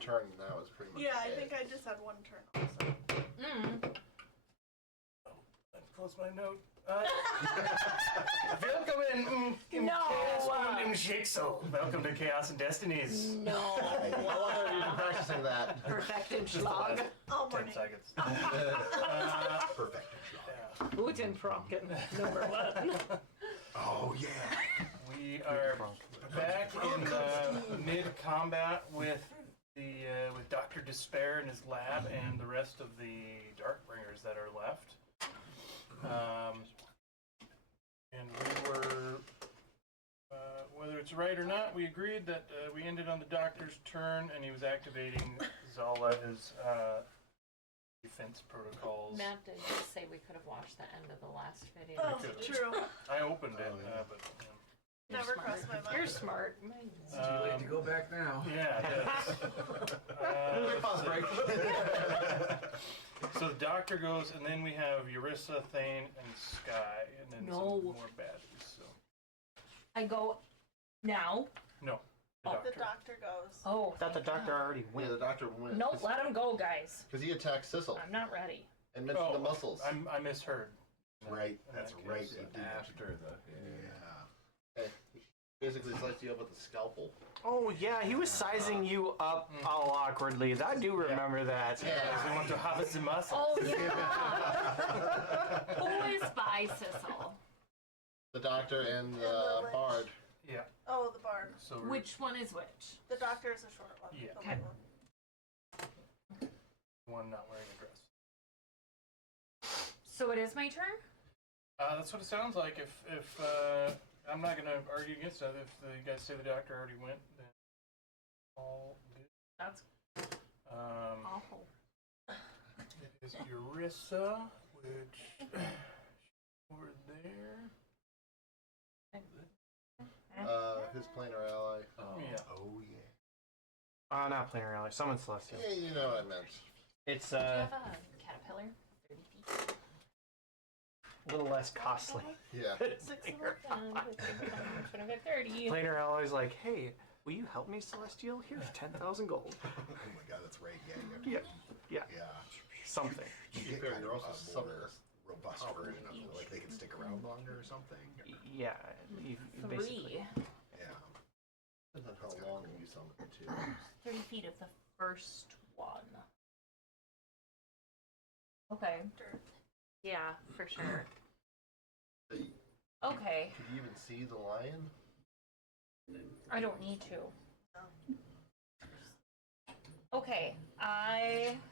turn and that was pretty much Yeah, I it. think I just had one turn also. Let's close my note. Welcome in No. Chaos und im Schicksal. Welcome to Chaos and Destinies. No. How long have you been practicing that? Perfected Just the Schlag. last All 10 morning. seconds. Perfect. Guten Franken, number one. Oh yeah. We are back in mid-combat with with Dr. Despair in his lab and the rest of the Darkbringers that are left. And we were, whether it's right or not, we agreed that we ended on the Doctor's turn and he was activating Zala's defense protocols. Matt did just say we could have watched the end of the last video. Oh, could've. true. I opened it, yeah. but... Never crossed my mind. You're smart. It's too late to go back now. Yeah, it is. Pause break. So the Doctor goes, and then we have Eurissa, Thane, and Sky, and then No. some more baddies. So I go now. no, the Doctor. The doctor goes. Oh, I thought the doctor already Yeah, went. the doctor went. Nope, let him go, guys. Because he attacked Sissel I'm not ready. and mentioned Oh, the muscles. I misheard. Right, In that's that right. case, He did After the. Yeah. Hey, basically sliced you up with a scalpel. Oh yeah, he was sizing you up all awkwardly. I do remember that. We want to harvest the muscle. Oh yeah. Who is by Sissel? The doctor and the the witch. bard. Yeah. Oh, the bard. So we're- Which one is which? The doctor is a short one. Yeah. The Okay. little one. one not wearing a dress. So it is my turn? That's what it sounds like. If I'm not gonna argue against that. If the guys say the Doctor already went, then all good. That's awful. It is Eurissa, which over there. His planar ally. Yeah. Oh yeah. Not planar ally. Summon Celestial. Yeah, you know what I meant. It's Do you have a caterpillar? 30 feet. a little less costly. Yeah. 25, 30. Planar ally's like, hey, will you help me, Celestial? Here's 10,000 gold. Oh my god, that's right. Yeah, Yeah, yeah. something. You get Fair, kind you're of also a summoning more robust version of it, like they can stick around longer or something. Yeah, you basically. 3. Yeah. Depends on how long you summon it too. 30 feet of the first one. Okay. Yeah, for sure. Could Okay. you even see the lion? I don't need to. Okay,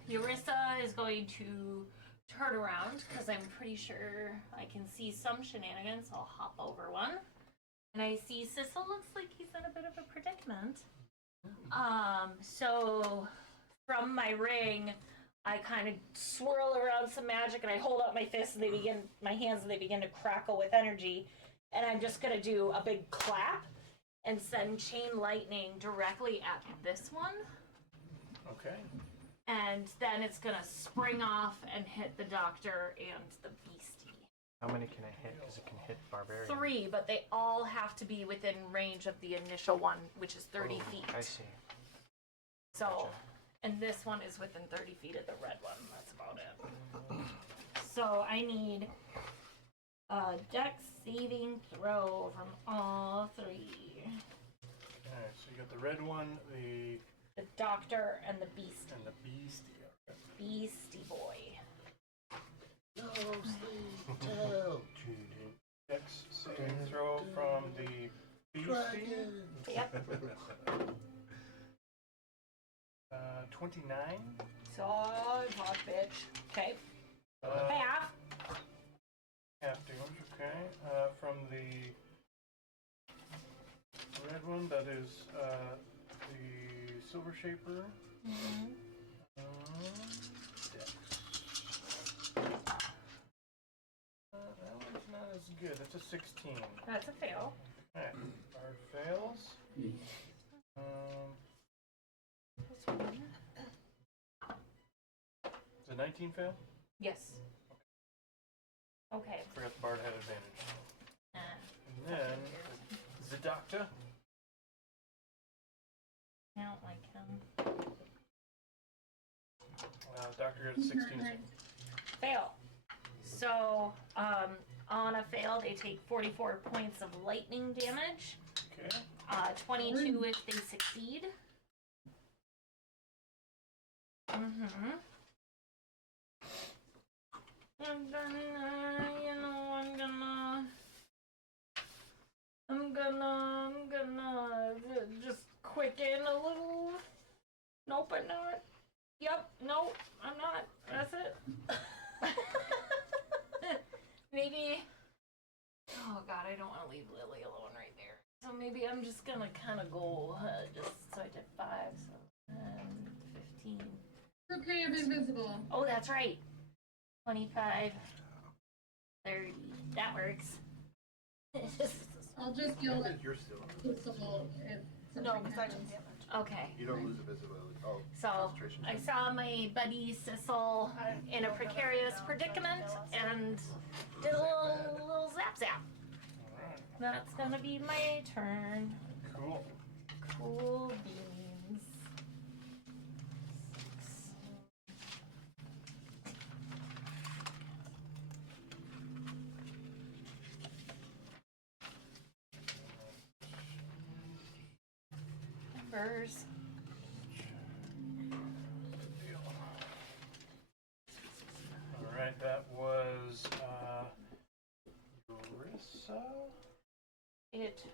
Eurissa is going to turn around because I'm pretty sure I can see some shenanigans. I'll hop over one. And I see Sissel looks like he's in a bit of a predicament. So from my ring, I kind of swirl around some magic and I hold out my fists and my hands and they begin to crackle with energy. And I'm just gonna do a big clap and send chain lightning directly at this one. Okay. And then it's gonna spring off and hit the doctor and the beastie. How many can I hit? Because it can hit Barbarian. 3, but they all have to be within range of the initial one, which is 30 feet. I see. So, Gotcha. and this one is within 30 feet of the red one. That's about it. So I need a dex saving throw from all 3. Alright, so you got the red one, the The doctor and the beastie. and the beastie. Beastie boy. No, sleep, tell. Dex saving throw from the beastie. Dragon. Yep. 29. So, fuck, bitch. Okay. Half. Half damage, okay. From the red one, that is the Silver Shaper. Dex. That one's not as good. That's a 16. That's a fail. Okay. Bard fails. This one. Does a 19 fail? Yes. Okay. Forgot the Bard had advantage. Uh, And then the Doctor. I don't like him. Doctor got a 16 as well. Fail. So, on a fail, they take 44 points of lightning damage. Okay. 22 if they succeed. Mm-hmm. I'm gonna just quicken a little. Nope, I'm not. Yep, nope, I'm not. That's it. Maybe. Oh god, I don't want to leave Lily alone right there. So maybe I'm just gonna kind of go, just so I did 5, so 10, 15. Okay, I'm invisible. Oh, that's right. 25, 30. That works. I'll just yell at You're still. invisible if No, something because I happens. took damage. Okay. You don't lose invisibility. Oh, So concentration I check. saw my buddy Sissel in a precarious predicament and did a little zap zap. Alright. That's gonna be my turn. Cool. Cool beans. 6. Numbers. Alright, that was Eurissa? It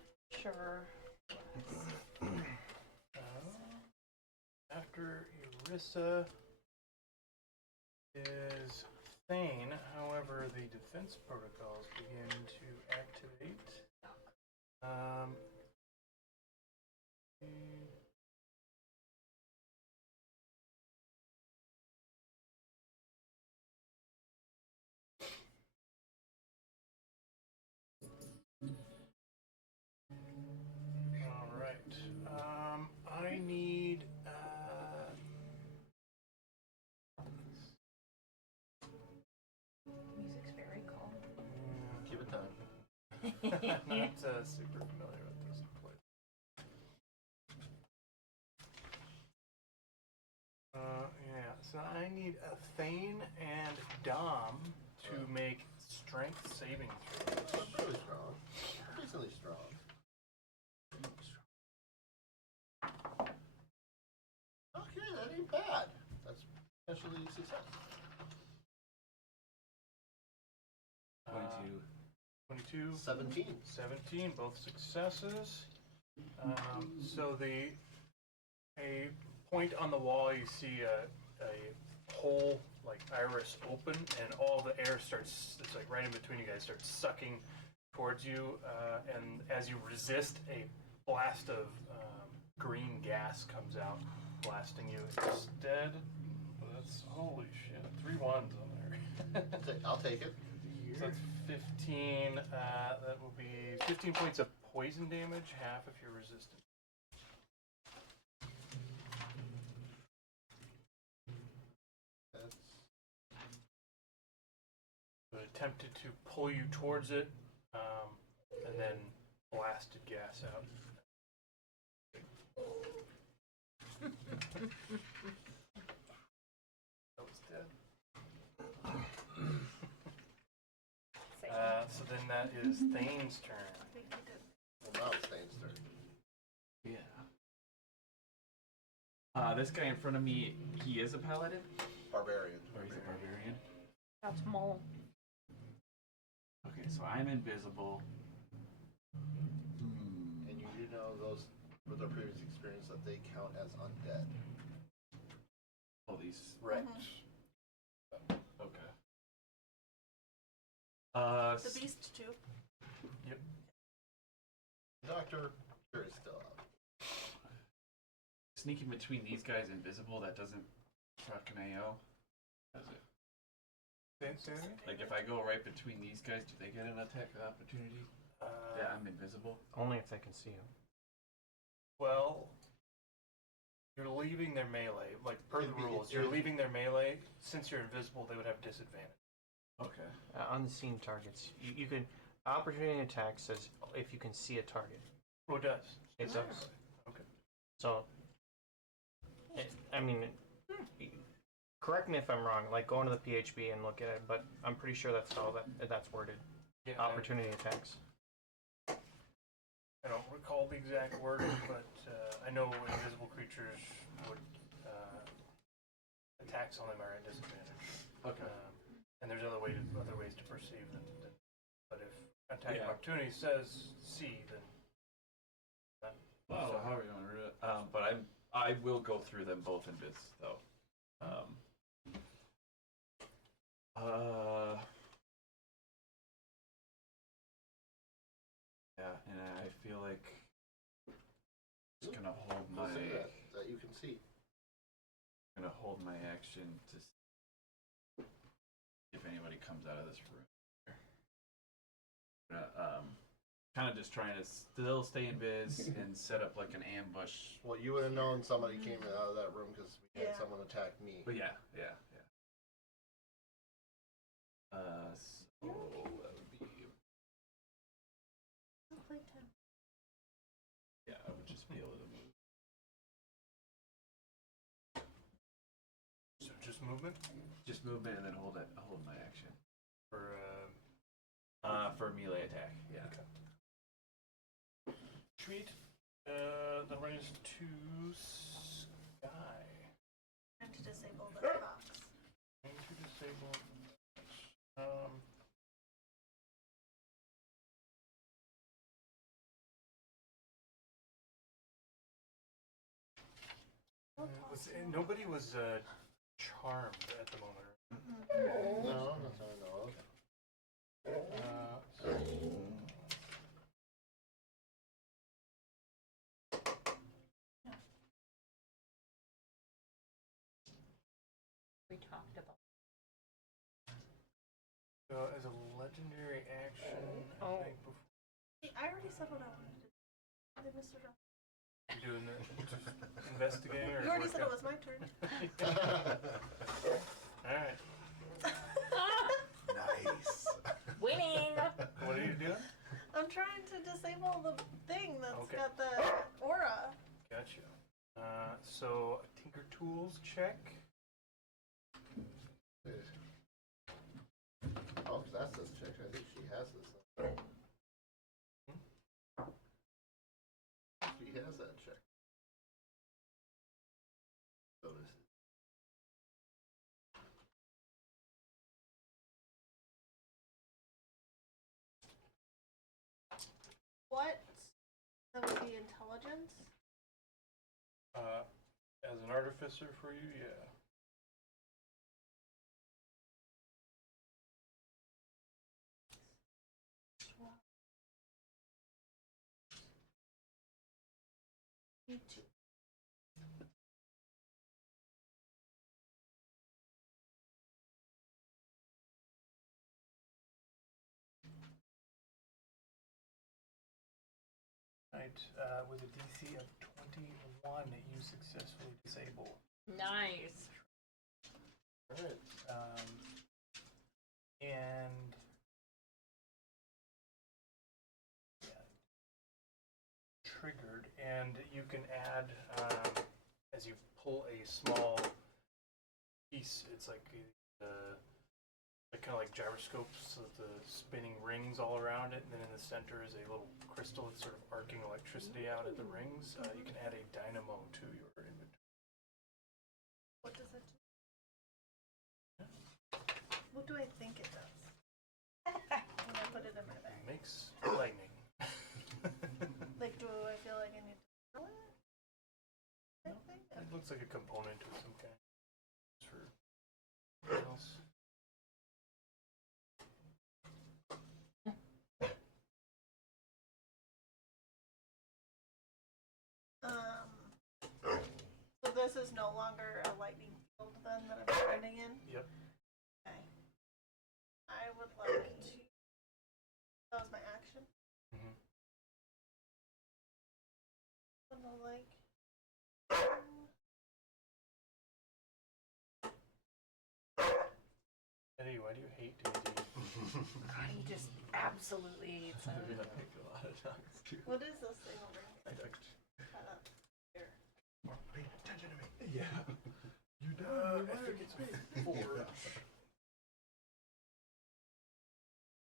sure. After Eurissa is Thane, however, the defense protocols begin to activate. Alright, I need, Music's very calm. Give it time. I'm not super familiar with this place. Yeah, so I need a Thane and Dom to make strength saving throws. Really strong. Decently strong. Okay, that ain't bad. That's potentially a success. 22. 22, 17. 17, both successes. So a point on the wall, you see a hole like iris open, and all the air starts. It's like right in between you guys starts sucking towards you, and as you resist, a blast of green gas comes out, blasting you instead. That's holy shit! 3 ones on there. I'll take it. So that's 15. That will be 15 points of poison damage, half if you're resistant. That's So it attempted to pull you towards it, and then blasted gas out. That was dead. So then that is Thane's turn. I think he did. well, now it's Thane's turn. Yeah. This guy in front of me, he is a paladin? Barbarian. Or he's a barbarian? That's Mole. Okay, so I'm invisible. And you do know those with our previous experience that they count as undead. All these. Right. Okay. The beast too. Doctor sure is still out. Sneaking between these guys invisible, that doesn't proc an AO, does it? Say it again? Like if I go right between these guys, do they get an attack opportunity? Yeah, I'm invisible. Only if they can see you. Well, you're leaving their melee. Like, per the It'd be- rules, it you're would- leaving their melee. Since you're invisible, they would have disadvantage. Okay. Unseen targets. You can opportunity attack says if you can see a target. Oh, it does. It does. Okay. So, I mean, correct me if I'm wrong, like go into the PHB and look at it, but I'm pretty sure that's how that's worded. Yeah, Opportunity attacks. I don't recall the exact wording, but I know invisible creatures would attacks on them are at disadvantage. Okay. And there's other ways to perceive them. But if attack Yeah. of opportunity says C, then Well, how are you gonna read it? But I will go through them both in biz though. Yeah, and I feel like I'm just gonna hold We'll my see that you can see. action to see if anybody comes out of this room. Kind of just trying to still stay in biz and set up like an ambush. Well, you would have known somebody came out of that room because we had Yeah. someone attack me. But yeah. So that would be, Playtime. yeah, I would just be able to move. so just movement Just movement and then hold my action. for For melee attack, yeah. treat. The run is to Sky. And to disable the box. And to disable. Nobody was charmed at the moment. No, that's what I know of. We talked about. So as a legendary action, I Oh. think before I already said what I wanted to do. They missed it all. you're doing the just investigating or You already said it working? was my turn. All right. Nice. Winning! What are you doing? I'm trying to disable the thing that's Okay. got the aura. Gotcha. So a Tinker Tools check. Oh, 'cause that's this chick. I think she has this. She has that chick. So this is. What? That would be intelligence? As an artificer for you, yeah. Me too. Right. With a DC of 21, you successfully disable. Nice. Alright. And yeah, triggered, and you can add as you pull a small piece. It's like kind of like gyroscopes with the spinning rings all around it, and then in the center is a little crystal that's sort of arcing electricity out at the rings. You can add a dynamo to your inventory. What does it do? What do I think it does? When I put it in my bag. Makes lightning. Like, do I feel like I need to throw it? I think. It looks like a component of some kind. For something else. So this is no longer a lightning field then that I'm standing in? Yep. Okay. I would like to. That was my action. Mhm. I'm gonna like. Eddie, why do you hate D&D? He just absolutely hates I it. think a lot of times too. What is this thing over I here? don't. Here. Pay attention to me. Yeah. You Uh, I think it's a forge.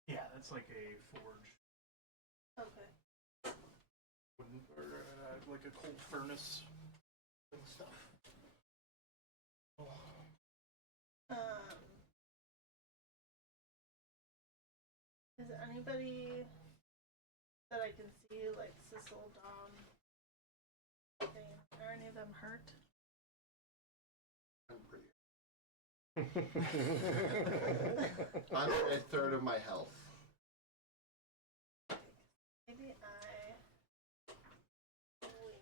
Yeah, that's like a forge. Okay. Wooden, or like a cold furnace and stuff. Is there anybody that I can see, like Sissel, Dom, Thane? Are any of them hurt? I'm pretty. I'm at a third of my health. Maybe I will.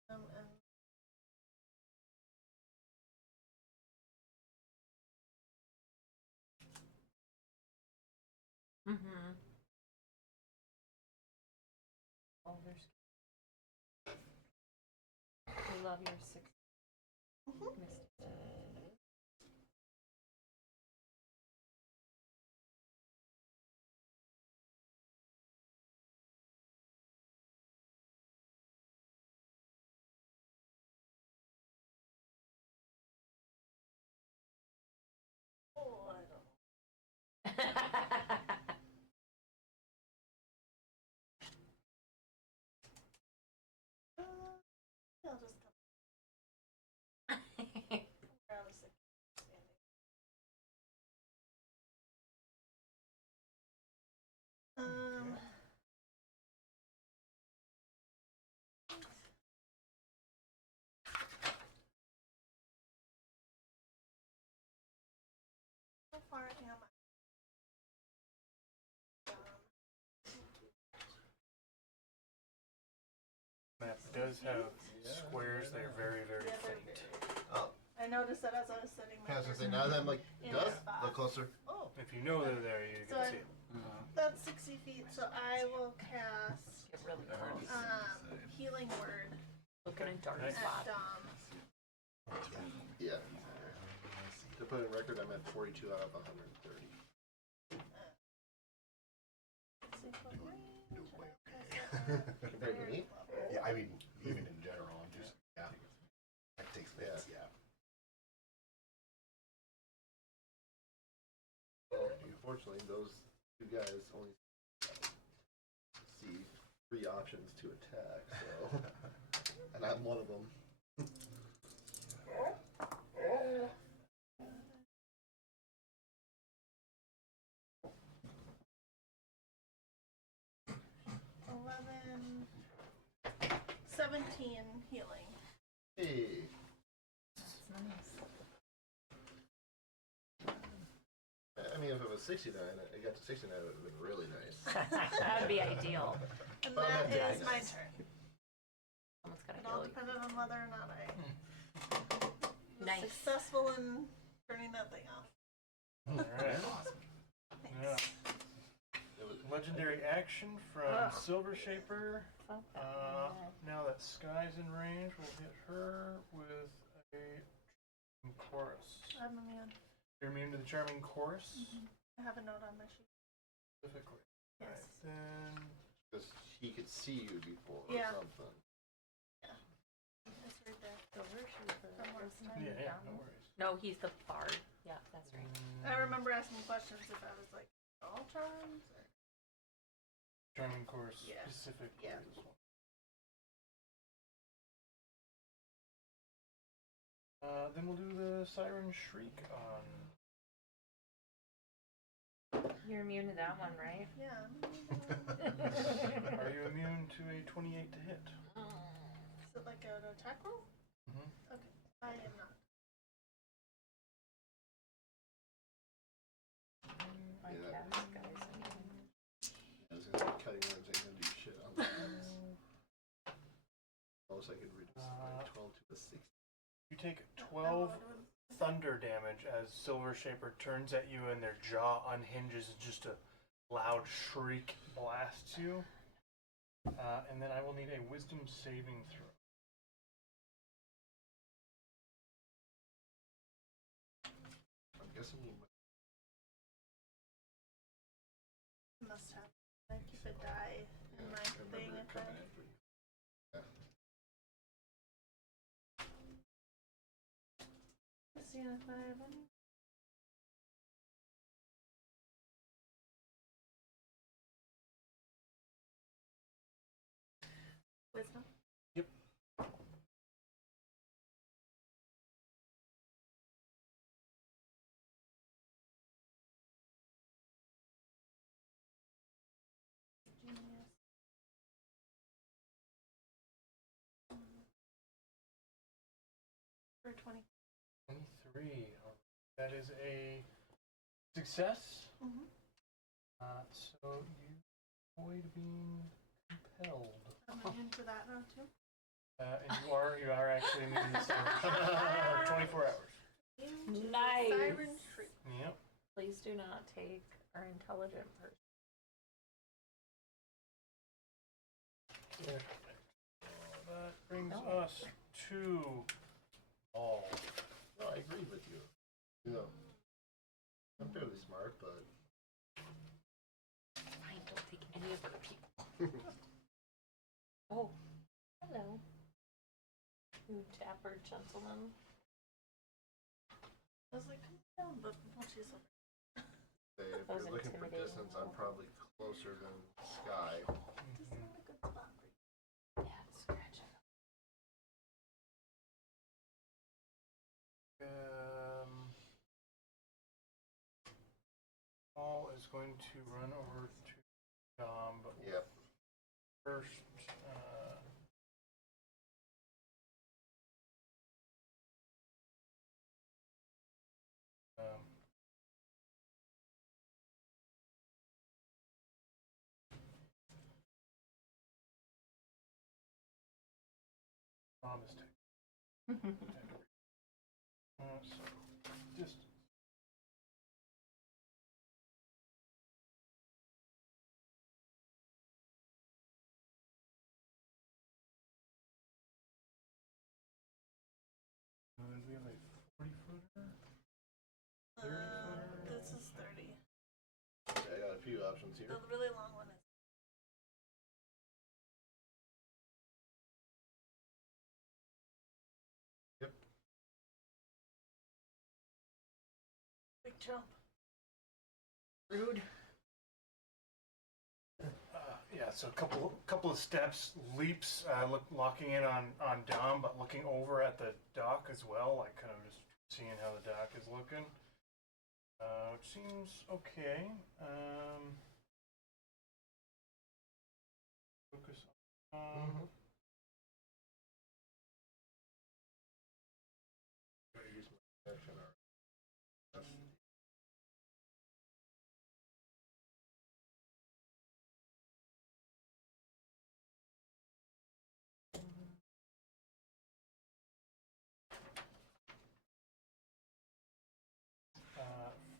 And Mm-hmm. Oh, there's. We love your 6 Misty. oh, I don't know. Yeah, I'll just come. Around a six standing. How far am I? Map does have squares. They're very, very Yeah, they're faint. Oh, I noticed that as I was setting my yeah, I was gonna say, person. now that I'm like, In Gus, a spot. look closer. Oh, If you know they're there, you So can I- see them. that's 60 feet, so I will cast Get really I heard close. this. healing word Looking in dark Nice. at spot. Dom. Yeah. To put in record, I'm at 42 out of 130. Let's see what range way, I cast it at Compared to me? third level. Yeah, I mean, even in general, I'm just, yeah. That takes minutes, yeah. Well, unfortunately, those two guys only see 3 options to attack, so. And I'm one of them. Eleven, 17 healing. Hey. It's nice. I mean, if it was 69, I got to 69, it would have been really nice. That'd be ideal. And Well, that that's is my nice. turn. Someone's gotta It all heal you. depended on whether or not I was Nice. successful in turning that thing off. Alright. Yeah. Thanks. It was, Legendary action from Ugh. Silver Shaper. Fuck that. Now that Sky's in range, we'll hit her with a chorus. I'm immune. You're immune to the charming chorus I have a note on my sheet. specifically. Yes. Alright, then because he could see you before Yeah. or something. It's right there. Silver Shaper. From last Isn't time. he yeah, down? no worries. No, he's the bard. Yeah, that's right. I remember asking questions if I was like, all charms? Or... Charming chorus Yeah. specifically. Yeah. This one. Then we'll do the Siren Shriek on. You're immune to that one, right? Yeah. Are you immune to a 28 to hit? Is it like an attack roll? Mhm. Okay, I am not. I Yeah. cast guys. I was gonna say cutting words ain't gonna do shit on that. Most I could reduce it by 12 to a 6. You take 12 thunder damage as Silver Shaper turns at you and their jaw unhinges and just a loud shriek blasts you. And then I will need a wisdom saving throw. I'm guessing you Must a die in my I remember thing it if I. coming after you. Seeing if I have any. Wisdom. Yep. Genius. For 20. 23. That is a success. Mm-hmm. So you avoid being compelled. I'm immune to that now too. And you are actually immune to for 24 hours. Immune to Nice. Siren shriek. Yep. Please do not take our intelligent person. That brings No. us to all. No, I agree with you. You know, I'm fairly smart, but Fine, don't take any of our people. Oh, hello. You dapper gentleman. I was like, come down, but well, she's over. say if That was you're looking for intimidating. distance, I'm probably closer than Sky. This is not a good spot for you. Yeah, scratch it. Paul is going to run over to Dom, but Yep. first, Dom is taking. So, distance. Do we have a 40-footer? 30-footer? This is 30. Yeah, I got a few options here. The really long one is. Yep. Big jump. Rude. Yeah, so a couple of steps, leaps, locking in on Dom, but looking over at the dock as well, like kind of just seeing how the dock is looking. Which seems okay. Focus on. Gotta use my action or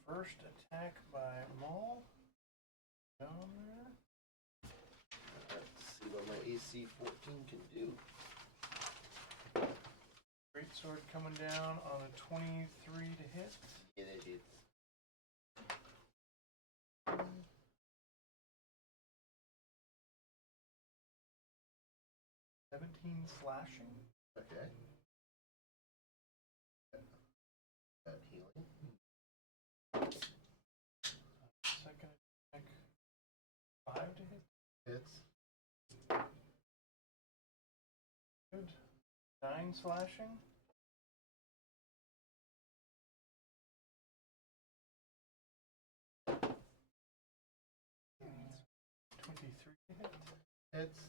First attack by Maul. Down there. let's see what my AC 14 can do. Great sword coming down on a 23 to hit. Yeah, that hits. Slashing. Okay. That healing. Second attack. 5 to hit. Hits. Good. 9 slashing. Hmm. 23 to hit. Hits.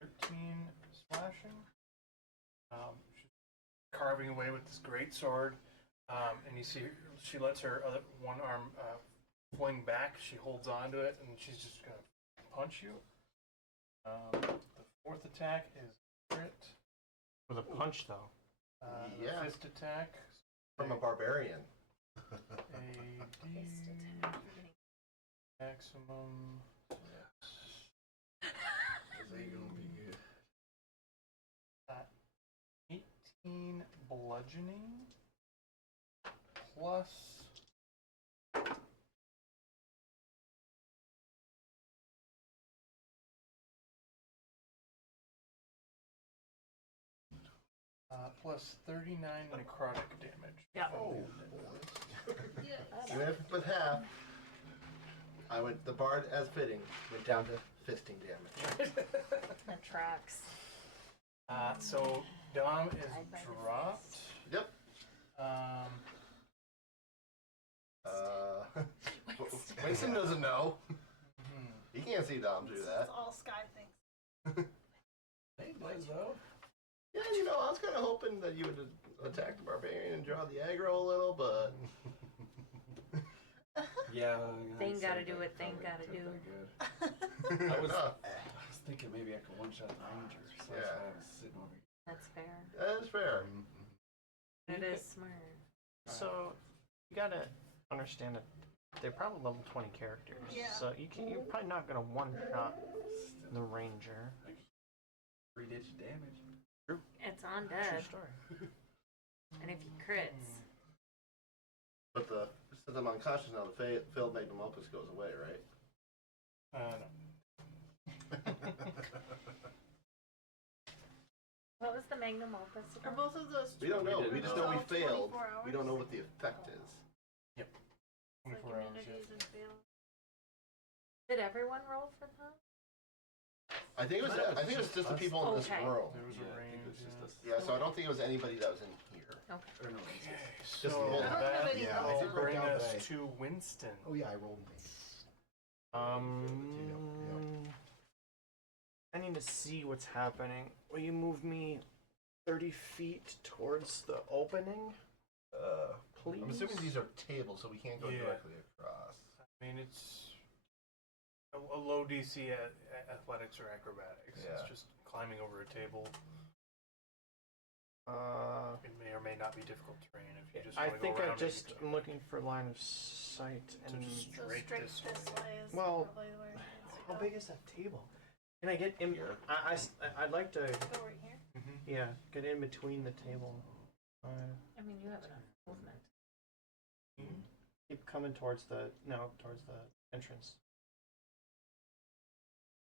13 slashing. She's carving away with this great sword, and you see she lets her other one arm fling back. She holds on to it, and she's just gonna punch you. The fourth attack is crit. With a punch, though. Yeah. Fist attack. From a barbarian. A D maximum. Is they gonna be good? 18 bludgeoning plus Plus 39 necrotic damage. Yeah. Oh, Yeah. even if it was half, I went, the bard, as fitting, went down to fisting damage. That tracks. So Dom is dropped. Yep. Um, Winston doesn't know. hmm. He can't see Dom do It's that. all Sky thinks. Hey, does though. Yeah, you know, I was kind of hoping that you would attack the barbarian and draw the aggro a little, but Yeah. Thing gotta do what thing gotta do. I was thinking maybe I could one shot the ranger, so that's Yeah. why I was sitting over here. That's fair. that is fair. It is smart. So you gotta understand that they're probably level 20 characters. Yeah. So you're probably not gonna one shot the ranger. 3-digit damage. It's on True dead. story. And if he crits. But since I'm unconscious now, the failed magnum opus goes away, right? No. What was the magnum opus Are again? both of those? We don't know. We just know we all failed. 24 hours? We don't know what the effect is. Like 24 hours, yeah. immunities and fail. Did everyone roll for that? I think it was just the people in this Okay. room. There was Yeah, a I think range. it was just us. Yeah, so I don't think it was anybody that was in here. Or no, it's Okay, Just so the- I don't have that any Yeah, I will did write bring down us that to Winston. Oh yeah, I rolled me. I need to see what's happening. Will you move me 30 feet towards the opening? Please? I'm assuming these are tables, so we can't go Yeah. directly across. I mean, it's a low DC at athletics or acrobatics. Yeah. It's just climbing over a table. It may or may not be difficult terrain if you just I want to go think around I it, just you am looking for line of sight So and just So Straight straight this this way. way is Well, probably where it needs to how go. big is that table? Can I get in? Here. I'd like to, Go right here. yeah, get in between the table. I mean, you have enough movement. Keep coming towards the entrance.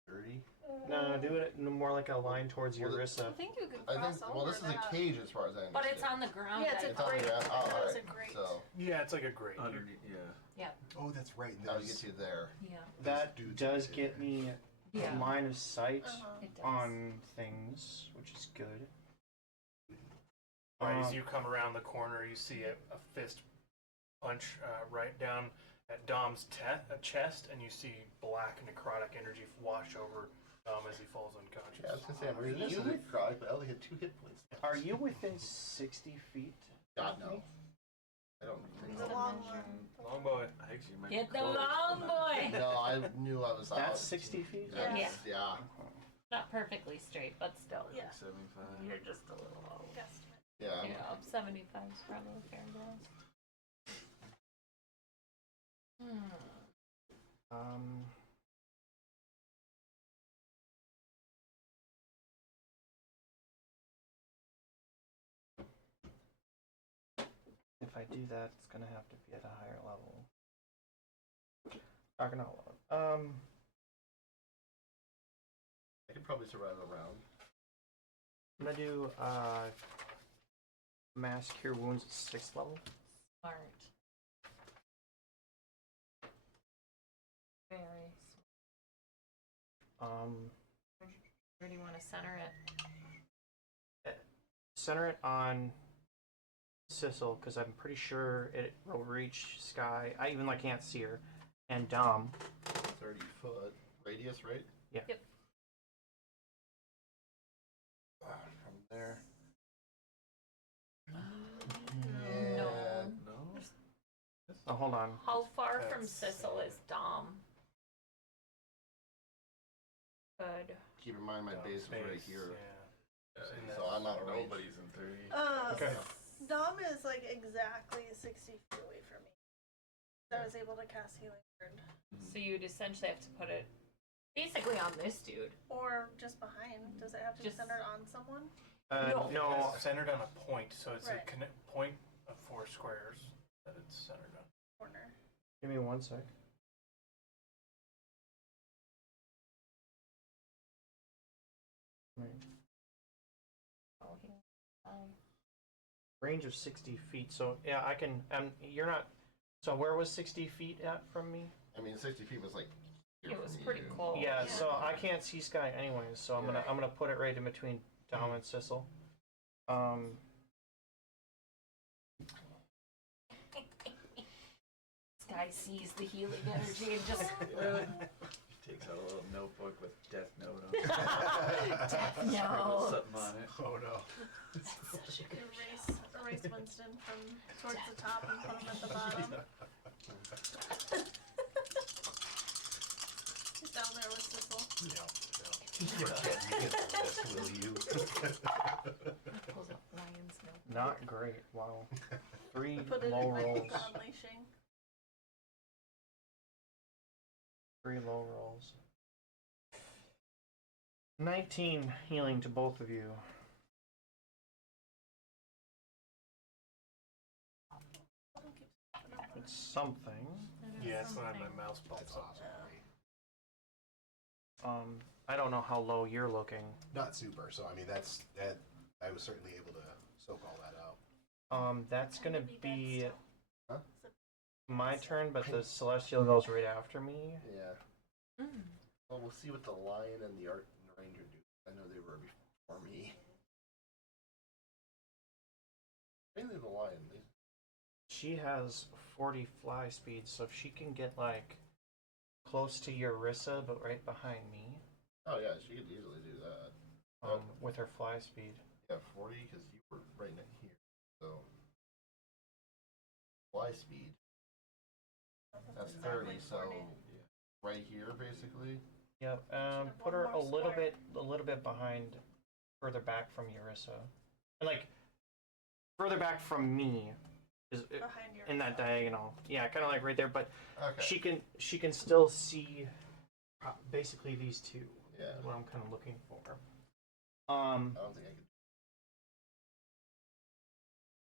30. No, do it more like a line towards Well, Eurissa. I think you could I cross think. over Well, this is that. a cage as far as I understand. But it's on the ground. Yeah, it's a It's on the grate. ground. Oh, That was a alright. grate. So Yeah, it's like a grate. underneath, yeah. Oh, that's right. that'll There's get you there. Yeah. That dudes does in get there. me Yeah. line of sight Uh-huh. It does. on things, which is good. Right, as you come around the corner, you see a fist punch right down at Dom's chest, and you see black necrotic energy wash over Dom as he falls unconscious. Yeah, I was gonna say, I'm reading this as a cry, but I only had 2 hit points. Are you within 60 feet? God, no. I don't think The so. long one. Long boy. I actually might Get be the close, long but boy! No, I knew I was out. That's 60 feet? That's- yeah. Not perfectly straight, but still. Oh, Yeah. 75. You're just a little off. Guesstimate. Yeah. Yeah, 75 is probably fair, guys. If I do that, it's gonna have to be at a higher level. Not gonna. I could probably survive a round. I'm gonna do mass cure wounds at 6th level. Smart. Very smart. Where do you want to center it? Center it on Sissel, because I'm pretty sure it will reach Sky. I even can't see her. And Dom. 30-foot radius, right? Yeah. Yep. From there. No. No? Oh, hold on. How far from That's- Sissel is Dom? Good. Keep in mind my Dom's base was right base, here. Yeah. Yeah, So I'm out of range. Nobody's in 30. Okay. Dom is like exactly 60 feet away from me. I was able to cast Healing Word. So you'd essentially have to put it basically on this dude. Or just behind. Does it have to Just- be centered on someone? No. It's centered on a point, so it's Right. a point of 4 squares that it's centered on. Corner. Give me 1 sec. Right. Oh, he. range of 60 feet. So yeah, I can. You're not. So where was 60 feet at from me? I mean, 60 feet was like. here It was from pretty you. close. Yeah. So I can't see Sky anyways. So I'm gonna put it right in between Dom and Sissel. This guy sees the healing energy and just Takes out a little notebook with Death Note on it. death Scribbles note. something on it. Oh no. Erase Winston from towards the top and put him at the bottom. He's down there with Sissel. Yeah. Will you? Pulls up lion's note. Not great. Wow. 3 Put it low in like rolls. the unleashing. 3 low rolls. 19 healing to both of you. It's something. Yeah, it's when my mouse pops That's up. awesome. I don't know how low you're looking. Not super. So I mean, that I was certainly able to soak all that out. That's gonna be Huh? my turn, but the celestial goes right after me. Yeah. Mm. Well, we'll see what the lion and the art and the ranger do. I know they were before me. Mainly the lion. She has 40 fly speed, so if she can get like close to Eurissa, but right behind me, Oh yeah, she could easily do that. with her fly speed. Yeah, 40 because you were right next here. So fly speed. That's 30. So right here, basically. Yep. have Put one her more a little square. bit behind, further back from Eurissa, and like further back from me is Behind your in that diagonal. Yeah, kind of like right there. But Okay. she can still see basically these two. Yeah. Is what I'm kind of looking for. I don't think I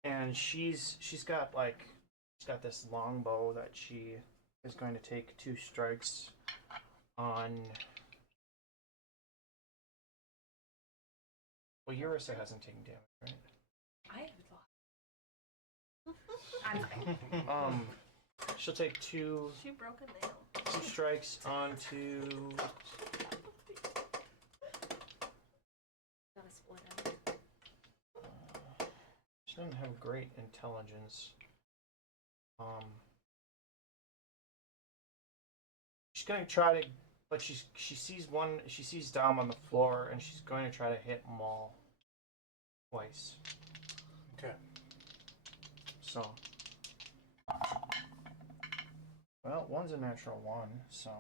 could. And she's got this long bow that she is going to take 2 strikes on. Well, Eurissa hasn't taken damage, right? I have thought. I'm fine. She'll take 2 She broke a nail. strikes onto. Gotta split it. She doesn't have great intelligence. She's gonna try to, but she sees Dom on the floor, and she's going to try to hit Maul twice. Okay. So, well, one's a natural 1, so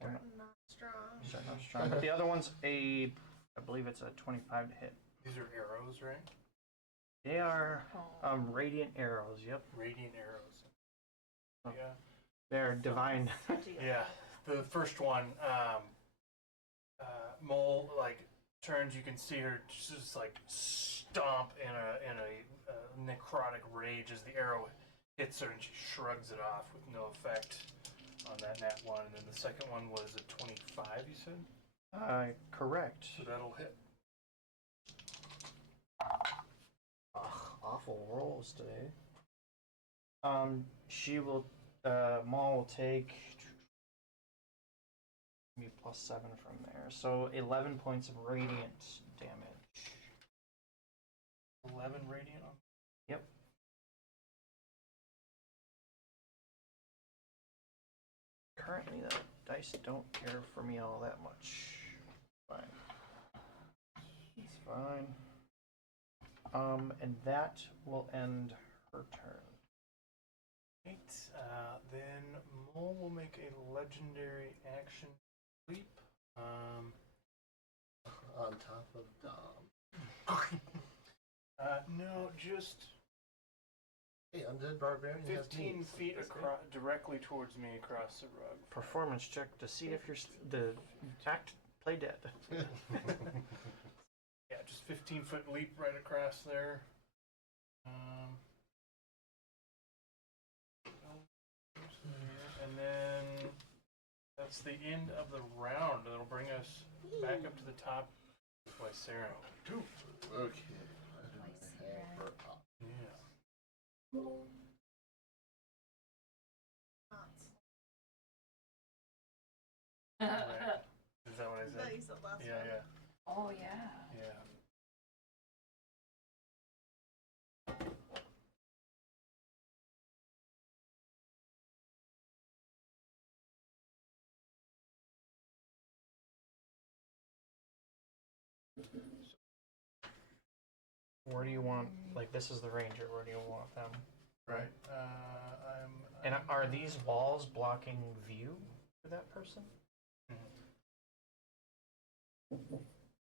we're not, Not strong. they're not strong. But the other one's I believe it's a 25 to hit. These are arrows, right? They are Oh. radiant arrows. Yep, Radiant arrows. Oh. Yeah. they're divine. Yeah. The first one, Mole like turns. You can see her just like stomp in a necrotic rage as the arrow hits her, and she shrugs it off with no effect on that nat 1. And then the second one was a 25. You said. Correct. So that'll hit. Ugh, awful rolls today. She will. Maul will take me +7 from there, so 11 points of radiant damage. 11 radiant on. Yep. Currently, the dice don't care for me all that much. Fine. It's fine. And that will end her turn. Right. Then Mole will make a legendary action leap. On top of Dom. No, just Hey, undead barbarian has 15 knees. feet That's good. across, directly towards me across the rug. Performance check to see if you're play dead. Yeah, just 15-foot leap right across there. And then that's the end of the round. That'll bring us back up to the top. Lycero. Okay. I Never up. Yeah. Right. Is that what I That said? you said last Yeah, one. yeah, Oh yeah. yeah. Where do you want? Like, this is the ranger. Where do you want them? Right. And are these walls blocking view for that person?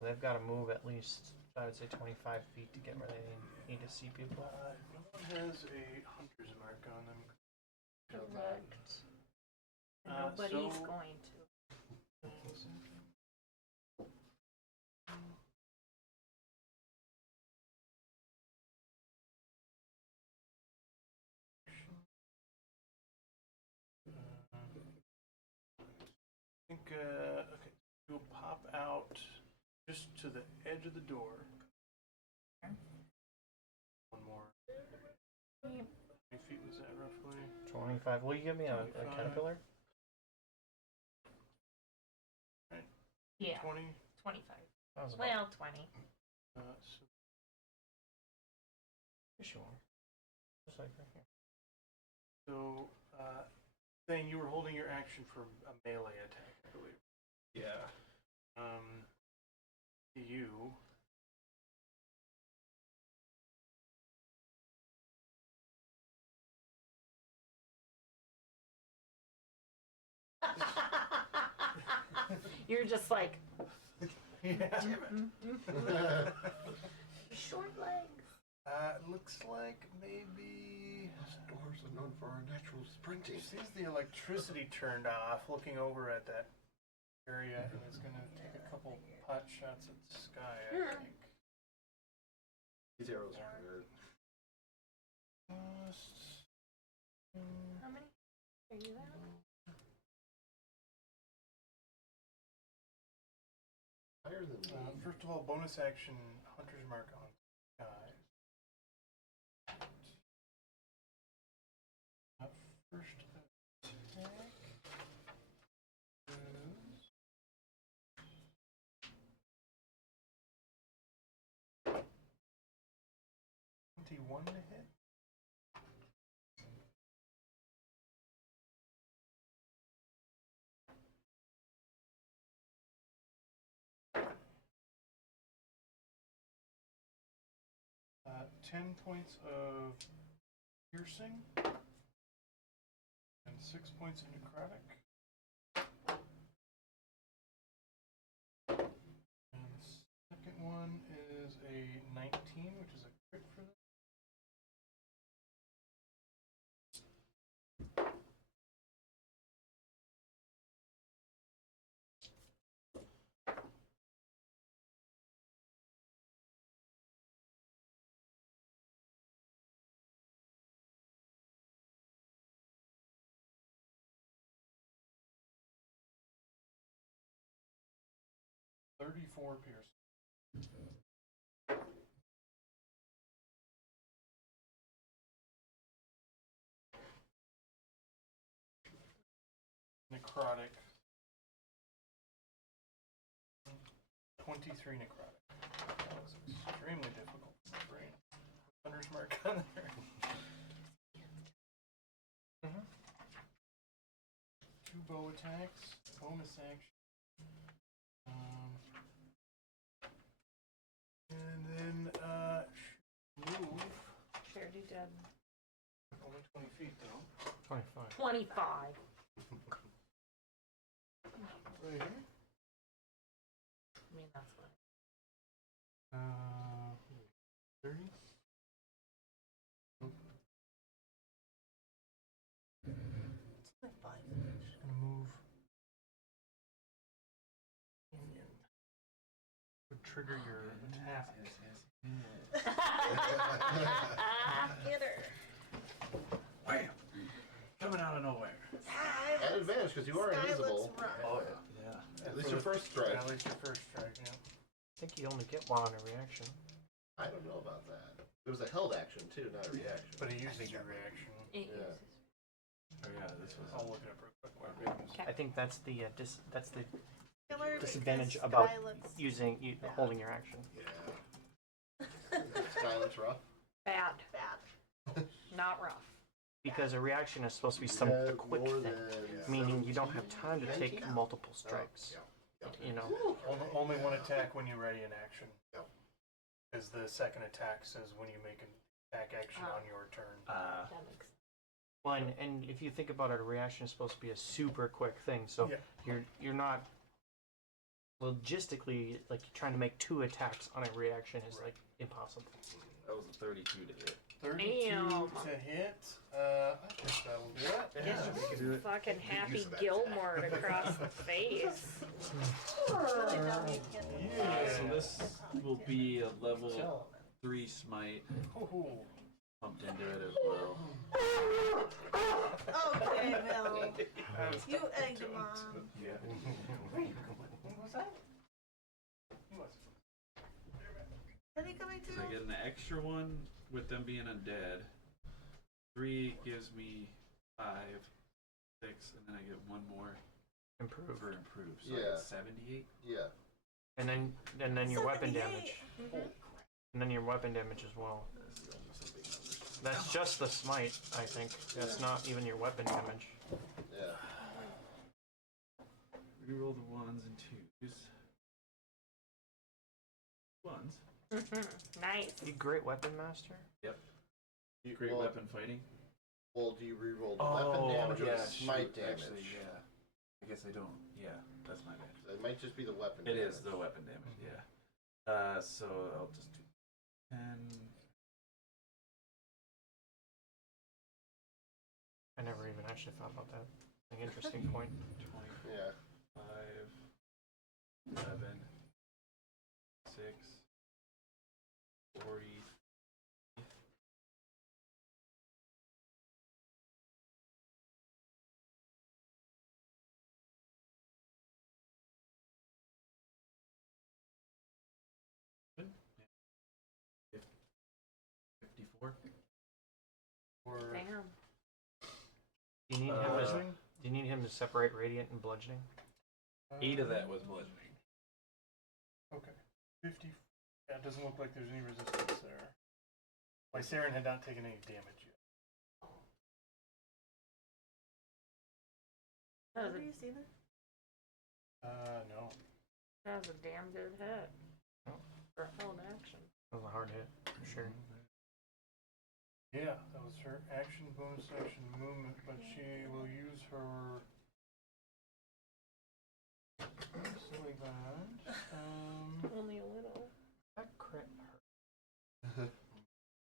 They've got to move at least, I would say, 25 feet to get where they need to see people. No one has a hunter's mark on them. Correct. Uh, Nobody's so- going to. I think, okay, you'll pop out just to the edge of the door. One more. How many feet was that roughly? 25. Will you give me a 25. caterpillar? Yeah. 20? 25. That was about Well, 20. So sure. Just like right here. So, Thane, you were holding your action for a melee attack, I believe. Yeah. You. You're just like Yeah. short legs. Looks like maybe. Dwarves are known for our natural sprinting. Sees the electricity turned off, looking over at that area, and is gonna take a couple pot shots at the sky, I think. These arrows are good. Just, How many are you at? Higher than me. first of all, bonus action, Hunter's Mark on sky. First attack is 21 to hit. Uh, 10 points of piercing and 6 points of necrotic. And the second one is a 19, which is a crit for them. .34 piercing. Necrotic. 23 necrotic. That was extremely difficult for my brain. Thunder's Mark on there. Two bow attacks, bonus action. And then, move. Charity did. Only 20 feet though. 25. 25. Right here. I mean, that's what. 30. It's only 5. Just gonna move. Would trigger your attack. Get her. Wham! Coming out of nowhere. At advantage, because you are Sky invisible. looks rough. Oh yeah. At least your first strike. At least your first strike, yeah. I think you only get one on a reaction. I don't know about that. It was a held action too, not a reaction. But he uses your reaction. It Yeah. uses- Oh yeah, this was. I'll look it up real quick while we're doing this. I think that's the that's the Killer disadvantage because about Skylet's bad. holding your action. Yeah. Skylet's rough. Bad, Bad. not rough. Because a reaction is supposed to be some Yeah, a quick more thing, than meaning you don't have time to take 19? multiple strikes. Yeah. You know, Only one attack when you ready an action. Yep. Because the second attack says when you make an attack action Ah. on your turn. That makes sense. one and if you think about it, a reaction is supposed to be a super quick thing. So Yeah. you're not logistically like trying to make 2 attacks on a reaction is like impossible. That was a 32 to hit. 32 Damn. to hit. I think that will do it. Get we can do it. fucking use Happy of that Gilmore across the face. Really dumb you can. Yeah. So this will be a level 3 smite. Ooh. Pumped into it as well. Okay, Bill. You egged him on. Yeah. What was that? He was. Are they coming So to? I get an extra one with them being undead. 3 gives me 5, 6, and then I get 1 more Improved. for improve. So I Yeah. get 78. Yeah. And then your weapon 78. damage. And then your weapon damage as well. That's the only some big numbers. That's just the smite, I think. That's not even your weapon damage. Yeah. Reroll the 1s and 2s. 1s. Nice. You great weapon master? You, Great well, weapon fighting. Well, do you reroll the weapon damage or the smite shoot, damage? Actually, yeah. I guess I don't. Yeah, that's my bad. It might just be the weapon It damage. is the weapon damage, yeah. So I'll just do 10. I never even actually thought about that. An interesting point. 25, Yeah. 11, 6, 40. Yeah. 54. Or Damn. Do you need him as, do you need him to separate radiant and bludgeoning? 8 of that was bludgeoning. Okay. 50. Yeah, it doesn't look like there's any resistance there. Lysarin had not taken any damage yet. That Have was a, you seen it? No. that was a damn good hit. Oh. For a held action. That was a hard hit, for sure. Yeah, that was her action, bonus action, movement, but she will use her. Just like that. Only a little. That crit hurt.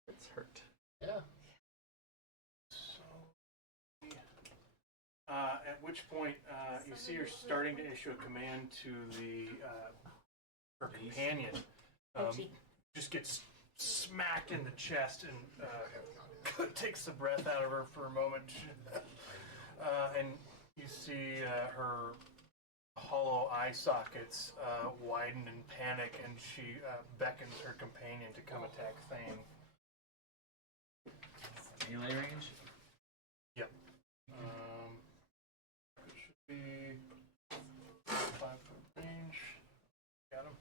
It's hurt. Yeah. So. At which point, you see her starting to issue a command to the her companion. Ouchie. Just gets smacked in the chest and takes the breath out of her for a moment. And you see her hollow eye sockets widen in panic, and she beckons her companion to come attack Thane. Melee range? It should be 5-foot range. Got him?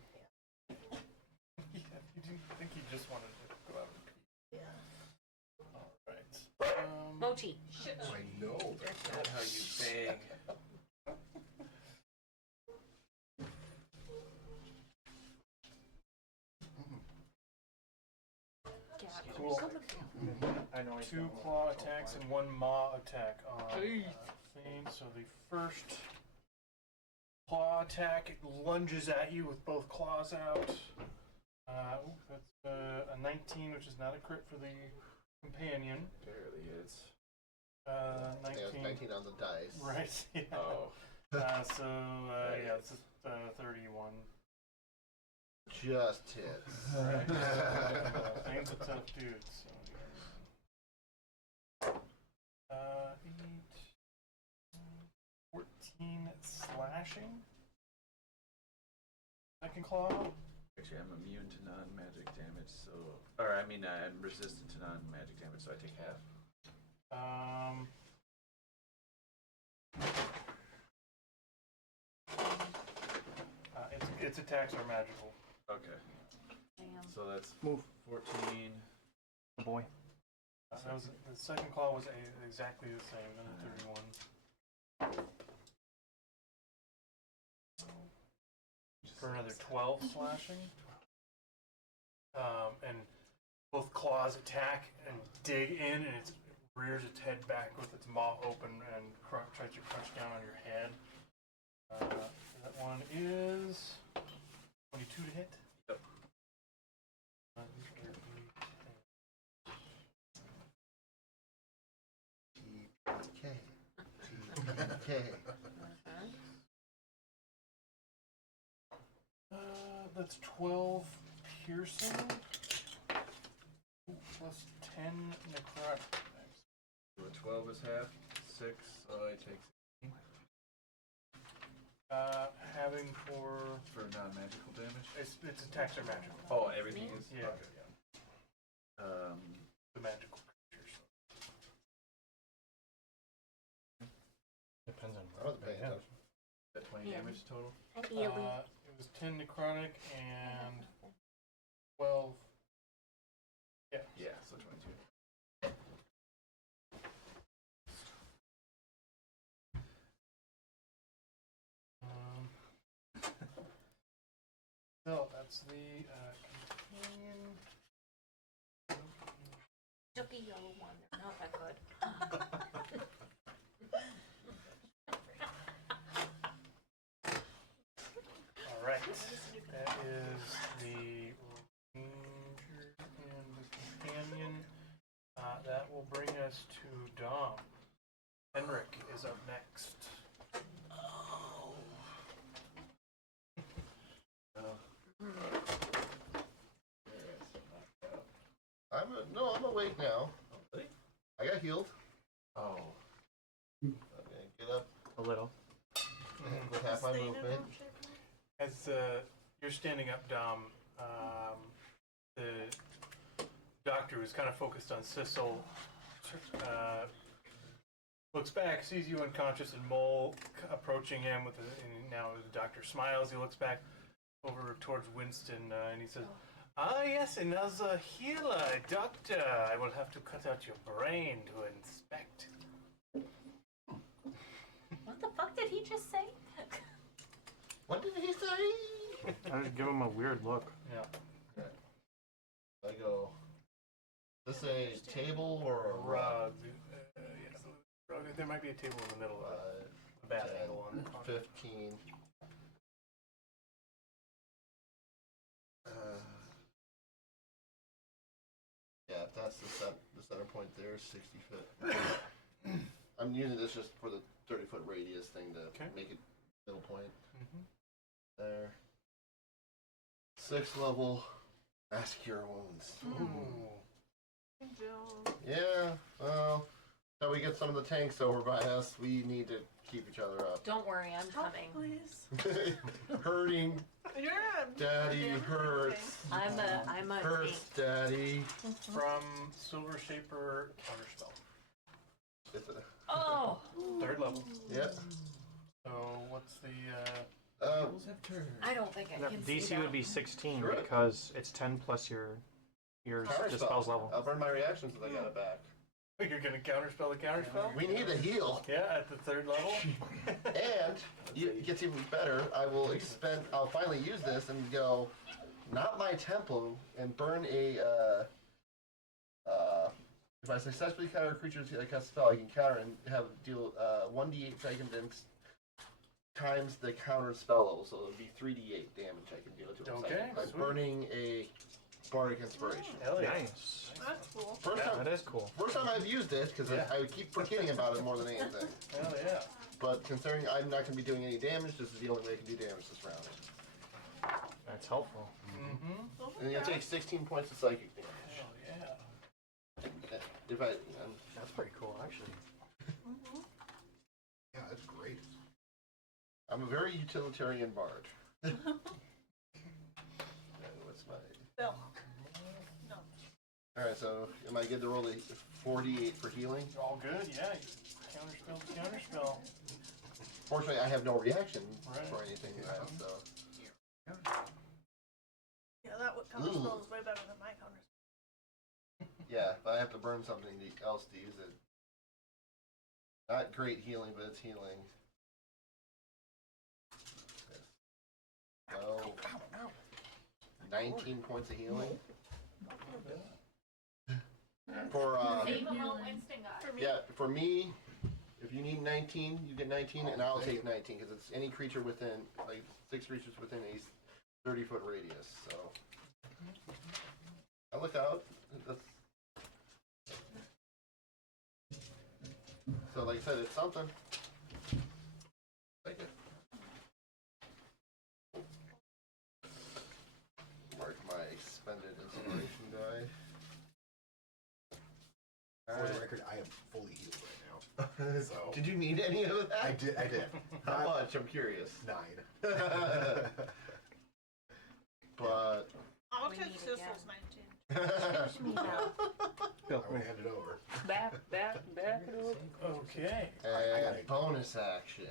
Yeah, you didn't think he just wanted to go out and pee. Yeah. Alright. Mochi. I know. That's not how you bang. Cool. I know. 2 claw attacks and 1 maw attack on Thane. So the first claw attack, it lunges at you with both claws out. That's a 19, which is not a crit for the companion. Barely hits. I think it was 19. 19 on the dice. Right. Yeah. Oh. Yeah, it's a 31. Just hits. Right. Thane's a tough dude. So. 8, 14 slashing. Second claw. Actually, I'm immune to non-magic damage, so... Or, I mean, I'm resistant to non-magic damage, so I take half. Its attacks are magical. Okay. Damn. So that's Move. 14. Oh boy. That was, the second claw was exactly the same, then the 31. For another 12 slashing. And both claws attack and dig in, and it rears its head back with its maw open and tries to crunch down on your head. That one is 22 to hit. Yep. TPK. That's 12 piercing plus 10 necrotic. So a 12 is half, 6, so I take 16 Having for non-magical damage. its attacks are magical. Oh, everything is? Yeah, Okay. yeah. The magical creatures. Depends on I wasn't paying attention. Is that 20 Yeah. damage total? Ideally. It was 10 necrotic and 12. Yeah. Yeah, so 22. So that's the companion. Took a yellow one. They're not that good. All right. That is the ranger and the companion. That will bring us to Dom. Henrik is up next. I'm awake now. Oh, really? I got healed. Oh. I'm gonna get up a little. with half my Staying in movement. room shape now? As you're standing up, Dom, the doctor who's kind of focused on Sissel looks back, sees you unconscious, and Mole approaching him with and now the doctor smiles. He looks back over towards Winston and he says, "Ah, yes, another healer, doctor. I will have to cut out your brain to inspect." What the fuck did he just say? What did he say? I just give him a weird look. Yeah. I go, is this a table or a rug? Yeah, rug. There might be a table in the middle of it. A bad 10, angle on the corner. 15. Yeah, if that's the center point there, 60 foot. I'm using this just for the 30-foot radius thing to Okay. make it middle point. Mhm. There. 6th level, mass cure wounds. Ooh. Yeah, well, until we get some of the tanks over by us, we need to keep each other up. Don't worry, I'm Help, coming. please. Hurting, Yeah. daddy hurts. I'm a Hurts, daddy. From Silver Shaper Counterspell. It's a, Oh! 3rd level. yeah. So what's the Tables have turned. I don't think I No, can see DC that. would be 16 Sure. because it's 10 plus your Counter dispel's level. I'll burn my reactions if I got it back. you're gonna counterspell the counterspell? We need a heal. Yeah, at the 3rd level. And it gets even better. I'll finally use this and go, not my temple, and burn a. If I successfully counter a creature's cast spell, I can counter and have deal 1d8 second times the counter spell level, so it would be 3d8 damage I can deal to it. Okay, By sweet. burning a bardic inspiration. Hell yeah. Nice. That's cool. First time, That is cool. first time I've used it because Yeah. I keep forgetting about it more than anything. Hell yeah. But considering I'm not going to be doing any damage, this is the only way I can do damage this round. That's helpful. Mm-hmm. And you'll take 16 points of psychic damage. Hell yeah. If That's pretty cool, actually. Yeah, that's great. I'm a very utilitarian bard. Bill. No. Alright, so am I good to roll the 48 for healing? All good, yeah. Counterspell to counterspell. Fortunately, I have no reaction Right. for anything now, so. Yeah, that counter spell is way better than my counter. Yeah, but I have to burn something else to use it. Not great healing, but it's healing. So, 19 points of healing. For, Same amount Winston got. For me, yeah, for me, if you need 19, you get 19, and I'll take 19, because it's any creature within, like, 6 creatures within a 30-foot radius, so. I look out. That's... So, like I said, it's something. Take it. Mark my expended inspiration die. For the record, I am fully healed right now. So Did you need any of that? I did. How much? I'm curious. 9. But I'll We take need a Sissel's gap. 19. Bill, I'm gonna hand it over. Back it up. Okay. I gotta- and bonus action.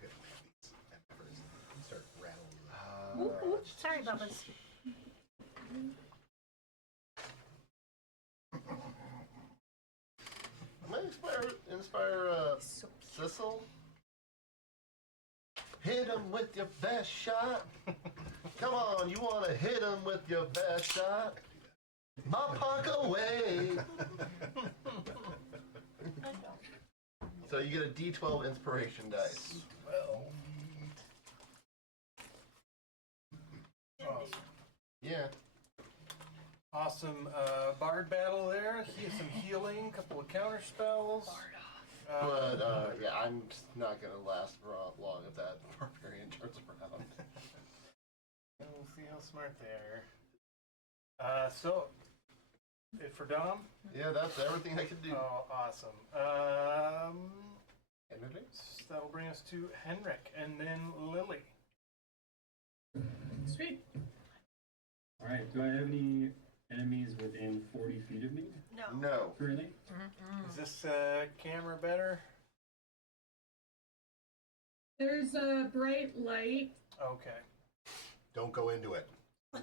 Good man, these at first start rattling. Sorry, Bubba's. I'm gonna inspire Sissel. Hit him with your best shot. Come on, you wanna hit him with your best shot? My puck away. So you get a D12 inspiration dice. Well. Awesome. Yeah. Awesome bard battle there. Some healing, couple of counter spells. But yeah, I'm just not gonna last long if that barbarian turns around. We'll see how smart they are. So, it for Dom? Yeah, that's everything I can do. Oh, awesome. That'll bring us to Henrik and then Lily. Sweet. Alright, do I have any enemies within 40 feet of me No. No. currently? Is this camera better? There's a bright light. Okay. Don't go into it. A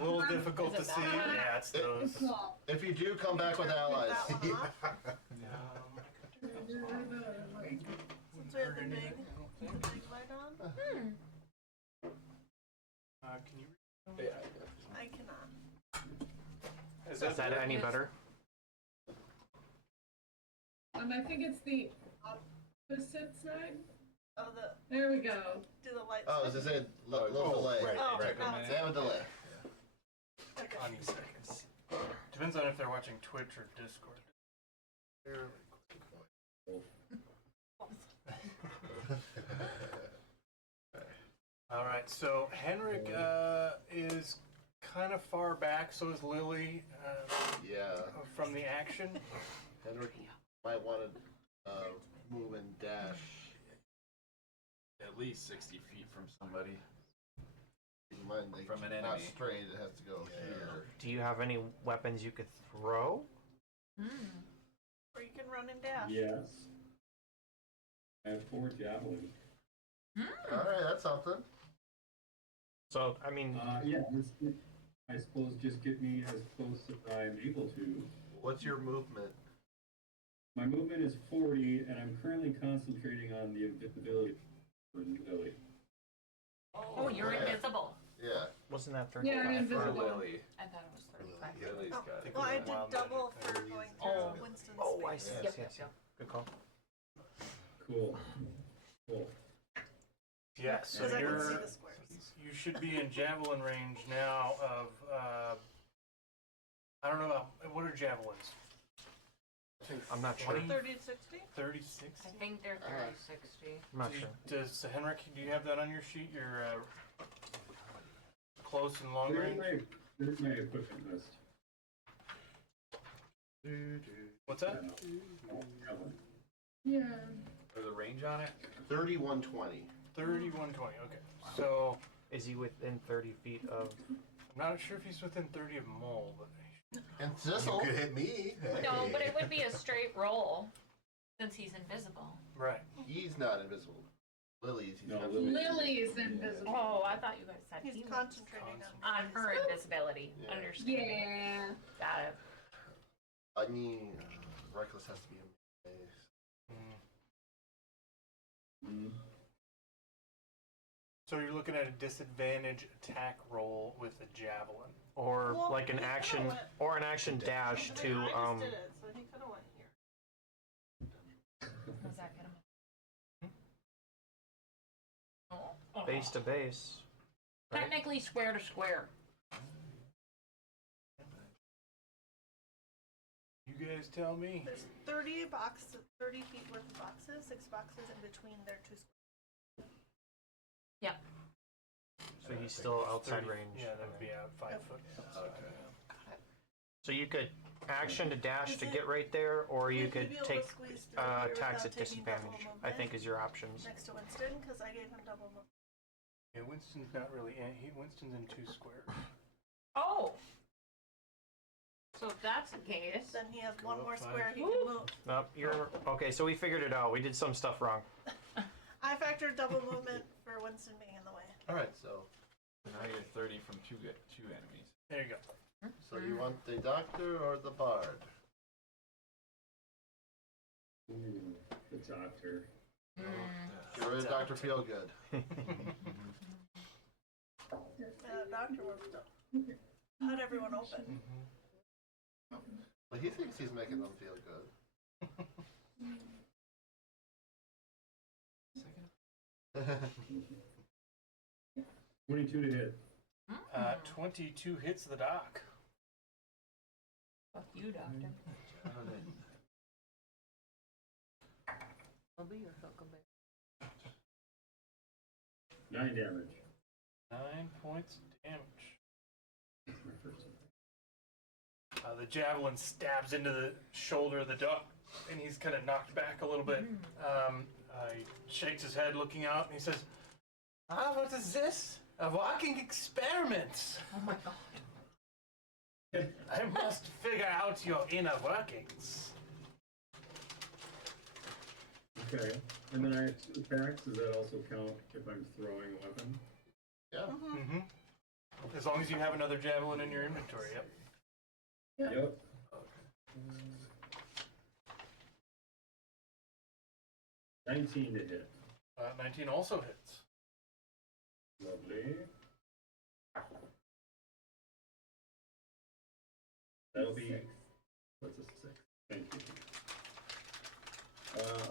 little difficult to see. Yeah, it's those. It's small. If you do, come back with allies. That one off. Since we have the big light on, Can you? I cannot. Is is that any better? I think it's the opposite side. Oh, There we go. do the lights. Oh, is this a little delay? Right, Oh, right. now it's They have a delay. okay. On you seconds. Depends on if they're watching Twitch or Discord. All right, so Henrik is kind of far back, so is Lily Yeah. from the action. Henrik might want to move and dash. At least 60 feet from somebody. Keep in mind, like, From an not enemy. straight, it has to go Yeah. here. Do you have any weapons you could throw? Or you can run and dash. Yes. I have 4 javelins. Alright, that's something. So, I mean, Yeah, I suppose just get me as close as I'm able to. What's your movement? My movement is 40, and I'm currently concentrating on the invisibility for Lily. Oh, you're Yeah. invisible. Yeah. wasn't that 35? Yeah, I'm For invisible. Lily. I thought it was 35. Yeah. Lily's Oh, got it. well, I Wild did magic double thing. for going through Oh. Winston's Oh, I space. see. Yep, Yes, yep, yes. yep. Good call. Cool. Cool. Yeah, so Because I can see you're the squares. you should be in javelin range now of I don't know about what are javelins? I'm not sure. 20? 30 to 60? 36? I think they're 30, 60. I'm not sure. Does Henrik, do you have that on your sheet? Your close and long range? There's my equipment list. What's that? Javelin. Yeah. Or the range on it? 3120. 3120. Okay. So Is he within 30 feet of I'm not sure if he's within 30 of Mole, but And You Sissel. could hit me. No, Hey. but it would be a straight roll since he's invisible. right. He's not invisible. Lily's. He's No, not Lily. Lily's invisible. Oh, I thought you guys said He's he was concentrating on her invisibility. Yeah. Understand? Yeah. Got it. I mean, Reckless has to be in base. Mm. So you're looking at a disadvantage attack roll with a javelin. Or Well, like an he kinda action, went- or an action dash But to I just did it, so he could have went here. Was that gonna? Oh. base to base. right? Technically square to square. You guys tell me. There's 30 boxes, 30 feet worth of boxes, 6 boxes in between their 2 squares. So he's still outside 30 range. Yeah, that would be out 5 foot. outside, Okay. yeah. So you could action to dash Is to it- get right there, or you Would he could be able to take squeeze through here attacks without at taking double disadvantage. I movement think is your options. next to Winston, because I gave him double movement. Yeah, Winston's not really in. Winston's in 2 squares. Oh. So if that's the case. Then he has Go one up more 5. square he Woo. can move. Nope, you're okay. So we figured it out. We did some stuff wrong. I factored double movement for Winston being in the way. Alright, so Now you're 30 from two enemies. There you go. you want the doctor or the bard? Ooh, the doctor. Get rid of Dr. Feelgood. Doctor wants to cut everyone open. But he thinks he's making them feel good. 22 to hit. 22 hits the dock. Fuck you, doctor. I'll be your huckleberry. 9 damage. 9 points damage. That's my first one. The javelin stabs into the shoulder of the duck, and he's kind of knocked back a little bit. He shakes his head, looking out, and he says, what is this? A walking experiment. Oh my god. I must figure out your inner workings. Okay. And then I have 2 attacks. Does that also count if I'm throwing a weapon? Yeah. Mm-hmm. As long as you have another javelin in your inventory, yep. Yep. 19 to hit. 19 also hits. Lovely. That'll be. What's a 6? Thank you.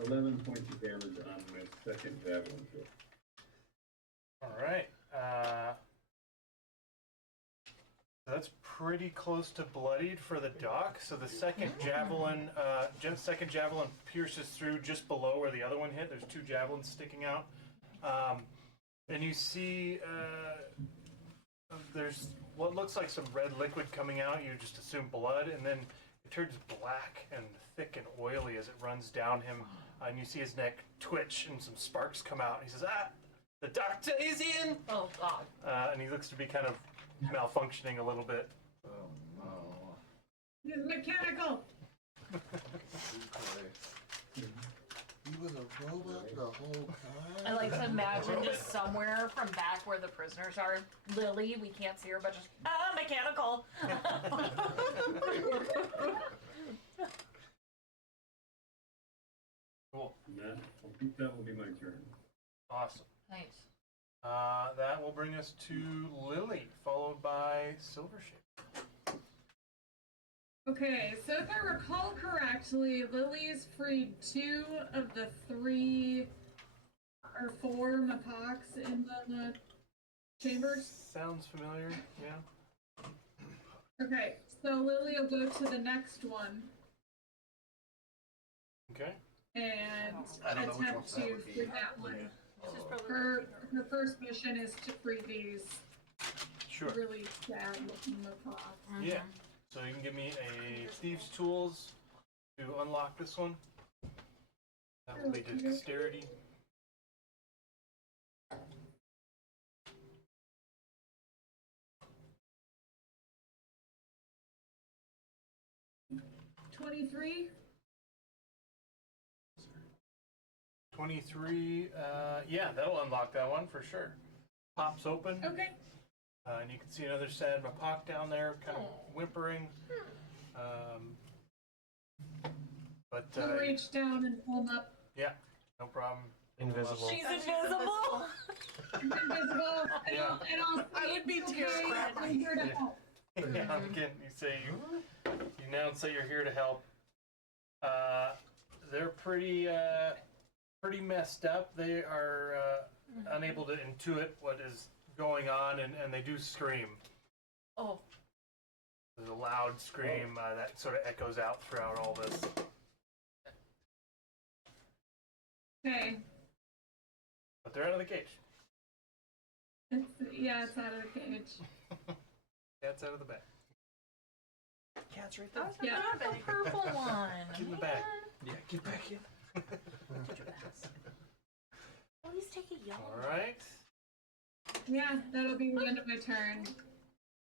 11 points of damage on my second javelin throw. All right. That's pretty close to bloodied for the dock. So the second javelin pierces through just below where the other one hit. There's 2 javelins sticking out, and you see there's what looks like some red liquid coming out. You just assume blood, and then it turns black and thick and oily as it runs down him. And you see his neck twitch, and some sparks come out. He says, the doctor is in! Oh god. And he looks to be kind of malfunctioning a little bit. Oh no. He's mechanical. He was a robot the whole time? I like to imagine just somewhere from back where the prisoners are, Lily, we can't see her, but just, mechanical. Cool. And that, I think that will be my turn. Awesome. Nice. That will bring us to Lily, followed by Silvershape. Okay, so if I recall correctly, Lily's freed 2 of the 3 or 4 macaques in the chambers. Sounds familiar, yeah. Okay, so Lily will go to the next one Okay. and I don't know which attempt one that to would be. free that one. This is probably Her first mission is to free these Sure. really sad looking macaques. Yeah. So you can give me a Thieves' Tools to unlock this one. That will be dexterity. 23. 23, yeah, that'll unlock that one for sure. Pops open, Okay. and you can see another sad Mapok down there, kind of whimpering. But, I'll reach down and pull him up. yeah, no problem. Invisible. She's Oh, she's invisible. I'm invisible. Yeah. And I'll I would be okay, terrified. I'm here to help. Yeah, I'm kidding. You say you announce that you're here to help. They're pretty messed up. They are unable to intuit what is going on, and they do scream. Oh, There's a loud scream that sort of echoes out throughout all this. Okay. But they're out of the cage. It's out of the cage. Cat's out of the bag. Cat's right I was Yeah. not the purple one. Get in the bag. Yeah, get back in. Please take a yellow. All right. Yeah, that'll be the end of my turn.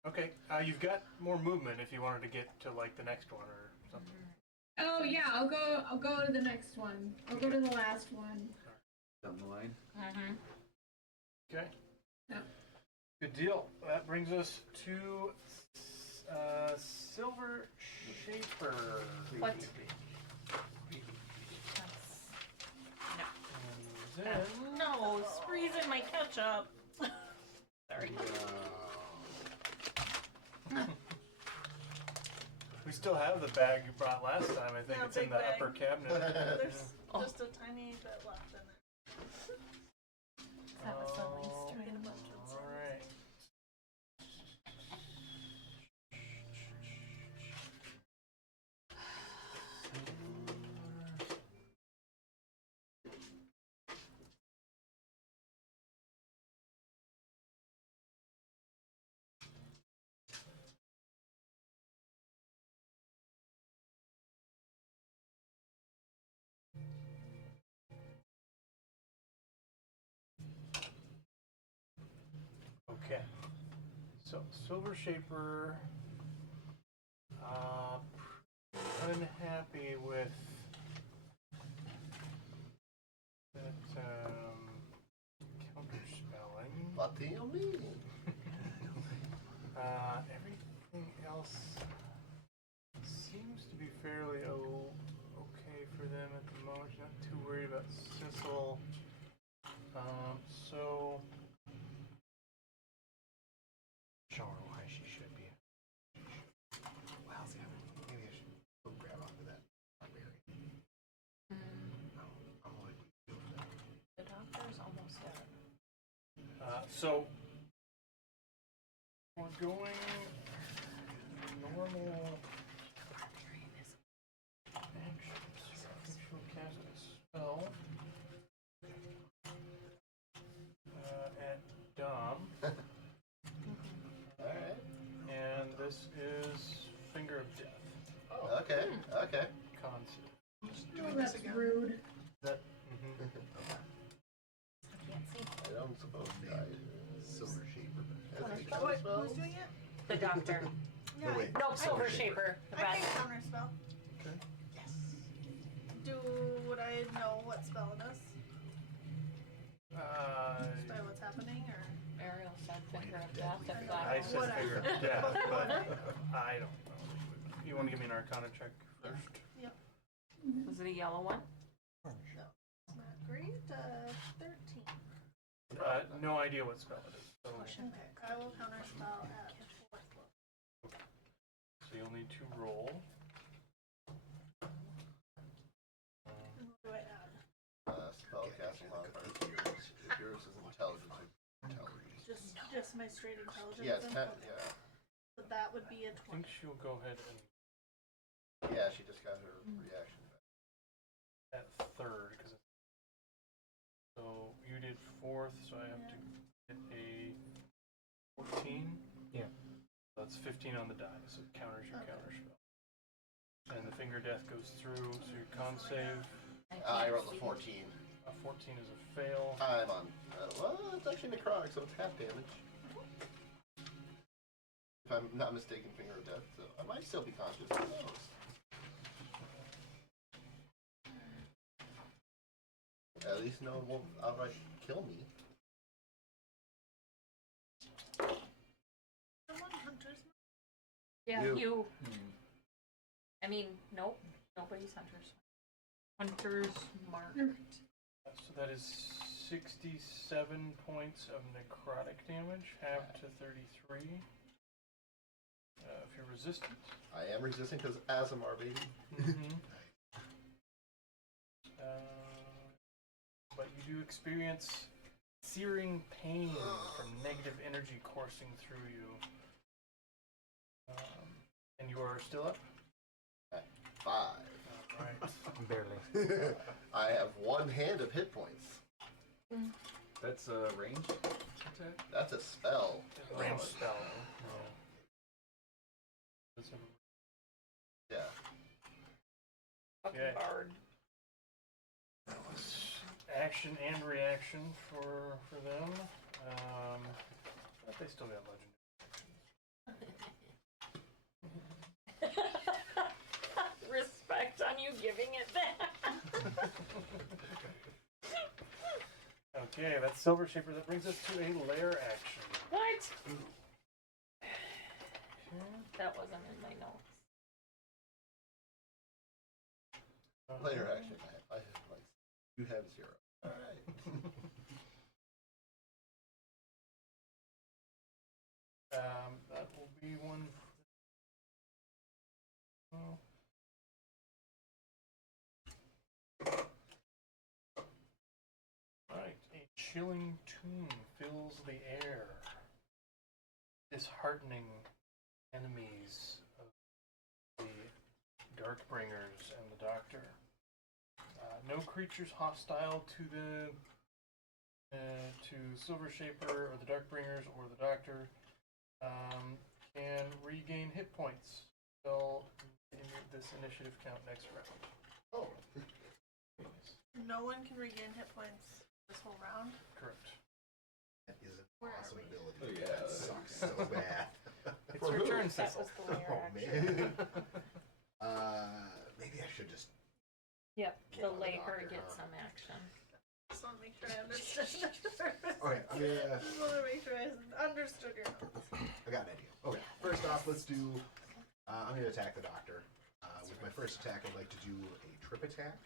Okay. You've got more movement if you wanted to get to like the next one or something. Oh yeah, I'll go to the next one. I'll go to the last one. Down the line. Mm-hmm. Okay. Yeah. Good deal. That brings us to Silver Shaper. What? And then No, Spree's in my ketchup. Sorry. we still have the bag you brought last time. I think Yeah, it's in big the bag. upper cabinet. There's Oh. just a tiny bit left in there. That was the least Oh, Get a bunch of all right. Okay. So Silver Shaper, unhappy with that counter spelling. What do you mean? Everything else seems to be fairly okay for them at the moment. Not too worried about Sissel. So Show her why she should be. Wow, see, maybe I should go grab onto that. I'm like, The doctor's almost done. so we're going normal actions. She'll cast a spell at Dom. Alright. And this is Finger of Death Oh, okay, okay. concept. Oh, that's rude. That I can't see. I don't suppose I. Silver Shaper. Has any Oh, counter wait, spells? who's doing it? The doctor. Yeah, wait. No, Silver Shaper. The I best. can counter spell. Yes. Would I know what spell it is? Just by what's happening, or? Ariel said Finger of Death. If I that said Whatever. Finger of Death, but I don't know. You want to give me an Arcana check first? was it a yellow one? It's not great. 13. No idea what spell it is. So, Okay, I will counter spell at 4th level. so you'll need to roll. And what do I add? Spellcasting modifier. If yours is intelligence, or intelligence. Just my straight intelligence. Yeah, it's then? 10, yeah. So that would be a I 20. think she'll go ahead and Yeah, she just got her reaction back. at third because so you did fourth, so I have to get a 14. Yeah. So that's 15 on the die, so it counters your Okay. counter spell. And the Finger Death goes through, so your con save. I rolled a 14. A 14 is a fail. I'm on. Well, it's actually necrotic, so it's half damage. If I'm not mistaken, Finger of Death, so I might still be conscious. Who knows? at least no one won't outright kill me. Someone hunters. Yeah, You. you. I mean, nope. Nobody's hunters. Hunters marked. So that is 67 points of necrotic damage, half to 33. If you're resistant. I am resistant because Azamar, baby. Mm-hmm. But you do experience searing pain from negative energy coursing through you. And you are still up? At 5. Alright. Barely. I have 1 hand of hit points. That's a range attack? That's a spell. Range spell. Yeah. Fucking Okay. bard. Action and reaction for them. But they still got legendary actions. Respect on you giving it back. Okay, that's Silver Shaper. That brings us to a lair action. What? That wasn't in my notes. Later, actually, I have like, you have 0. Alright. That will be one. Oh. Right, a chilling tune fills the air, disheartening enemies of the Darkbringers and the Doctor. No creatures hostile to the to Silver Shaper or the Darkbringers or the Doctor can regain hit points. They'll in this initiative count next round. Oh. No one can regain hit points this whole round. Correct. That is an Where are awesome we? ability. Oh, yeah. That sucks so bad. It's For your who? turn, That Cecil. was the layer Oh action. man. Maybe I should just. Yep, Pull the on the layer doctor, gets huh? some action. Just want to make sure I understood. Okay, I'm gonna. Just want to make sure I understood your notes. I got an idea. Okay, first off, let's do. I'm gonna attack the doctor. With my first attack, I'd like to do a trip attack.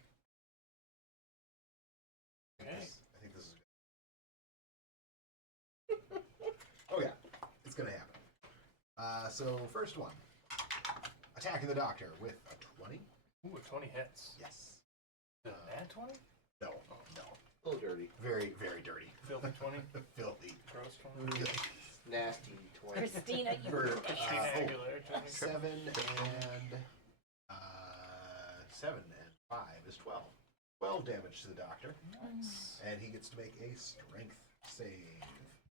Okay. I think this is good. Oh yeah, it's gonna happen. So first one, attacking the doctor with a 20. Ooh, a 20 hits. Yes. Is it a nat 20? No. No. A little dirty. Very, very dirty. Filthy 20? Filthy. Gross 20? Nasty 20. Christina, you For, Christina Aguilera 20? 7 and 7 and 5 is 12. 12 damage to the doctor. Nice. And he gets to make a strength save.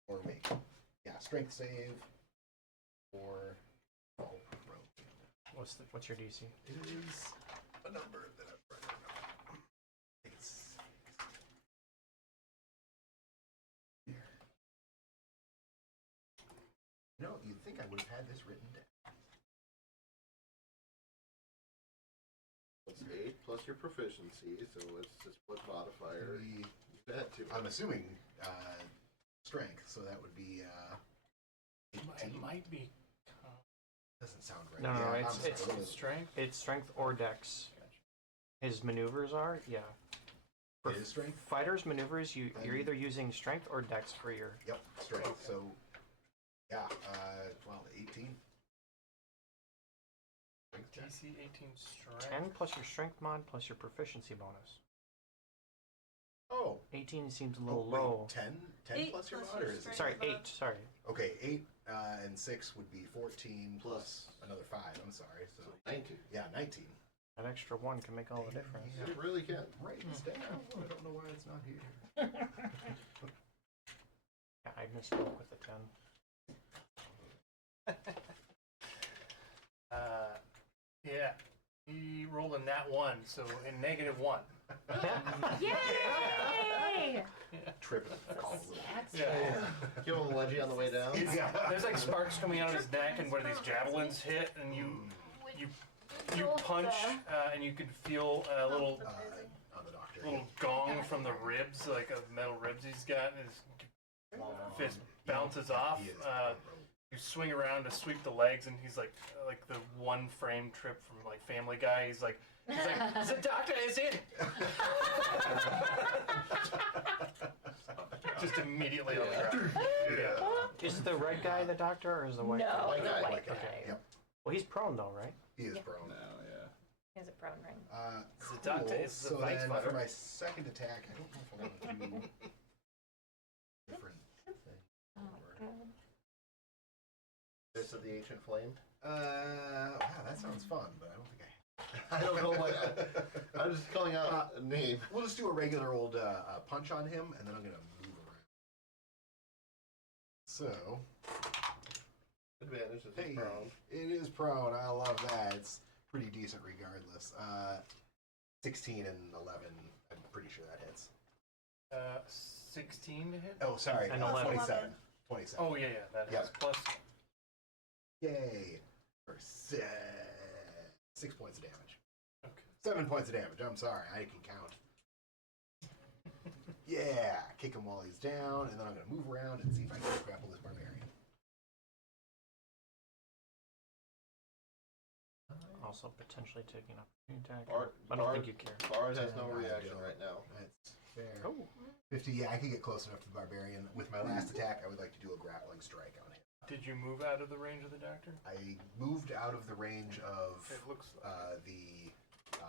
Or wait. Yeah, strength save. Or fall prone. What's your DC? It is a number that I'm trying to remember. I think it's. Here. You know, you'd think I would have had this written down. It's 8 plus your proficiency, so it's just what modifier Three- you add to it. I'm assuming strength, so that would be 18. It might be Doesn't sound right. No, no, Yeah, it's- I'm it's- sorry. strength. It's strength or dex. His maneuvers are, yeah. For It is strength? fighters maneuvers, you're either using strength or dex for your. Yep, strength. So, yeah, well, 18. Strength check. DC 18 strength. 10 plus your strength mod plus your proficiency bonus. Oh, 18 seems a oh, little wait, low. 10 8 plus your plus mod, your or is it? strength. Sorry, mod. 8. Sorry. Okay, 8 and 6 would be 14 plus another 5. I'm sorry. So, 19. yeah, 19. That extra 1 can make all the difference. Yeah. It really can. Write this down. I don't know why it's not here. Yeah, I misspoke with the 10. Yeah. He rolled a nat 1, so in -1. Yay! Tripping. Call it. That's Yeah. Give him a wedgie on the way down. Yeah. There's like sparks coming out of his neck, and where these javelins hit, and you punch, and you can feel a little On the doctor. gong from the ribs, like of metal ribs he's got, and his fist bounces off. He is You swing around to sweep the legs, and he's like the one frame trip from like Family Guy. He's like, the doctor is in. Just immediately on the ground. Yeah. Is the red guy the doctor or is the white No, guy? White the guy, white white guy. guy. Yep. Well, he's prone though, right? He is Yeah. prone. No, yeah. He has a prone ring. Cool. The doctor is the So vice then fighter. for my second attack, I don't know if I want to do different thing. Oh my god. This of the ancient flame. Wow, that sounds fun, but I don't think I don't know what. I'm just calling out a name. We'll just do a regular old punch on him, and then I'm gonna move around. So, Advantage is hey, prone. it is prone. I love that. It's pretty decent regardless. 16 and 11. I'm pretty sure that hits. 16 to hit. Oh, sorry. And 27. 11. 27. Oh yeah, that Yeah. hits. Plus, Yay. For 6 points of damage. okay. 7 points of damage. I'm sorry. I can count. Yeah. Kick him while he's down, and then I'm going to move around and see if I can grapple this barbarian. Also potentially taking up an attack. Bard- I don't Bard- think you care. Bard has no I reaction don't. right now. That's fair. Oh. 50, yeah, I can get close enough to the barbarian. With my last attack, I would like to do a grappling strike on him. Did you move out of the range of the doctor? I moved out of the range of It looks. the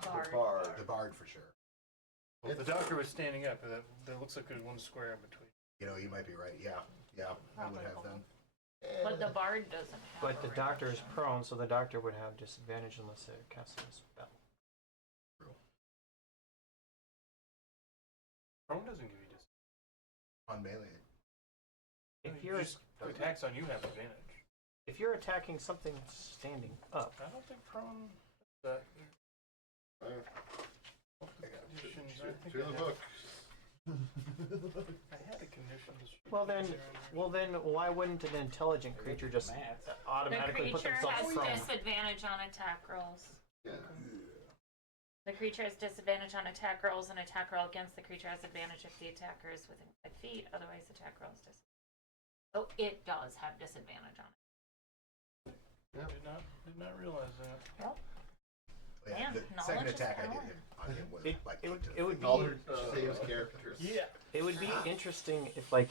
Bard. Bard. the bard for sure. Well, if the doctor was standing up, that looks like there's one square in between. You know, you might be right. Yeah, I would have then. But the bard doesn't have But a the range. doctor is prone, so the doctor would have disadvantage unless it casts a spell. Prone doesn't give you dis. On melee. If you're Just attacks on you have advantage. if you're attacking something standing up, I don't think prone. That conditions. I think Through I the had- book. I had a condition. well then why wouldn't an intelligent creature just The automatically put creature themselves has prone? disadvantage on attack rolls. Yeah. The creature has disadvantage on attack rolls, and attack roll against the creature has advantage if the attacker is within 5 feet. Otherwise, attack rolls disadvantage. So it does have disadvantage on it. Did not realize that. Well, Yeah, Man, the knowledge second is attack I did power. on him was It- like it would- 8 to it would be- Knowledge saves characters. Yeah. It would be interesting if like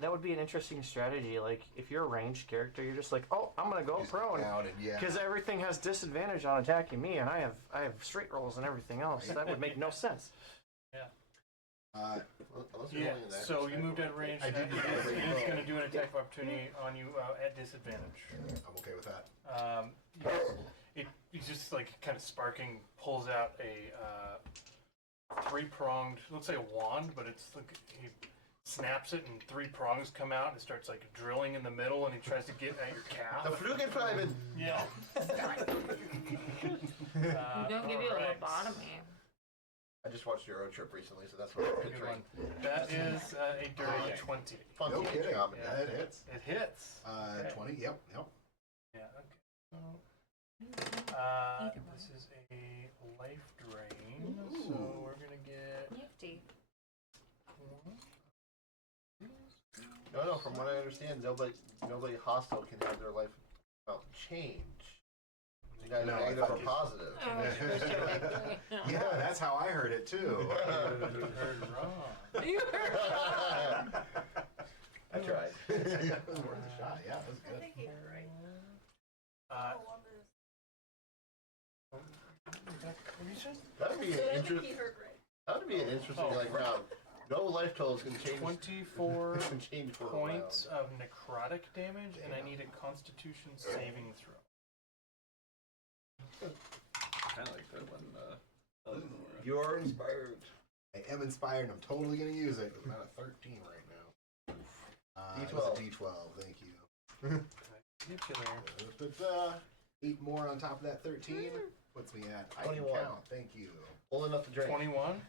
that would be an interesting strategy. Like if you're a ranged character, you're just like, oh, I'm gonna go just prone down and yeah. because everything has disadvantage on attacking me, and I have straight rolls and everything else. That would make no sense. Unless you're Yeah. rolling an So active you sniper moved out of rifle. range. I did and move out of range. It's going to do an attack of opportunity on you at disadvantage. I'm okay with that. He's just like kind of sparking, pulls out a three-pronged, looks like a wand, but it's like he snaps it and 3 prongs come out and it starts like drilling in the middle and he tries to get at your calf. The Flugenschreiben! Yeah. I'm gonna give you a alright. lobotomy. I just watched Euro Trip recently, so that's what I'm Good picturing. one. That is a dirty 20. Fun No teenage kidding. comedy. Yeah. That hits. It hits. Okay. 20. Yep. Yeah, okay. This is a life drain, so Ooh. we're gonna get Nifty. 1. No, from what I understand, nobody hostile can have their life change. You guys No, are I negative or thought you- positive. Yeah, that's how I heard it too. You heard wrong. You heard I tried. It was worth a shot. Yeah, that was I good. think you were right. Uh, Oh, what you said? That'd be I an think interest. he heard right. That'd be an interesting Oh. round. No life totals can change. 24 can change for points of necrotic damage, and I Damn. need a Constitution saving throw. Kind of like that when other than Laura. You're inspired. I am inspired. I'm totally gonna use it. I'm at a 13 right now. It was a D12. Thank you. Get you there. 8 more on top of that 13 puts me at I can 21. count. Thank you. Old enough to drink. 21.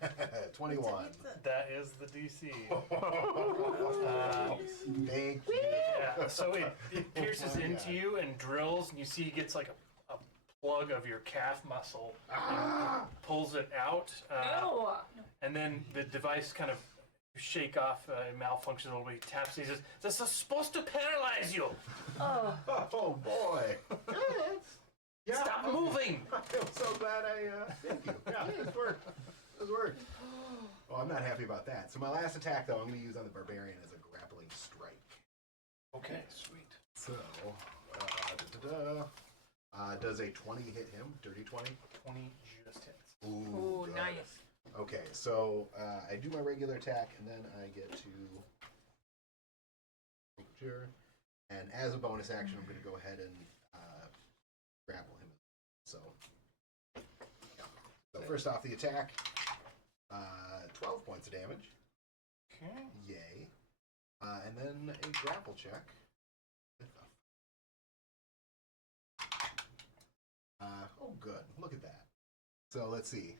21. That is the DC. Thank you. Yeah, so it pierces into you and drills, and you see it gets like a plug of your calf muscle and Ah! pulls it out. No. and then the device kind of shake off, malfunctions a little bit. He taps and he says, "This is supposed to paralyze you. Oh, Oh boy. Yeah, Stop okay. moving." I'm so glad thank you. Yeah, it's worked. It's worked. Oh, I'm not happy about that. So my last attack, though, I'm going to use on the barbarian as a grappling strike. Okay, sweet. So, does a 20 hit him? Dirty 20? 20 just hits. ooh, good. nice. Okay, so I do my regular attack, and then I get to sure. And as a bonus action, I'm going to go ahead and grapple him. So, yeah. So first off, the attack, 12 points of damage. Okay. Yay. And then a grapple check. Oh, good. Look at that. So let's see.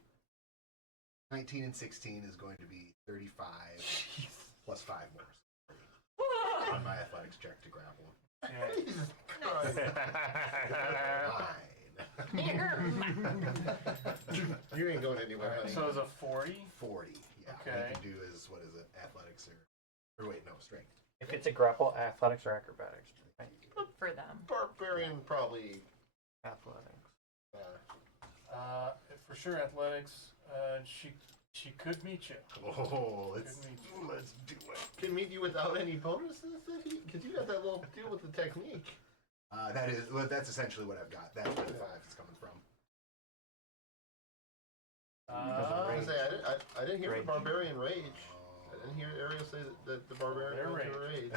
19 and 16 is going to be 35 plus 5 more on my athletics check to grapple. Yeah. Jesus Christ. Fine. You ain't going anywhere. Alright, honey. so it's a 40. 40. Yeah. Okay. All you can do is, what is it? Athletics or wait, no, strength. If it's a grapple, athletics or acrobatics. Right? For them. Barbarian probably. Athletics. For sure, athletics. She could meet you. Oh, let's Good meet do it. Can meet you without any bonuses, because you got that little deal with the technique. That's essentially what I've got. That's where the 5 is coming from. I was gonna say, I didn't hear Rage. the barbarian rage. I didn't hear Ariel say that the barbarian Their went to rage.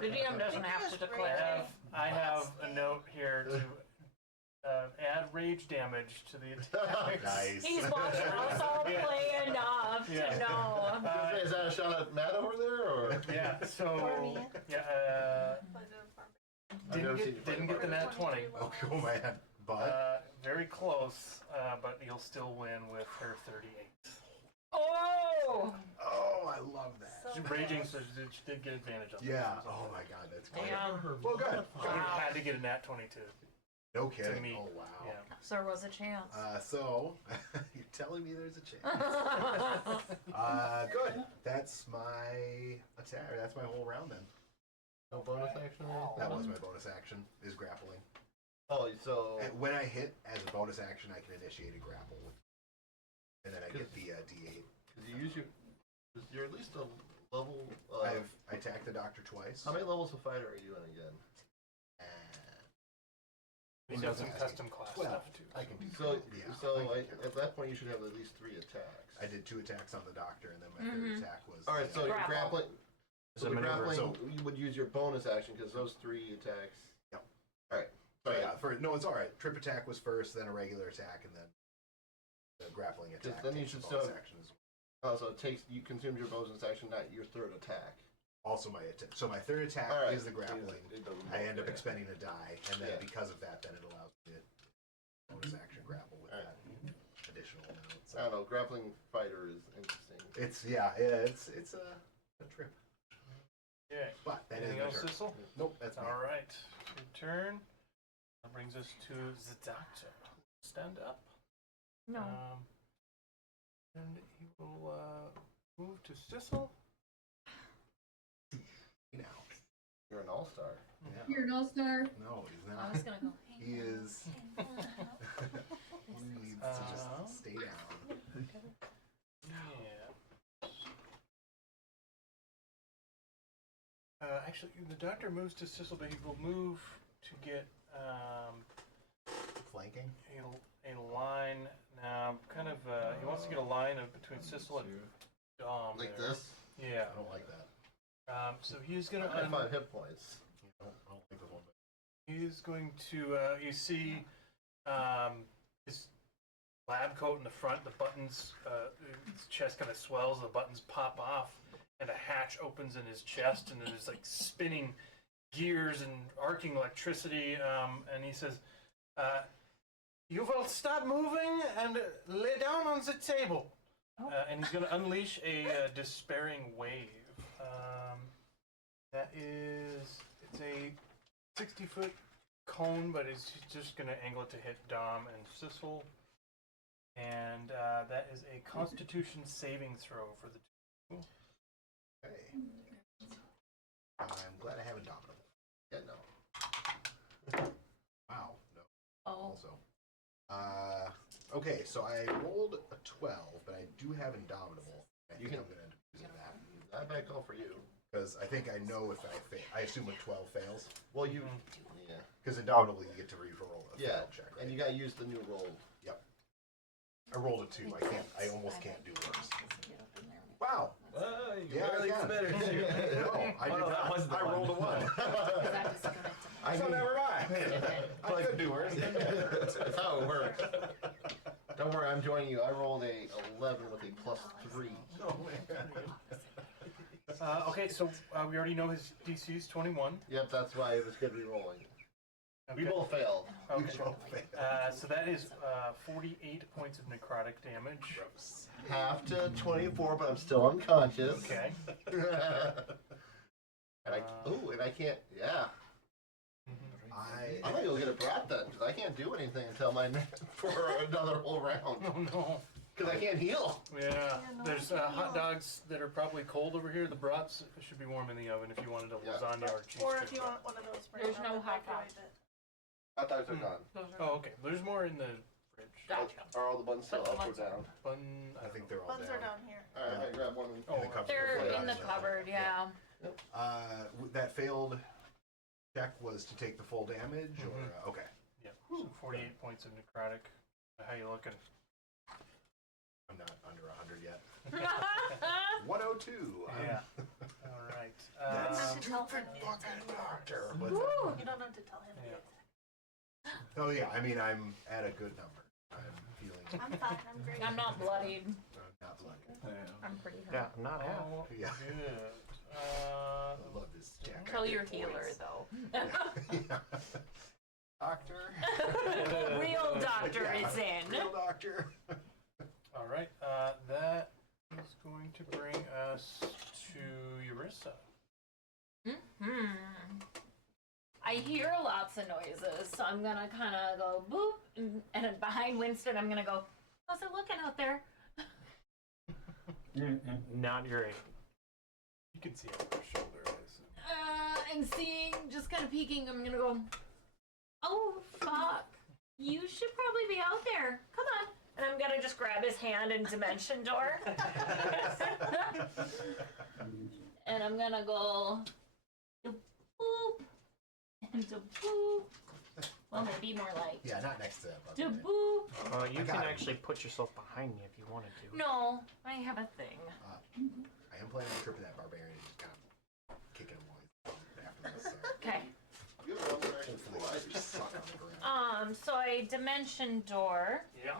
The DM doesn't have to declare. I have a note here to add rage damage to the attacks. Nice. He's watching us all play enough to Yeah. know. Is that a shot at Matt over there, or? Yeah. So Or me. yeah. I've never seen you play Didn't get the nat 20. Oh man, but Very close, but you'll still win with her 38. Oh! oh, I love that. So- She's raging, so she did get advantage on Yeah. that. Oh my god, that's great. Damn. Well, good. You had to get a nat 22. No kidding. me. Oh wow. Yeah. So there was a chance. So you're telling me there's a chance. Good. That's my attack. That's my whole round then. No bonus action or anything? That was my bonus action. Is grappling. Oh, so And when I hit as a bonus action, I can initiate a grapple, and then I get the D8. because you use you're at least a level. I attacked the doctor twice. How many levels of fighter are you in again? He So does some it's custom class 12. stuff too. I can do So, 12, yeah, so I can do at that point you should have at least 3 attacks. I did 2 attacks on the doctor, and then my third attack was. All right, so you're Grapple. grappling. It's So a the maneuver. grappling, you would use your bonus action because those 3 attacks. Yep. All right. So yeah, no, it's all right. Trip attack was first, then a regular attack, and then the grappling attack. then you takes should the bonus still- action as well. Oh, so you consumed your bonus action, not your third attack. Also my attack. So my third attack All right. is the grappling. It doesn't I end up matter. expending a die, and then Yeah. because of that, then it allows me to bonus action grapple with that additional amount. I So don't know. Grappling fighter is interesting. it's it's a trip. Yeah. But that Anything is my else, turn. Sissel? Nope, that's me. All right. Good turn. That brings us to the doctor. Stand up. No. And he will move to Sissel. Now. You're an all-star. Yeah. You're an all-star. No, he's I not. was gonna go. He is. He needs to just stay down. Yeah. Actually, the doctor moves to Sissel, but he will move to get Flanking. a line. Now, kind of, he wants to get a line of between Sissel and Dom. Like there. this. Yeah. I don't like that. So he's gonna. I have 5 hit points. I don't like the one. He's going to, you see, his lab coat in the front, the buttons, his chest kind of swells, the buttons pop off, and a hatch opens in his chest, and there's like spinning gears and arcing electricity, and he says, you will stop moving and lay down on the table. And he's going to unleash a despairing wave. It's a 60-foot cone, but he's just going to angle it to hit Dom and Sissel. And that is a Constitution saving throw for the two. Okay. I'm glad I have Indomitable. Yeah, no. Wow. No. Oh. Also. Okay, so I rolled a 12, but I do have Indomitable. I think I'm gonna end up using that Not a bad call for you. because I think I know if I fail. I assume a 12 fails Well, you. Yeah. because Indomitable you get to re-roll a Yeah. fail check, right? And you gotta use the new roll. I rolled a 2. I almost can't do worse. Wow. Well, you Yeah, barely I can. better. No, I did Oh, that not. was the I one. rolled a 1. So never mind. I could do worse. That's how it works. Don't worry, I'm joining you. I rolled a 11 with a +3. Oh, man. Okay, so we already know his DC is 21. Yep, that's why it was good re-rolling. We Okay. both failed. Okay. Both failed. So that is 48 points of necrotic damage. Half to 24, but I'm still unconscious. Okay. And I can't. Yeah. I'm gonna go get a brat then, because I can't do anything until for another whole round. Oh no. Because I can't heal. Yeah. no, There's I can't hot heal. dogs that are probably cold over here. The brats should be warm in the oven if you wanted a Yeah. lasagna or cheese. Or stick if you brat. want one of those. right There's now, no the hot microwave dogs. it. Hot dogs are gone. Oh, okay. There's more in the fridge. Gotcha. Are all the buns still But the up or buns are- down? Bun. I think they're all Buns are down. down here. Alright, I'm gonna grab one. Oh, In the cupboard. They're Yeah. in the cupboard, yeah. That failed check was to take the full damage, or okay. Yeah. So 48 points of necrotic. How you looking? I'm not under 100 yet. 102. Yeah. All right. That's Um, to tell him Stupid the fucking exact doctor. number. What's that? You don't have to tell him the Yeah. exact. Oh yeah, I mean I'm at a good number. I'm feeling. I'm fine. I'm great. I'm not bloodied. I'm not bloody. I'm pretty hurt. Yeah, I'm not half. oh, Yeah. good. I love this Jack. Until I your get healer, points. though. Yeah. Doctor. Real doctor Yeah, is in. Real doctor. All right. That is going to bring us to Eurissa. Hmm. I hear lots of noises, so I'm gonna kind of go boop, and then behind Winston, I'm gonna go, how's it looking out there? Not great. You can see over her shoulder. I assume. And seeing, just kind of peeking, I'm gonna go, oh, fuck. You should probably be out there. Come on. And I'm gonna just grab his hand and dimension door. And I'm gonna go, boop, and boop. Well, maybe more like, Yeah, not next to that. da bugger. boop. You I got can him. actually put yourself behind me if you wanted to. No, I have a thing. I am planning on tripping that barbarian and just kind of kicking him while he's after this. So Okay. You have one direction for hopefully life. I just suck on the ground. So I dimension door, Yeah.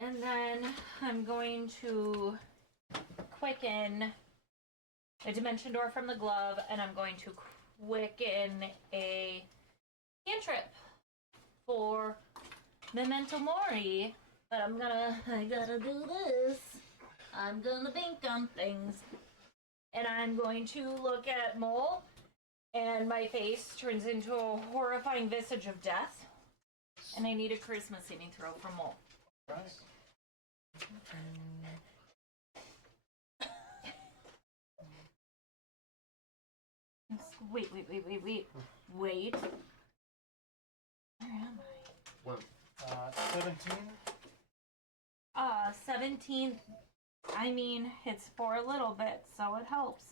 and then I'm going to quicken a dimension door from the glove, and I'm going to quicken a cantrip for Memento Mori. But I gotta do this. I'm gonna think on things. And I'm going to look at Mole, and my face turns into a horrifying visage of death. And I need a charisma saving throw from Mole. Right. Wait. Where am One. 17. I? 17. I mean, it's for a little bit, so it helps.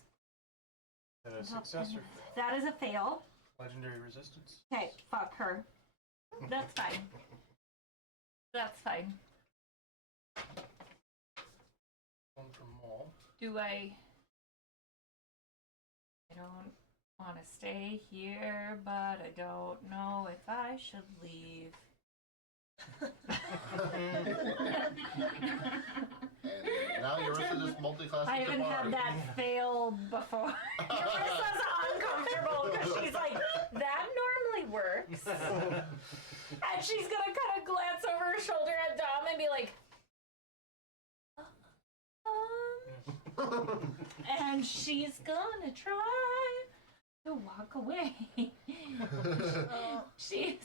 A successor. That is a fail. Legendary resistance. Okay, fuck her. That's fine. That's fine. One from Mole. Do I don't want to stay here, but I don't know if I should leave. And now Eurissa just multi-class I with haven't had Damari. that fail before. Eurissa's uncomfortable because she's like, that normally works. And she's gonna kind of glance over her shoulder at Dom and be like, and she's gonna try to walk away. She's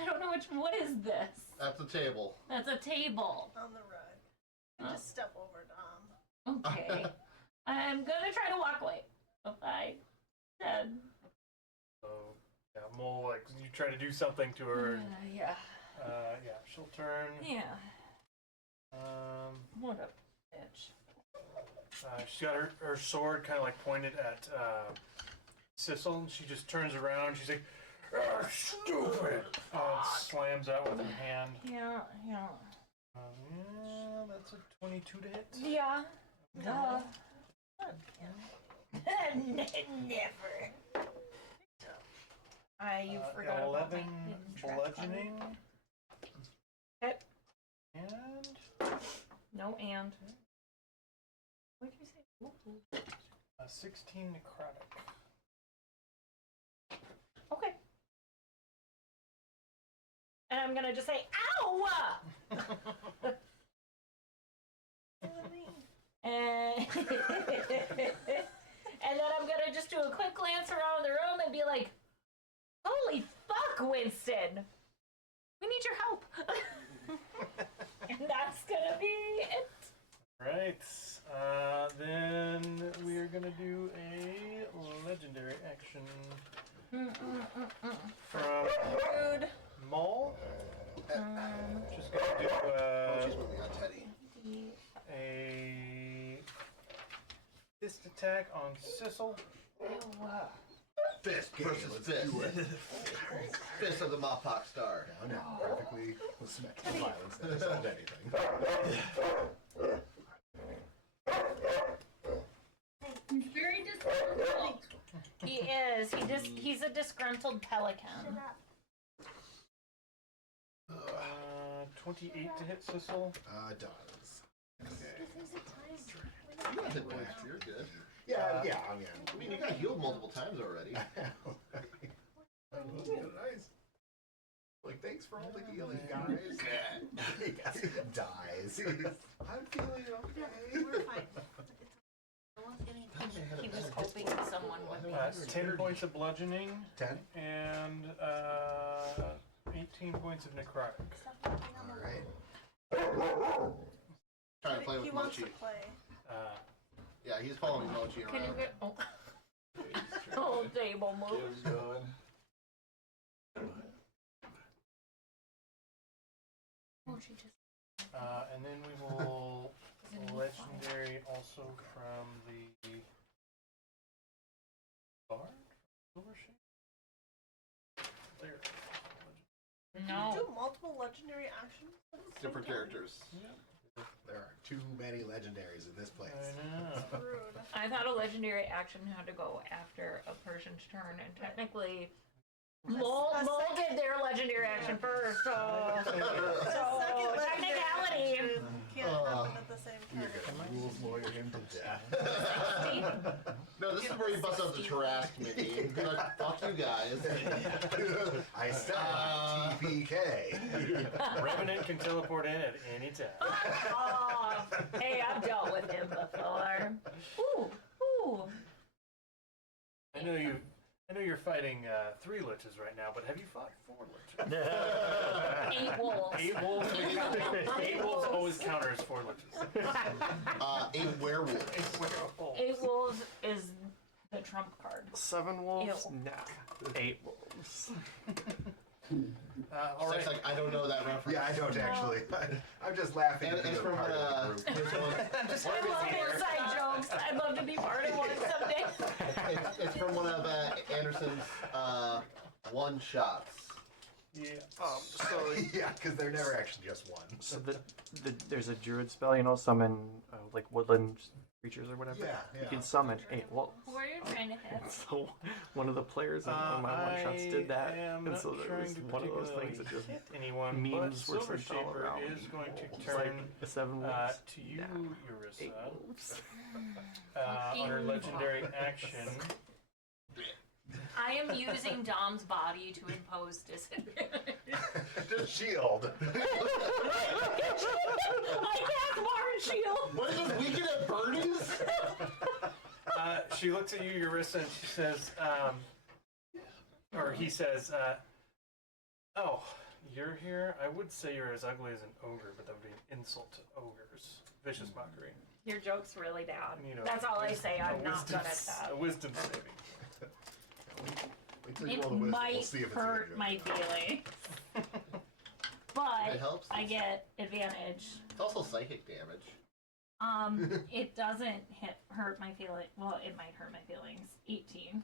I don't know what is this? That's a table. That's a table. On the rug. You just step over Dom. Okay. I'm gonna try to walk away. If I said. So, yeah, Mole, like, you try to do something to her. And, Yeah. yeah, she'll turn. Yeah. What a bitch. She's got her sword kind of like pointed at Sissel, and she just turns around. She's like, "Ah, stupid!" Slams out with her hand. Yeah. Yeah, that's a 22 to hit. Yeah. Duh. Never. You forgot about my 11 trap bludgeoning. Okay. And No and. What did you say? Ooh. 16 necrotic. Okay. And I'm gonna just say, ow! and and then I'm gonna just do a quick glance around the room and be like, holy fuck, Winston! We need your help. And that's gonna be it. Right. Then we are gonna do a legendary action from Rude. Maul. Just gonna do She's with me on Teddy. a fist attack on Sissel. Fist versus fist. Fist of the Mopok Star. Now, perfectly symmetrical violence that solved anything. He's very disgruntled. He is. He's a disgruntled pelican. 28 to hit Sissel. Does. You got hit points. You're good. Yeah, I mean, you got healed multiple times already. Nice. Like, thanks for all the healing, guys. Dies. I'm feeling okay. We're fine. He was hoping someone would be. 10 points of bludgeoning 10. and 18 points of necrotic. Alright. Trying to play He with wants to Mochi. play. Yeah, he's following Mochi Can you around. get? Oh, oh table moves. Oh, she just. And then we will legendary also from the bard? Silvershape? There. No. Do multiple legendary actions? Different characters. There are too many legendaries in this place. I know. Rude. I thought a legendary action had to go after a person's turn, and technically, Mole did their legendary action first, so Second legendary technicality. action can't happen at the same You're time. gonna rules lawyer him to death. No, this is where you bust out the Tarrasque committee. Like, fuck you guys. I said TPK. Revenant can teleport in at any time. Oh, hey, I've dealt with him before. Ooh. I know you're fighting 3 liches right now, but have you fought 4 liches? 8 wolves. 8 wolves. 8 wolves always counter as 4 liches. 8 werewolves. 8 wolves is the trump card. 7 wolves? Ew. Nah. 8 wolves. All right. It's like, I don't know that reference. Yeah, I don't actually. I'm just laughing And at it's being from part of the group. I love inside jokes. I'd love to be part of one someday. It's from one of Anderson's one-shots. Yeah. So Yeah, because they're never actually just one. So there's a druid spell, you know, summon like woodland creatures or whatever. Yeah, You yeah. can summon 8 wolves. Who are you trying to hit? So one of the players in one of my one shots did that, am and not so there trying was to one of those things that particularly just hit anyone, memes but were Silver sent all Shaper around. is going to It's turn like 7 wolves. to you, Nah. 8 Eurissa, wolves. on her legendary action. I am using Dom's body to impose disadvantage. Just shield. I cast Barn Shield. What is this weekend at Bernie's? She looks at you, Eurissa, and she says, or he says, oh, you're here, I would say you're as ugly as an ogre, but that would be an insult to ogres. Vicious mockery. Your joke's really bad. You know, That's all I say. a I'm not good at wisdom- that. A wisdom saving. Wait till you It roll the wisdom. might We'll see if it's a good hurt joke. my feelings, It but helps. I get advantage. It's also psychic damage. It doesn't hurt my feeling. Well, it might hurt my feelings. 18.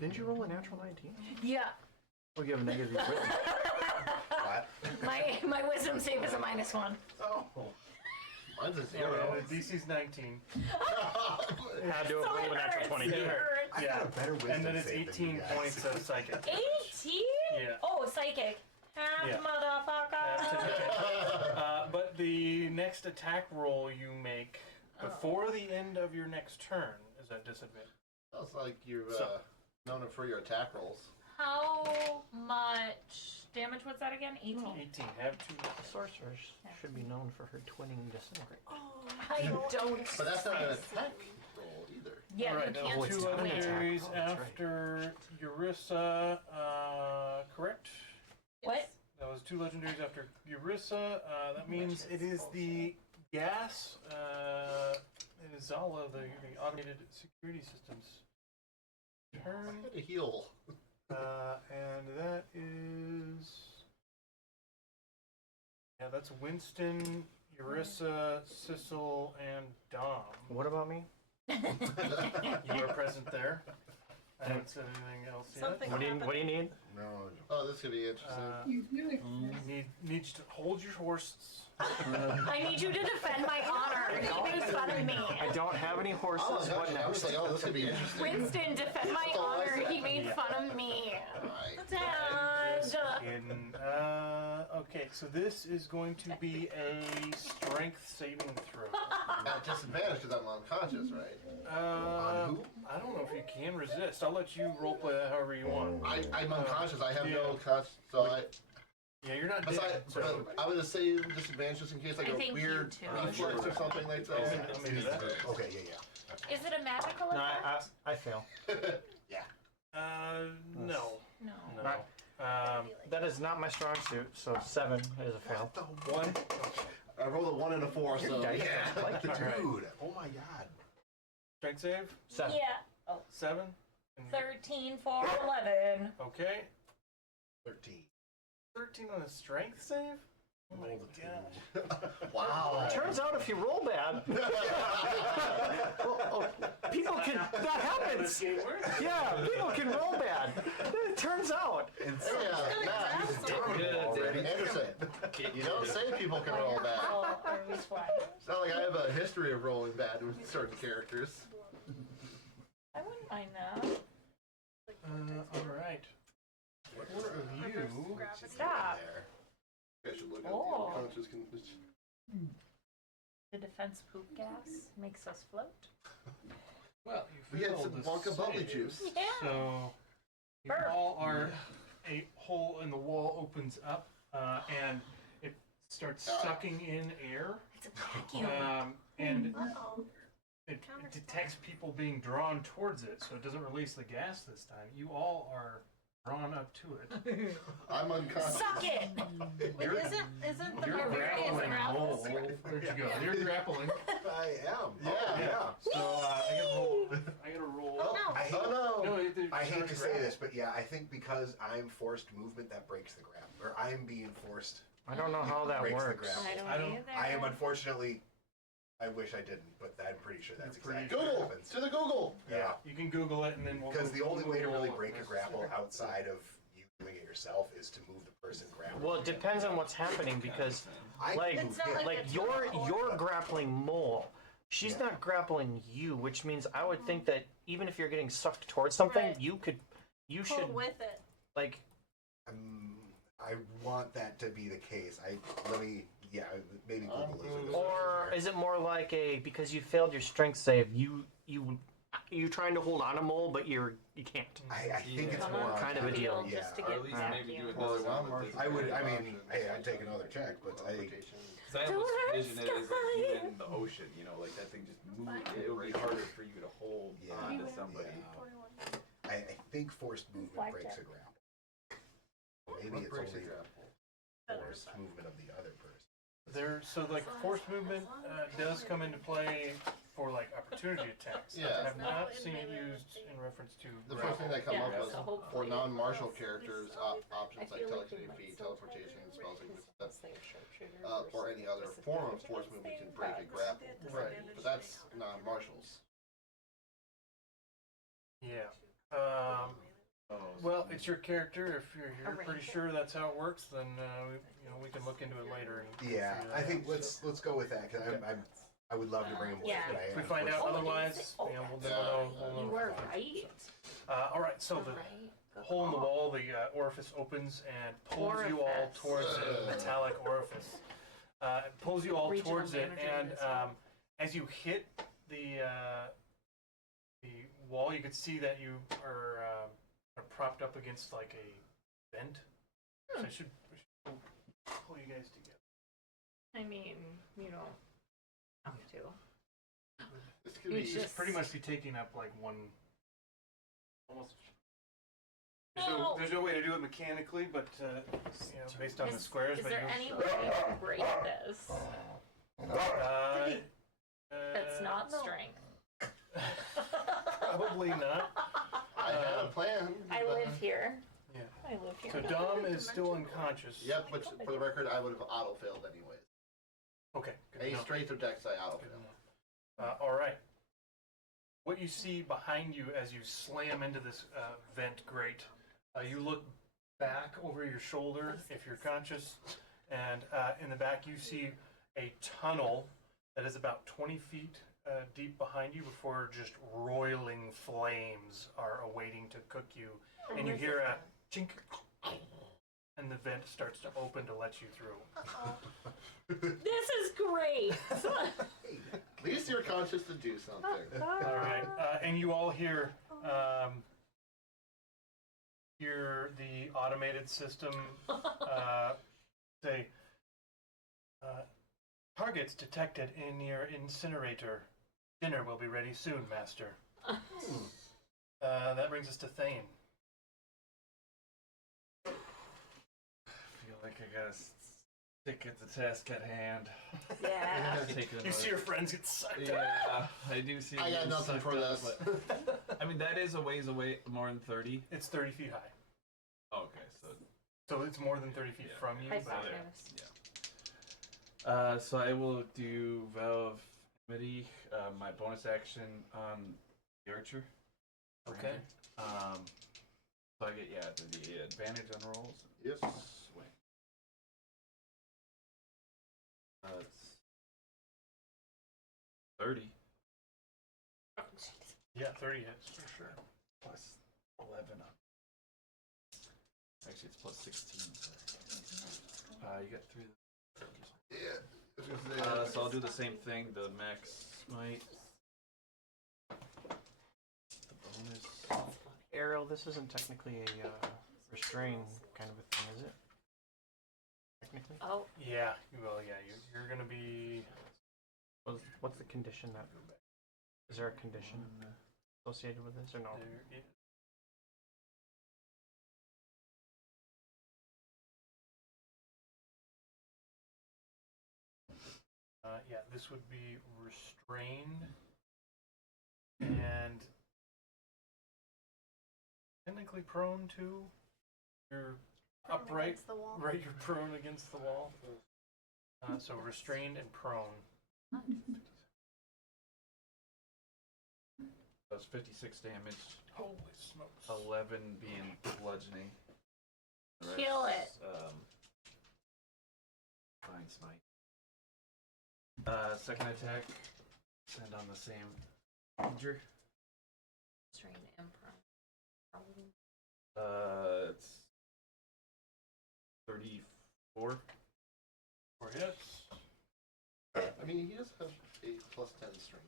Didn't you roll a natural 19? Yeah. Oh, you have a negative written. What? My wisdom save is a -1. Oh. Mine's a Yeah, 0. the DC's 19. Had to have So rolled it a natural hurts. 20. It Yeah. hurts. I got a better wisdom And then it's save than you 18 guys. points of psychic. 18? Yeah. Oh, psychic. Half Yeah. motherfucker. But the next attack roll you make before the end of your next turn is at disadvantage. Sounds like you've So- known it for your attack rolls. How much damage was that again? 18? 18. Have 2. Sorceress should be known for her twinning disintegrate. I don't. But that's not an say so. attack roll either. Yeah, Alright, you now can't it's two not an attack. legendaries Oh, that's right. after Eurissa, correct? What? That was 2 legendaries after Eurissa. That means it is the gas, it is Zala, the automated security systems turn. I had to heal. And that is. Yeah, that's Winston, Eurissa, Sissel, and Dom. What about me? You are present there. I haven't said anything else yet. Something What do you need? No. Oh, this could be interesting. You do it. Need you to hold your horses. I need you to defend my honor. He made fun of me. I don't have any horses. I was What actually, I was next? like, oh, this could be interesting. Winston, defend my That's all I honor. said. He made fun of me. Alright. In, okay, so this is going to be a strength saving throw. At disadvantage because I'm unconscious, right? On who? I don't know if you can resist. I'll let you roleplay that however you want. I'm unconscious. I have no Yeah. conscious, so I. Yeah, you're not dead. Besides, So I would just say disadvantage just in case like I a think you weird too. reflex or something like I'll that. maybe that. Okay, yeah. Is it a magical No, effect? I fail. No. No. No. Not- That is not my strong suit, so 7 is a fail. One. I rolled a 1 and a 4, Your so dice yeah. don't like you. Alright. Dude, oh my god. Strength save? 7. Yeah. 7. 13 for 11. Okay. 13. 13 on a strength save? Oh my Rolled a gosh. Wow. Turns out if you roll bad, people can. That happens. Yeah, people can roll bad. It turns out. Yeah, Matt, Anderson, you don't say people can roll bad. Oh, are we fine? It's not like I have a history of rolling bad with certain characters. I wouldn't mind that. Alright. Four of you. Stop. I should look at Oh. the unconscious condition. The defense poop gas makes us float. Well, you We had failed some the Wonka bubbly save, juice. Yeah. So you Burp. all are. A hole in the wall opens up, and it starts sucking in air. It's a vacuum. And Uh-oh. it detects people being drawn towards it, so it doesn't release the gas this time. You all are drawn up to it. I'm unconscious. Suck it! Wait, isn't the You're barbarian grappling grapple? hole. Where'd you go? You're grappling. I am. Yeah. Oh, So I gotta roll. No. I hate, Oh no! No, I hate to say this, but yeah, I think because I'm forced movement, that breaks the grapple. Or I'm being forced. I don't know how that breaks the works. grapple. I don't- either. I am unfortunately. I wish I didn't, but I'm pretty sure that's You're pretty- exactly what Google! happens. To the Google! Yeah. You can Google it and then we'll. Because the only way to Google really it break a necessary. grapple outside of you doing it yourself is to move the person grappling. Well, it depends on what's happening because, I like, can It's not move like it. like it's you're not you're grappling Mole. She's Yeah. not grappling you, which means I would think that even if you're getting sucked towards something, Right. you should Pull with it. like. I want that to be the case. Maybe Google is a good Or is it more like because you failed your strength save, you trying to hold on a Mole, but you can't. I think it's Yeah. more Kind of a deal. Yeah. Just to Or get at least maybe do it vacuum. this time with the- I would. I mean, hey, I'd take another check, but I. Cause I almost envision it as like you in the ocean, you know, like that thing just moves. It would be harder for you to hold Yeah. on to somebody. I think forced movement Like breaks it. a grapple. maybe What it's breaks only a grapple? forced movement of the other person. There, so like force movement does come into play for like opportunity attacks. Yeah. I've not seen it used in reference to. The first thing that come Yeah, up was so for hopefully non-martial it characters, I options like feel like they telekinetic might feet, still teleportation, try to spells like because with once they're sharpshooter or versus any other this is form the of force biggest movement can thing, break a but- grapple. Right. But that's non-martials. Yeah. Oh, Well, it's your character. If you're pretty Arrange it. sure that's how it works, then we can look into it later. And Yeah, figure I that think out. let's go with that because I would love to bring him with, Yeah. but I If we find out Oh, otherwise, is it? Oh, we'll that's never know. right. We'll You know. were right. All right. So the Right. Good hole in the call. wall, the orifice opens and pulls you all Orifice. towards a metallic orifice. It pulls you all Regional towards it, manager and is here. as you hit the wall, you can see that you are propped up against like a vent. So I should pull you guys together. I mean, you don't have to. This could It's be Just just- pretty much be taking up like one. Almost. No. There's no way to do it mechanically, but based on the squares. Is but there you- any way to break this that's not strength? Probably not. I had a plan. I but- live here. Yeah. I live here. So Dom is still unconscious. Yep, but for the record, I would have auto failed anyways. Okay. Good to Any know. strength or dex, I auto Good to fail. know. All right. What you see behind you as you slam into this vent grate, you look back over your shoulder if you're conscious, and in the back you see a tunnel that is about 20 feet deep behind you before just roiling flames are awaiting to cook you. And you hear a chink, and the vent starts to open to let you through. This is great. At least you're conscious to do something. All right, and you all hear the automated system say, "Targets detected in your incinerator. Dinner will be ready soon, Master." That brings us to Thane. I feel like I gotta stick at the task at hand. Yeah. Take You see your friends get sucked up. Yeah, I do see. I got them nothing sucked for up, this. but- I mean, that is a ways away, more than 30. It's 30 feet high, Okay, so so it's more than 30 feet Yeah. from you. High But five. So I will do Vow of Amity, my bonus action on the archer. Okay. So I get the advantage on rolls. Yep. Swing. It's 30 Yeah, 30 hits for sure. plus 11 on. Actually, it's plus 16. Sorry. You got 3. Yeah. I was gonna say, So I'll do the same thing. The max smite. The bonus. Arrow, this isn't technically a restrain kind of a thing, is it? Technically? Oh, Yeah, you're gonna be. What's the condition that? Is there a condition associated with this or no? There is. This would be restrained and technically prone too. You're upright, Against the wall. right? You're prone against the wall. So restrained and prone. That's 56 damage. Holy smokes! 11 being bludgeoning. The Kill rest, Fine smite. Second attack. Send on the same injure. strain and prone. It's 34. 4 hits. I mean, he does have a plus 10 strength.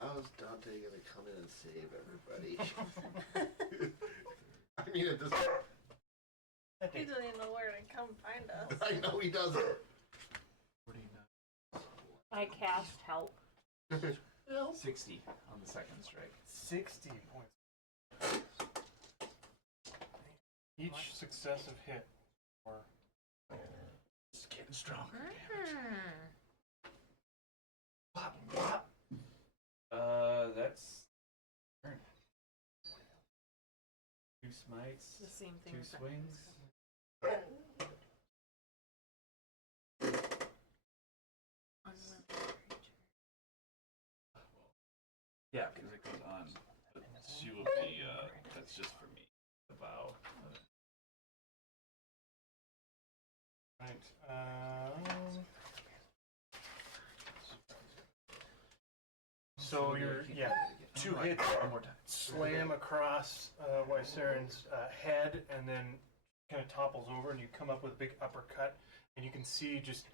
How's Dante gonna come in and save everybody? I mean, at this He doesn't even know where to come find us. I know he doesn't. I cast help. 60 on the second strike. 60 points. Each successive hit. Or Just getting stronger. That's turn. 2 smites. The same thing. 2 as that. swings. Unwilling creature. Yeah, because it goes on. But she will be, that's just for me. The bow. right. So you're 2 hits One more time. slam across Wyseren's head, and then kind of topples over, and you come up with a big uppercut, and you can see just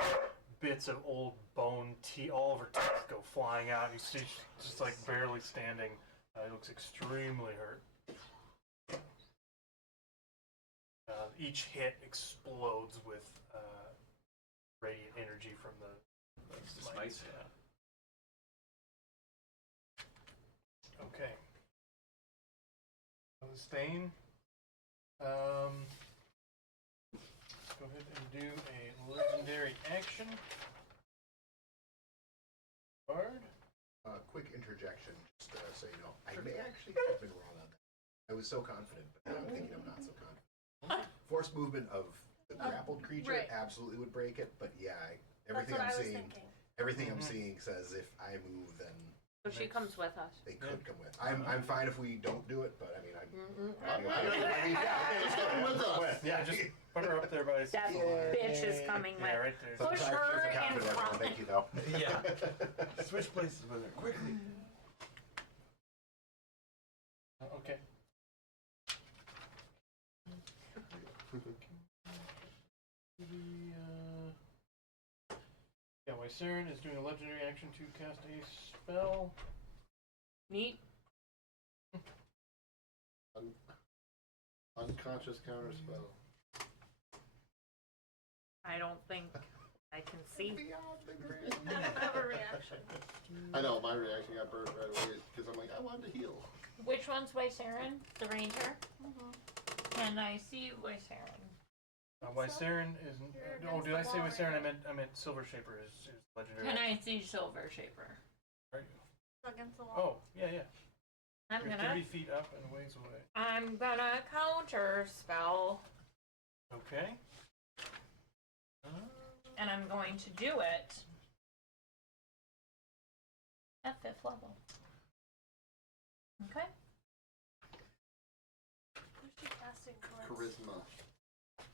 bits of old bone teeth, all of her teeth go flying out. You see she's just like barely standing. It looks extremely hurt. Each hit explodes with radiant energy from the Smites. smites. Yeah. Okay. Stain. Let's go ahead and do a legendary action. Bard. Quick interjection, just so you know. I may actually have been wrong on that. I was so confident, but now I'm thinking I'm not so confident. Force movement of the grappled creature right. absolutely would break it, but yeah, That's everything what I'm I was seeing, thinking. everything I'm Mhm. seeing says if I move, then So she comes with us. they could come with. I'm fine if we don't do it, but I mean, I'm. Yeah, just put her up there by That bitch is coming Yeah, with. right there. Push Sometimes her there's a in confident front. one, thank you though. Yeah. Switch places with her quickly. Okay. Yeah, Wyseren is doing a legendary action to cast a spell. Neat. Unconscious counter spell. I don't think I can see. I don't have a reaction. I know, my reaction got burnt right away because I'm like, I wanted to heal. Which one's Wyseren? The ranger? Can I see Wyseren? Wyseren is. You're Oh, against did the I say wall, Wyseren? right? I meant Silver Shaper is legendary. Can I see Silver Shaper? Right. Against the wall. Oh, yeah. I'm You're gonna 30 feet up and a ways away. I'm gonna counter spell, Okay. and I'm going to do it at 5th level. Okay. Who's she casting towards? Charisma.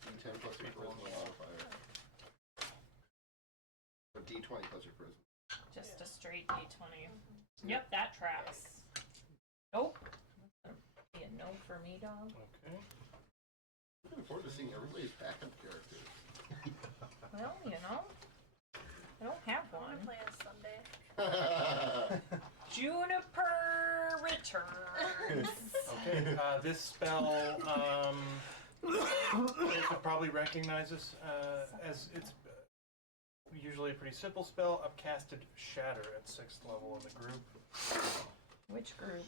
D10 plus your charisma modifier. Or D20 plus your charisma. Just a straight D20. Yep, that tracks. Nope. That's gonna be a no for me, dog. Okay. Looking forward to seeing everybody's backup characters. Well, I don't have I want one. to play as Sunday. Juniper returns. Okay. This spell, you could probably recognize this as it's usually a pretty simple spell. Upcasted Shatter at 6th level in the group. Which group?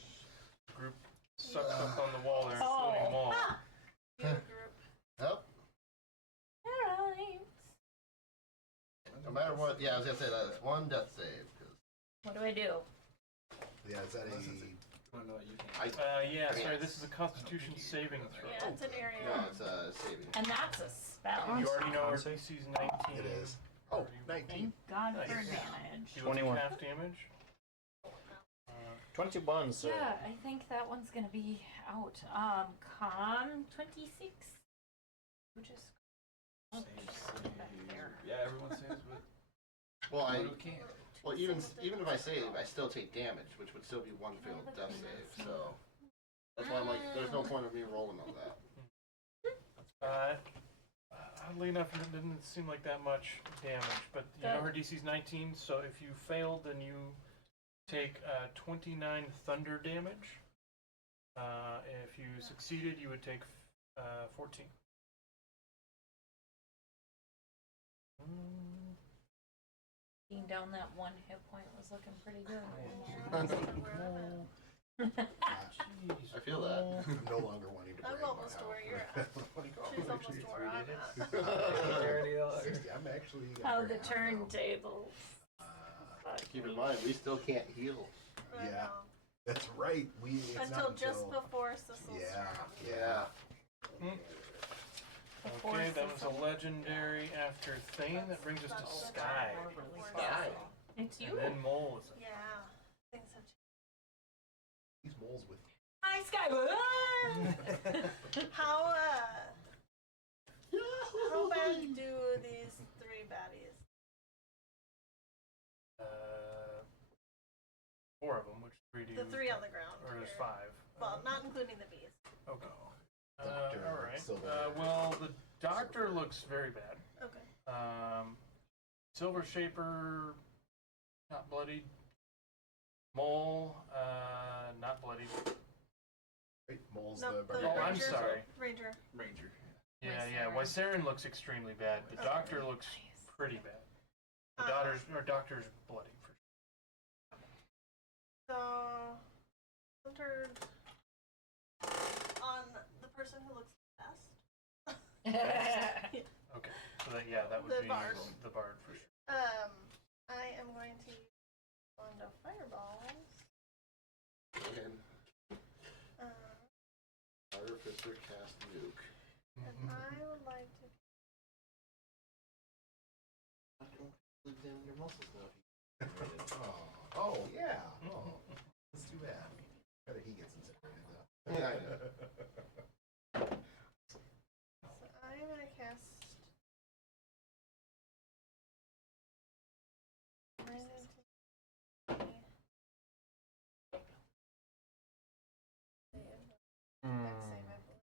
Group sucked up on the wall there, Oh. including Maul. View group. Yep. Alright. No matter what, yeah, I was gonna say that. One death save. Cause What do I do? Yeah, is that a? Want to know what you can? Yeah, sorry, this is a Constitution saving throw. Yeah, it's an area. no, it's saving. And that's a spell. You already know our Con save? DC's 19. It is. Oh, 19. Thank God for Nice. advantage. You will take 21. half damage. 22 buns. Yeah, I think that one's gonna be out. Con 26. Which is back there. Yeah, everyone saves, but Well, who can't? well, even if I save, I still take damage, which would still be one failed death save. So that's why I'm like, there's no point of me rolling on that. Oddly enough, it didn't seem like that much damage, but you know her DC's 19, so if you failed, then you take 29 thunder damage. If you succeeded, you would take 14. Being down that one hit point was looking pretty good. I'm where I'm at. I feel that. I'm no longer wanting to I'm brag almost about to where how- you're at. She's almost to where I'm at. 60. I'm actually. How very the happy now. turntables. Keep in mind, we still can't heal. I Yeah. know. That's right. It's Until not just until. before Sissel's Yeah. turn. Yeah. Before Okay, that was a Sissel. legendary after Thane. That brings us to That's the Sky. turn before Sky. Sissel. It's you. And then Mole is up. Yeah. Things have changed. These moles with. Hi, Sky. How bad do these three baddies? Four of them, which three do? The three on the ground. Or there's here. five. Well, not including the bees. Okay. Doctor, all right. Silver. Well, the doctor looks very bad. Okay. Silver Shaper, not bloodied. Mole, not bloodied. Wait, moles No, the the barbarian. Oh, I'm Ranger. sorry. Ranger. Ranger. Yeah. Wysaren looks extremely bad. The doctor looks pretty bad. The doctor's bloody for sure. So, centered on the person who looks best. Okay. So that would The be bard. the bard for sure. I am going to use Wand of Fireballs. And Uh, Artificer cast nuke. and I would like to. Live down your muscles now. Oh, yeah. Oh, that's too bad. Better he gets incinerated though. Yeah, I know. So I'm going to cast. Bring it to me. Dex save, I believe.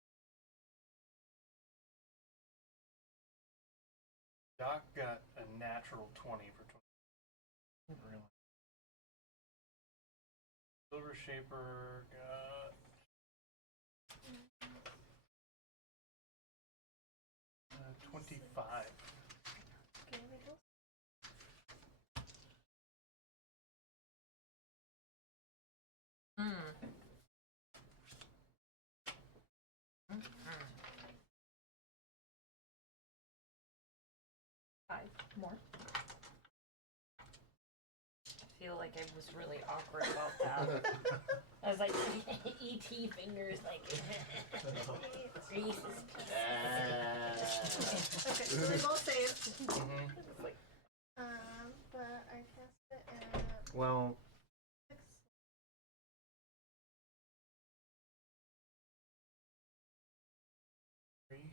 Doc got a natural 20 for 20. Really? Silver Shaper got 25. Okay, we go. Five more. I feel like I was really awkward about that. I was like, E.T. fingers, like, Reese's Okay, so they both saved. Mm-hmm. But I cast it at Well, 6. Three.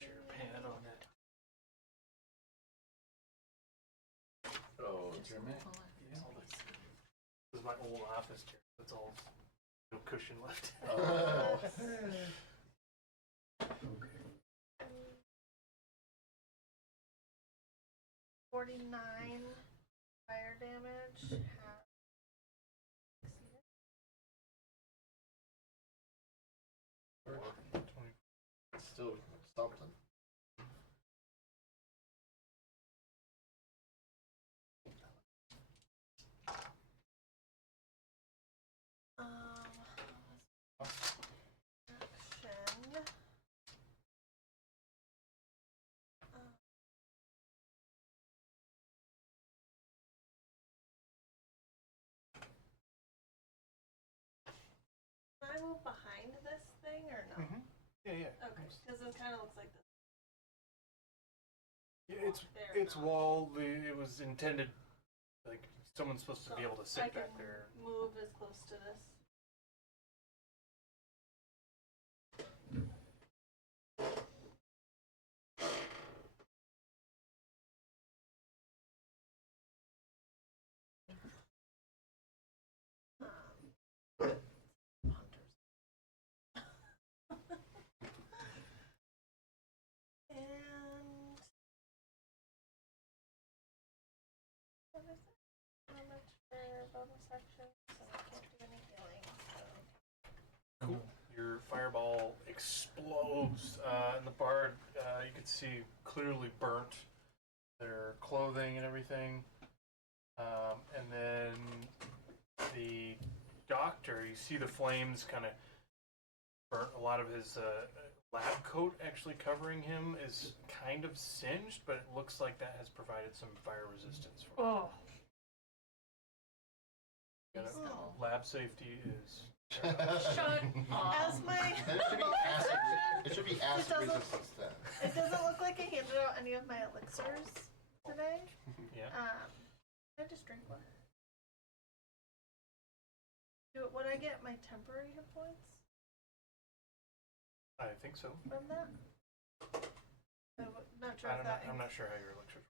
Your pad on it. Oh, It's your Mac. Yeah, this is my old office chair. That's all. No cushion left. oh. 49 fire damage. Half. It's still something. Action. Can I move behind this thing or no? Yeah. Okay, because it kind of looks like this. Yeah, There, it's not. wall. It was intended like someone's supposed to So be able to I sit can back there. move as close to this. And what is it? protection, so I can't do any healing. So. Cool. Your fireball explodes, and the bard, you can see clearly burnt their clothing and everything. And then the doctor, you see the flames kind of burnt a lot of his lab coat actually covering him is kind of singed, but it looks like that has provided some fire resistance for him. Oh. Yeah, lab safety is... Shut As my And it should be acid. It should be acid doesn't- resistance then. it doesn't look like I handed out any of my elixirs today. Yeah. Can I just drink one? Would I get my temporary hit points I think so. from that? Not sure if that. I'm not sure how your electric.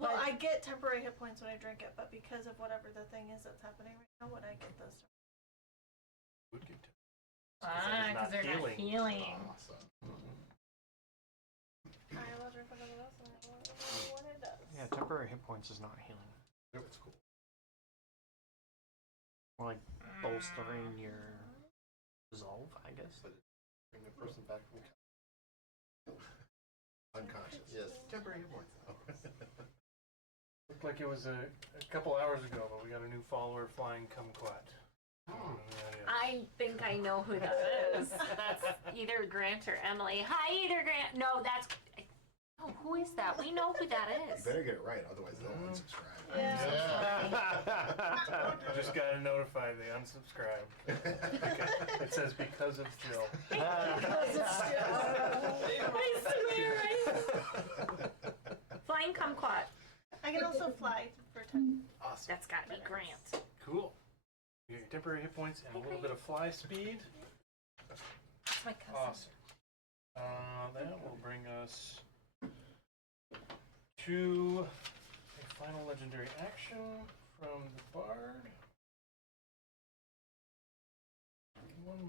Well, I get temporary hit points when I drink it, but because of whatever the thing is that's happening right now, would I get those? Would get to. Because they're not healing. Awesome. I will drink whatever else and I will know what it does. Yeah, temporary hit points is not healing. It's cool. More like bolstering your resolve, I guess. Bring the person back from Unconscious. Yes. Temporary hit points. Looked like it was a couple hours ago, but we got a new follower, Flying Kumquat. I think I know who that is. That's either Grant or Emily. Hi, either Grant. No, that's. Oh, who is that? We know who that You is. better get it right, otherwise they'll unsubscribe. I just got notified they unsubscribed. It says because of Jill. I swear, right? Flying kumquat. I can also fly for 10. Awesome. That's gotta be Grant. Cool. You get your temporary hit points and a little bit of fly speed. That's my cousin. Awesome. That will bring us to a final legendary action from the bard. One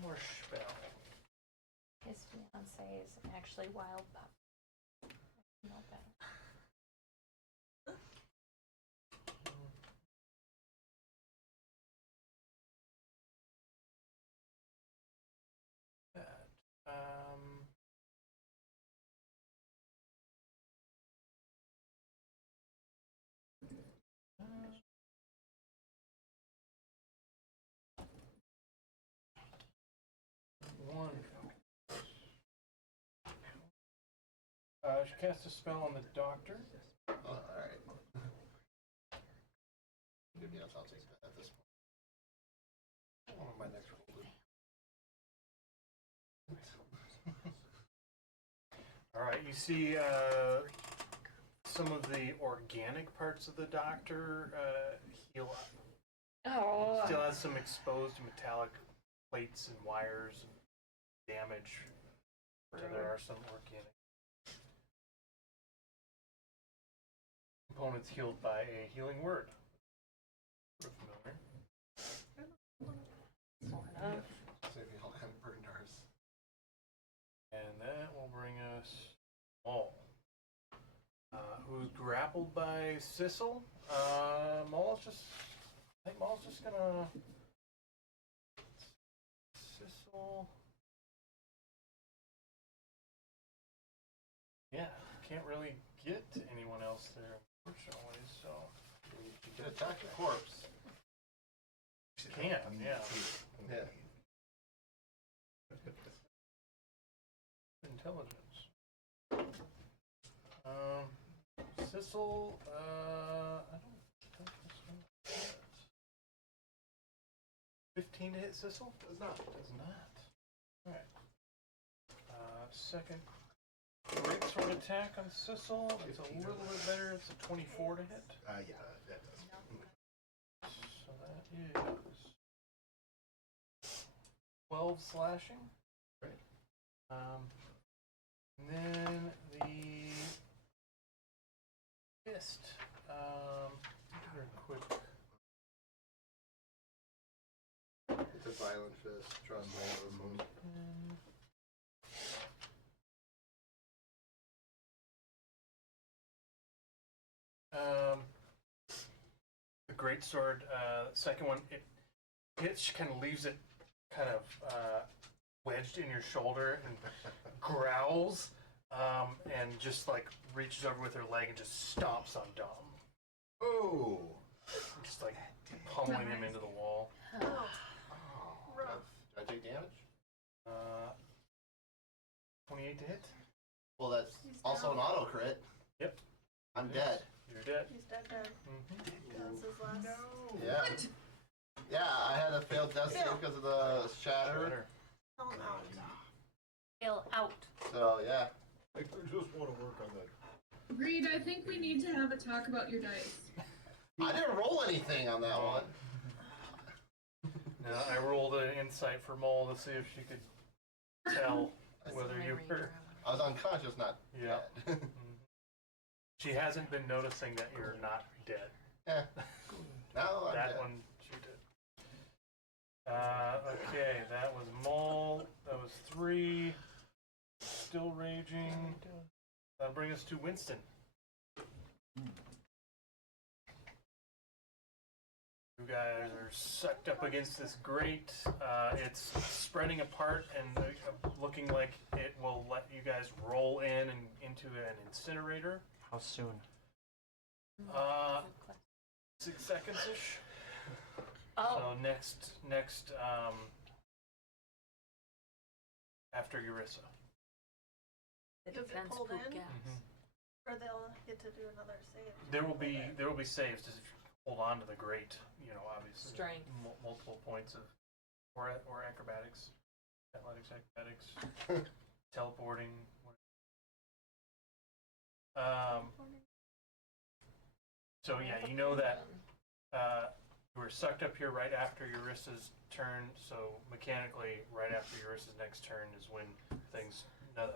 more spell. His fiance is actually wild pup. I know that. One. She casts a spell on the doctor. Alright. Maybe I'll take that at this point. Oh, my next roll. Alright, you see some of the organic parts of the doctor heal up. Oh. Still has some exposed metallic plates and wires and damage. So there are some organic components healed by a healing word. Sort of familiar. Sort of. So we all kind of burned ours. And that will bring us Maul, who's grappled by Sissel. I think Maul's just gonna Sissel. Yeah, can't really get to anyone else there, unfortunately. So You can attack a corpse. can, yeah. Yeah. Intelligence. Sissel, I don't think this one hit. 15 to hit Sissel? Does not. Does not. Alright. Second great sword attack on Sissel. It's a little bit better. It's a 24 to hit. Yeah, that does. So that is 12 slashing. Right. And then the fist. Very quick. It's a violent fist. Trust me. greatsword. Second one, it hits, kind of leaves it kind of wedged in your shoulder and growls, and just like reaches over with her leg and just stomps on Dom. Oh. Just like pummeling him into the wall. Oh, Oh, rough. did I take damage? 28 to hit. Well, that's He's also down. an auto crit. Yep. I'm dead. You're dead. He's dead. That's his last. Yeah. Yeah, I had a failed death save Fail. because of the shatter. Tell him out. Fail out. So yeah. I just want to work on that. Reed, I think we need to have a talk about your dice. I didn't roll anything on that one. Now, I rolled an insight for Mole to see if she could tell whether you were. I was unconscious, not Yeah. dead. She hasn't been noticing that you're not dead. Yeah. Now I'm That dead. one she did. Okay, that was Mole. That was 3. Still raging. That'll bring us to Winston. You guys are sucked up against this grate. It's spreading apart and looking like it will let you guys roll in and into an incinerator. How soon? 6 seconds ish. Oh, So next, after Eurissa. The Does it defense pull poop in? gas. Or they'll get to do another save. There will be saves just if you hold on to the grate. You know, obviously. Strength. Multiple points of, or acrobatics, athletics, acrobatics, teleporting. So yeah, you know that you were sucked up here right after Eurissa's turn. So mechanically, right after Eurissa's next turn is when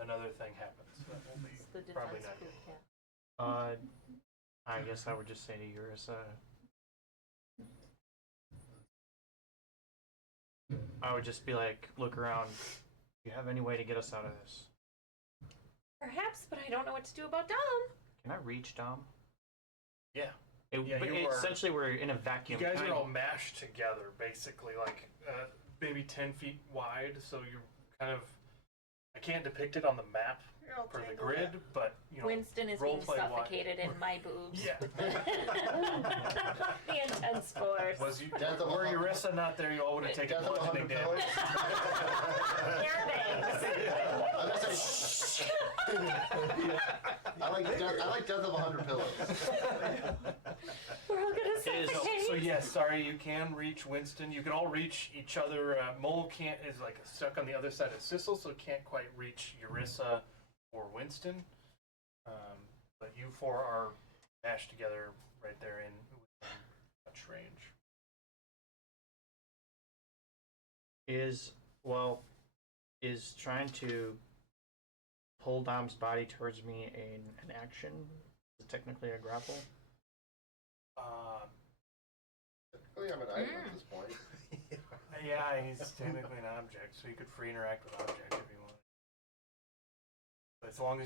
another thing happens. That will be It's the probably defense not. poop gas. I guess I would just say to Eurissa. I would just be like, look around. Do you have any way to get us out of this? perhaps, but I don't know what to do about Dom. Can I reach Dom? Yeah. But you are- essentially, we're in a vacuum. You guys kind are of- all mashed together, basically, like maybe 10 feet wide. So you're kind of. I can't depict it on the map You're all for the tangled grid, up. but you know. Winston is role being play wise- suffocated in my boobs. Yeah. The intense force. Was you Death of were 100 Eurissa not there? You all would have taken Death of bludgeoning 100 damage. Airbags. I like Death of 100 Pillows. We're all gonna Is- suffocate. So yes, sorry, you can reach Winston. You can all reach each other. Mole can't is like stuck on the other side of Sissel, so can't quite reach Eurissa or Winston. But you four are mashed together right there in within touch range. Is trying to pull Dom's body towards me an action? Is it technically a grapple? Technically, I'm an item at this point. Yeah, he's technically an object, so you could free interact with object if you want. But as long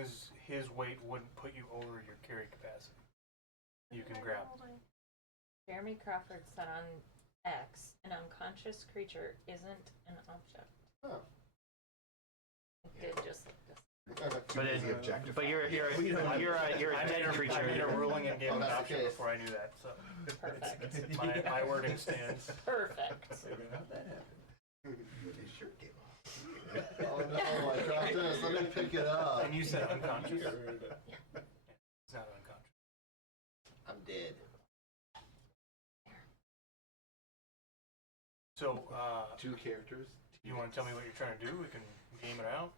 as his weight wouldn't put you over your carry capacity, you can grab. Jeremy Crawford said on X, an unconscious creature isn't an object. Oh. It did just like this. But Easy objective. But you're a I made dead a creature. ruling and gave Oh, him an that's the option case. before I knew that. So Perfect. my wording stands. Perfect. How'd that happen? His shirt came off. Oh no, I dropped this. Let me pick it up. And you said unconscious? It's not unconscious. I'm dead. So, 2 characters. you want to tell me what you're trying to do? We can game it out.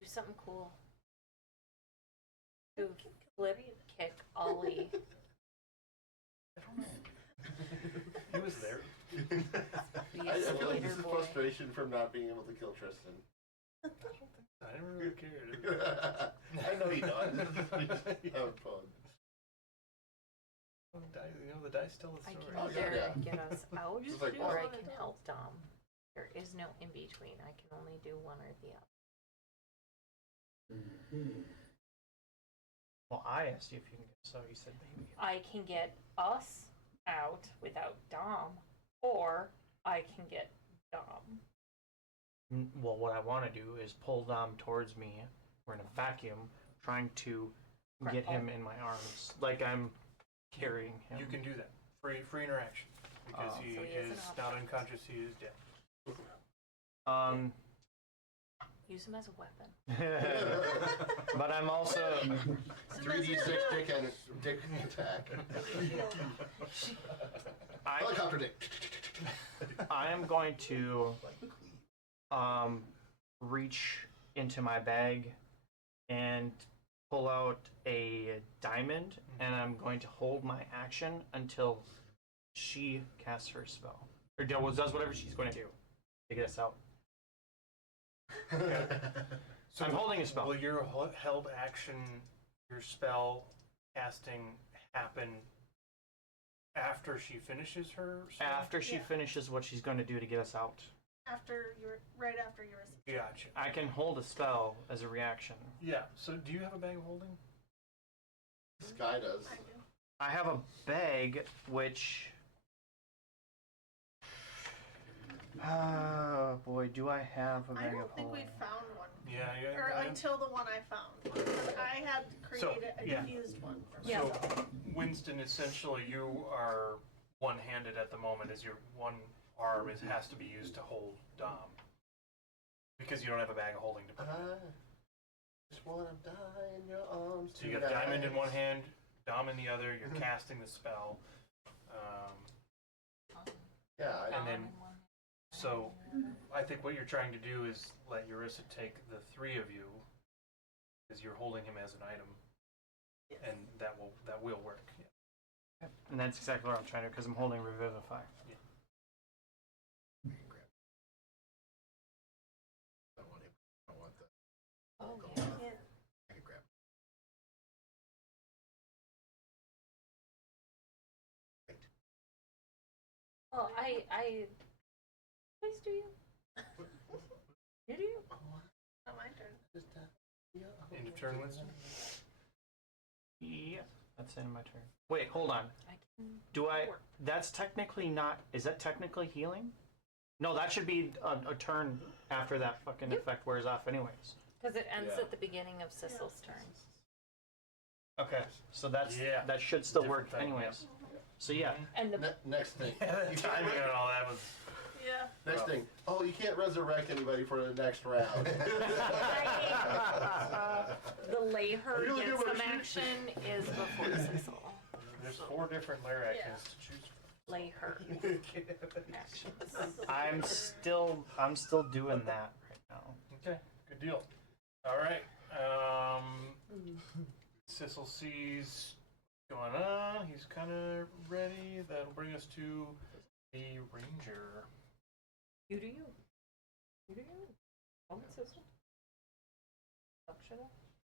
Do something cool. Do flip, kick, ollie. He was there. Be I a feel like skater this is boy. frustration from not being able to kill Tristan. I never really cared. I know you don't. You're having fun. You know, the dice tell the I story. can Oh, either yeah. get us out Just like or I what? can help Dom. There is no in between. I can only do one or the other. Well, I asked you if you can get so you said maybe. I can get us out without Dom, or I can get Dom. Well, what I want to do is pull Dom towards me. We're in a vacuum, trying to get him in my arms, like I'm carrying him. You can do that. Free interaction. Because he So he is is an not option. unconscious, he is dead. Use him as a weapon. But I'm also 3d6 dick attack. Helicopter dick. I am going to reach into my bag and pull out a diamond, and I'm going to hold my action until she casts her spell or does whatever she's going to do to get us out. So I'm holding a spell. Will your held action, your spell casting, happen after she finishes her spell? After she finishes what she's going to do to get us out. Right after you receive. Gotcha. I can hold a spell as a reaction. Yeah. So do you have a bag of holding? Sky does. I do. I have a bag which. Boy, do I have a I bag don't of think we holding. found one. Yeah. Or until the one I found. Because I had created a diffused one for Yeah. myself. So, Winston, essentially, you are one-handed at the moment, as your one arm has to be used to hold Dom, because you don't have a bag of holding to put him in. Just wanna die in your arms. So you got Diamond in one hand, Dom in the other. You're casting the spell. Yeah, And then, so I think what you're trying to do is let Eurissa take the three of you, because you're holding him as an item, and that will work. Yeah. And that's exactly what I'm trying to do because I'm holding Revivify. I want the. Oh, yeah. Yeah. I can grab. Oh, please do you? You do you? Not my turn. End of turn, Winston. Yeah, that's the end of my turn. Wait, hold on. I can. Do I? That's technically not. Is that technically healing? No, that should be a turn after that fucking effect wears off, anyways. Because it ends Yeah. at the beginning of Sissel's turn. Okay, so that's Yeah. that should still Different work, thing, anyways. So yeah, And the Next thing. The timing on all that was. Yeah. Next thing. Oh, you can't resurrect anybody for the next round. the lay her Are you get looking at some my sheet? action is before Sissel. There's 4 different layer actions to choose Lay her from. actions. I'm still doing that right now. Okay, good deal. All right. Sissel sees what's going on. He's kind of ready. That'll bring us to the ranger. You do you. You do you. Moment, Sissel. Fuck shit up.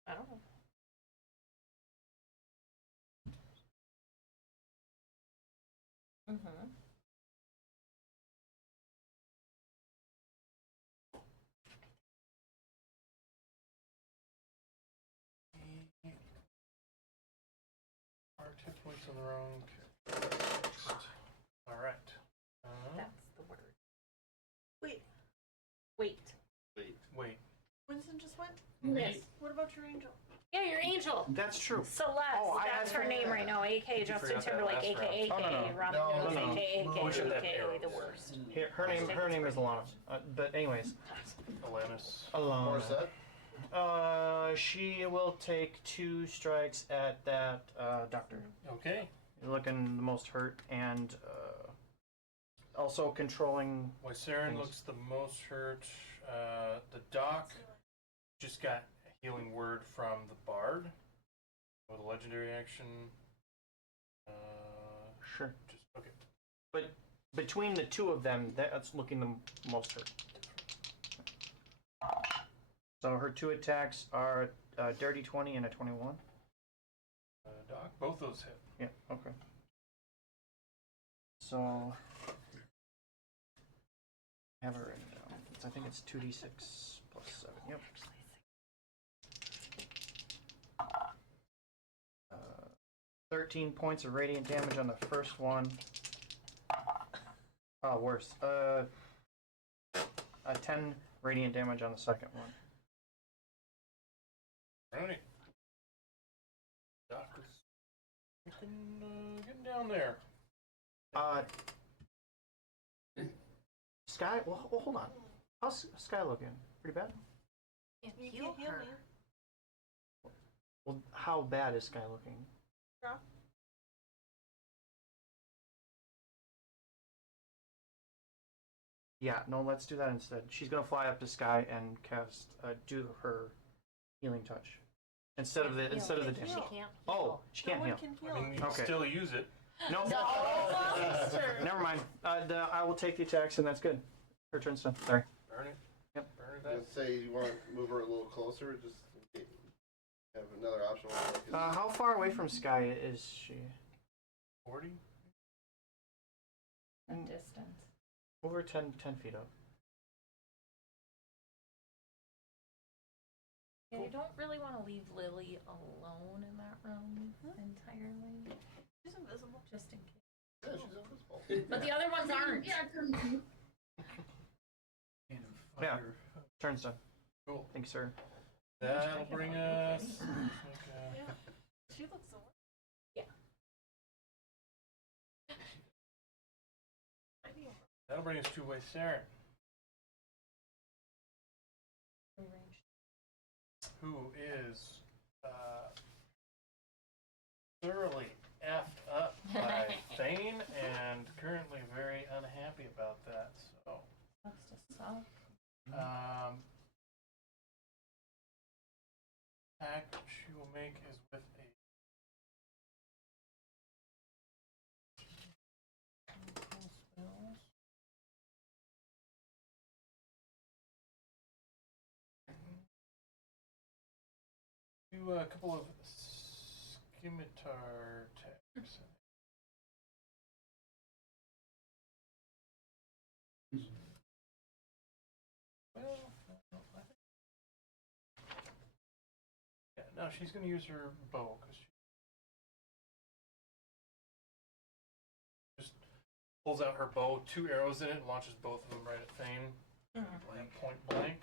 I don't know. Mm-hmm. Marked hit points on the wrong text. All right. That's the word. Wait, Wait. Wait. Winston just went? Yes. What about your angel? Yeah, your angel. That's true. Celeste. Oh, I that's had- her name right now. AKA Justin forgot that Timberlake. last AKA round. Oh, no, no. Robin No, Hood. no. AKA We should have AKA arrows. the worst. Her name is Alana. But anyways, Alanis. Alana. Morissette? She will take 2 strikes at that doctor. Okay. Looking the most hurt and also controlling. Wysaren Thanks. looks the most hurt. The doc just got a healing word from the bard with a legendary action. Sure. Just okay. But between the 2 of them, that's looking the most hurt. So her 2 attacks are a dirty 20 and a 21. Doc, both those hit. Yeah, okay. So I have it written down. I think it's 2d6 plus 7. Yep. 13 points of radiant damage on the first one. Oh, worse. 10 radiant damage on the second one. Alright. Doc is getting down there. Sky, well, hold on. How's Sky looking? Pretty bad? You can't heal me. Well, how bad is Sky looking? Rough. Yeah, no, let's do that instead. She's gonna fly up to Sky and cast, do her healing touch. Instead of the Can't damage. heal. She can't. Oh, she No can't one heal. can heal I mean, me. you can Okay. still use it. No. Monster. Never mind. I will take the attacks, and that's good. Her turn's done. Sorry. Burn it. Yep. Burn it I up. would say you want to move her a little closer, just have another option. How far away from Sky is she? 40? The distance. Over 10 feet up. Yeah, I don't really want to leave Lily alone in that room entirely, She's invisible. just in case. Yeah, she's invisible. But the other ones aren't. Yeah, currently. Yeah. Turn's done. Cool. Thank you, sir. That'll bring us. Yeah. She looks so. That'll bring us to Saren, who is thoroughly effed up by Thane and currently very unhappy about that. So, Sucks to suck. attack she will make is with a spells. Do a couple of scimitar attacks. Well, no, I think. Yeah, no, she's going to use her bow because she just pulls out her bow, 2 arrows in it, and launches both of them right at Thane. Blank. Point blank.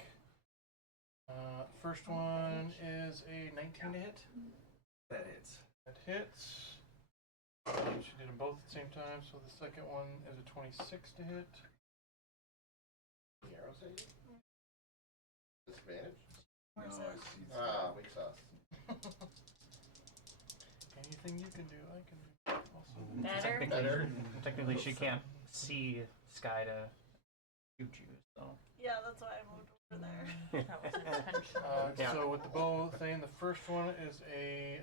First one is a 19 to hit. That hits. That hits. She did them both at the same time, so the second one is a 26 to hit. The arrows at you? Disadvantage? No, it's Ah, weak sauce. Anything you can do, I can do also. Better. Better. Technically, she can't see Sky to shoot you, so. Yeah, that's why I moved over there. That was intentional. Yeah. So with the bow thing, the first one is a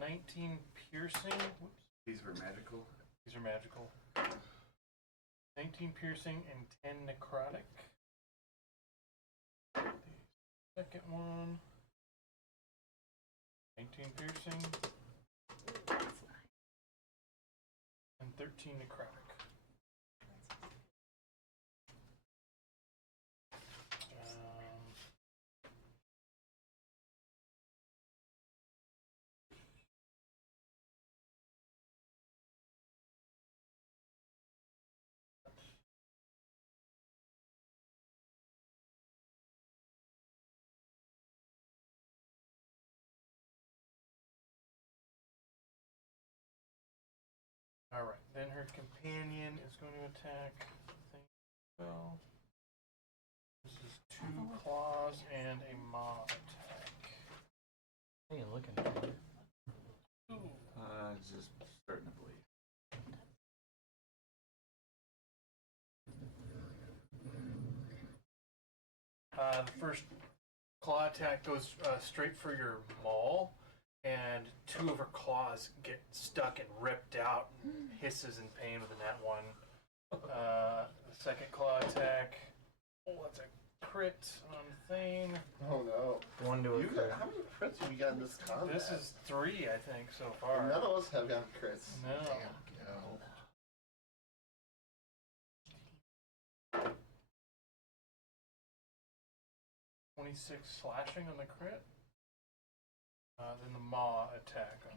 19 piercing. Whoops, These were magical. these are magical. 19 piercing and 10 necrotic. The second one, 19 piercing and 13 necrotic. Alright, then her companion is going to attack. Well, this is 2 claws and a maw attack. What are you looking for? It's just starting to bleed. The first claw attack goes straight for your maul, and 2 of her claws get stuck and ripped out, and hisses in pain with a nat 1. The second claw attack, that's a crit on Thane. Oh no. 1 to a You crit. got, how many crits have you got in this combat? This is 3, I think, so far. None of us have gotten crits. No. Damn, go. .26 slashing on the crit. Then the maw attack on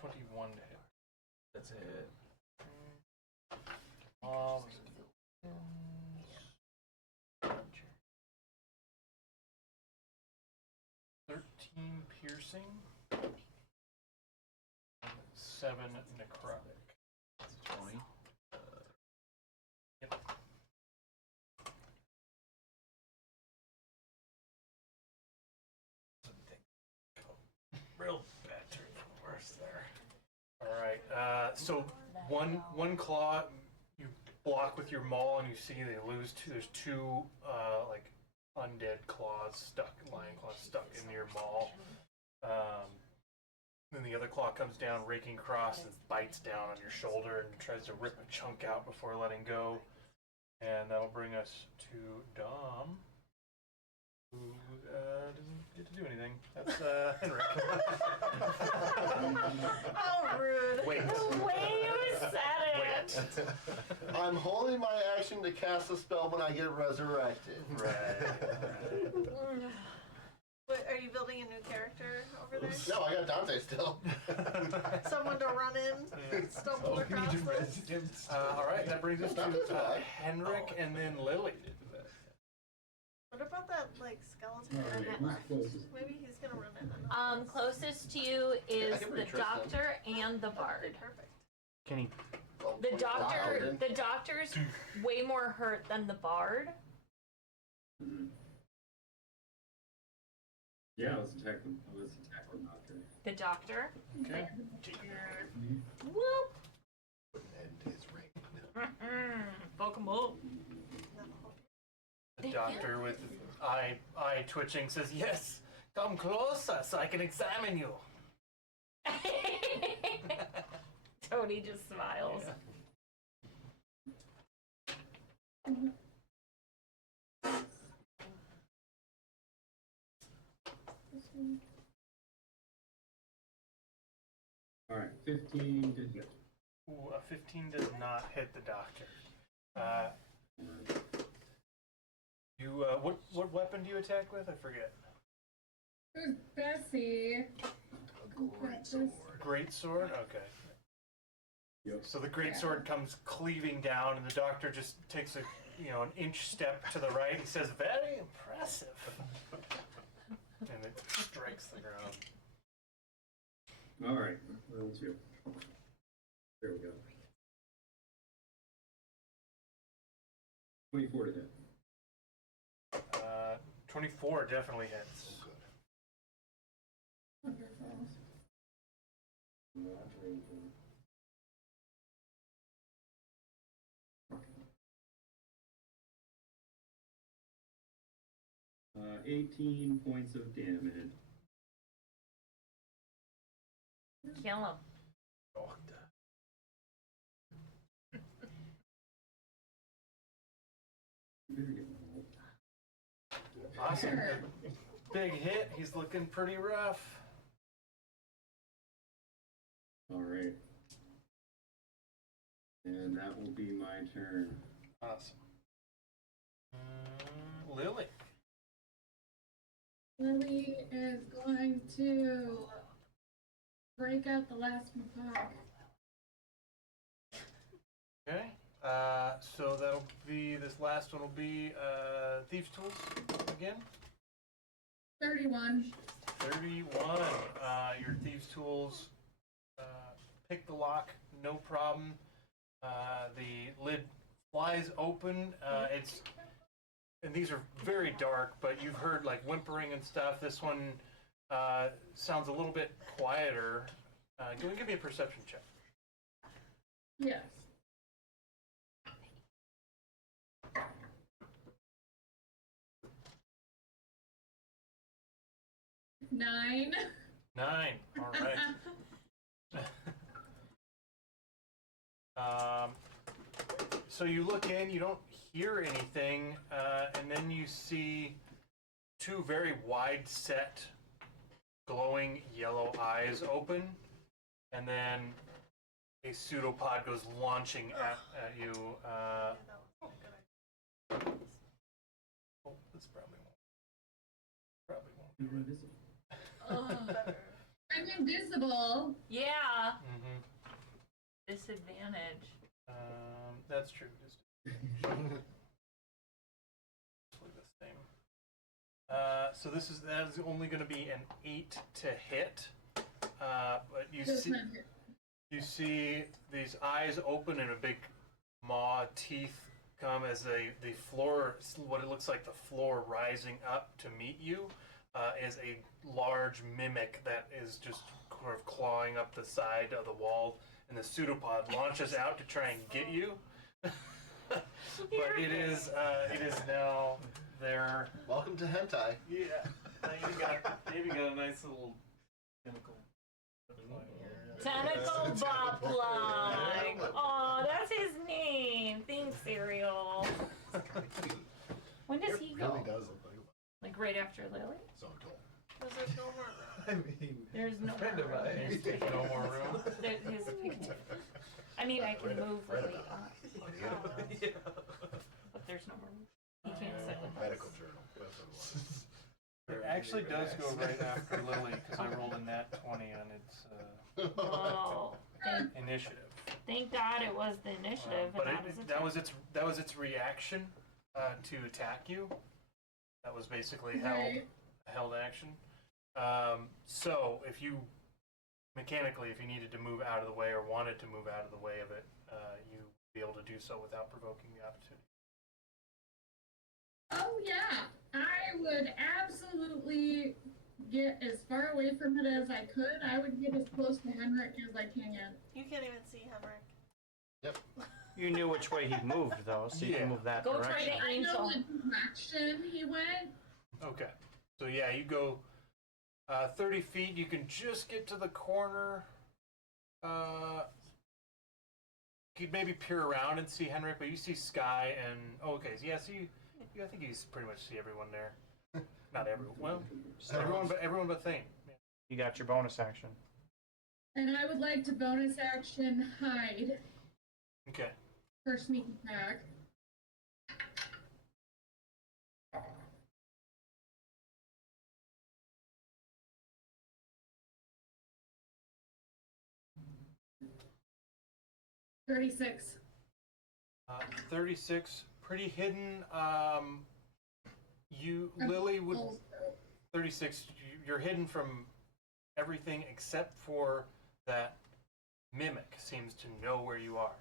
21 to hit. That's it. Um, 13 piercing, 7 necrotic. That's 20. Yep. Real bad turn for worse there. All right. So one claw you block with your maul, and you see they lose two. There's two like undead claws stuck, lion claws stuck in your maul. Then the other claw comes down, raking across, and bites down on your shoulder and tries to rip a chunk out before letting go. And that'll bring us to Dom, who doesn't get to do anything. That's Henrik. Oh, rude. Wait. The way you said it. I'm holding my action to cast a spell when I get resurrected. Right. Wait, are you building a new character over there? No, I got Dante still. Someone to run in, stumble across this? All right, that brings us to Henrik and then Lily. What about that, like, skeleton Alright, that who's left? closest? Maybe he's gonna run in. Closest to you is I can the bring Tristan. doctor and the bard. Perfect. Can he? The doctor's way more hurt than the bard. Mhm. Yeah, let's attack the doctor. The doctor. Okay. Whoop. Wouldn't end his reign. Fuck him up. The doctor with eye twitching says, "Yes, come closer so I can examine you." Tony just smiles. Alright, 15 to hit. Ooh, a 15 does not hit the doctor. You what weapon do you attack with? I forget. Who's Bessie? Great sword. Great sword. Okay. Yep. So the great sword comes cleaving down, and the doctor just takes an inch step to the right. He says, "Very impressive," and it strikes the ground. Alright, roll 2. There we go. 24 to hit. 24 definitely hits. Wonderful. 18 points of damage. Kill him. Awesome. Sure. Big hit. He's looking pretty rough. Alright. And that will be my turn. Awesome. Lily. Lily is going to break out the last Mapok. Okay. So that'll be, this last one will be Thieves' Tools again. 31. 31. Your Thieves' Tools pick the lock, no problem. The lid flies open. And these are very dark, but you've heard like whimpering and stuff. This one sounds a little bit quieter. Go and give me a perception check. Yes. Nine. 9. All right. So you look in, you don't hear anything, and then you see two very wide set, glowing yellow eyes open, and then a pseudopod goes launching at you. Yeah, that was a good idea. Oh, this probably won't. You're invisible. Better. I'm invisible. Yeah. Mm-hmm. Disadvantage. That's true. Hopefully the same. So that is only going to be an 8 to hit. But you see these eyes open and a big maw teeth come as the floor, what it looks like the floor rising up to meet you, is a large mimic that is just sort of clawing up the side of the wall, and the pseudopod launches out to try and get you. But it is now there. Welcome to hentai. Yeah. Maybe got a nice little tentacle. Tentacle Bopline. Oh, that's his name. Thanks, Ariel. When does he It go? really does look like a Like right after Lily? so I'm told. Because there's no more room. I mean, There's no friend more of room. mine. There's There's no more room. His picture. I mean, I can move Lily up, Yeah. but there's no more room. He can't sit with us. Medical journal. That's what it was. It actually does go right after Lily because I rolled a nat 20 on its Oh, initiative. thank God it was the initiative. But and not his that attack. was its reaction to attack you. That was basically Right. held action. So if you mechanically, if you needed to move out of the way or wanted to move out of the way of it, you would be able to do so without provoking the opportunity. Oh yeah, I would absolutely get as far away from it as I could. I would get as close to Henrik as I can. You can't even see Henrik. You knew which way he moved, though, so you Yeah. can move that Go try direction. to I aim know so. the direction he went. Okay. So yeah, you go 30 feet. You can just get to the corner. You could maybe peer around and see Henrik, but you see Sky and okay. So yeah, I think you pretty much see everyone there. Not everyone. Well, everyone but Thane. Yeah. You got your bonus action. And I would like to bonus action hide Okay. for sneak attack. $36. 36, pretty hidden. Lily would Also, 36. You're hidden from everything except for that mimic seems to know where you are.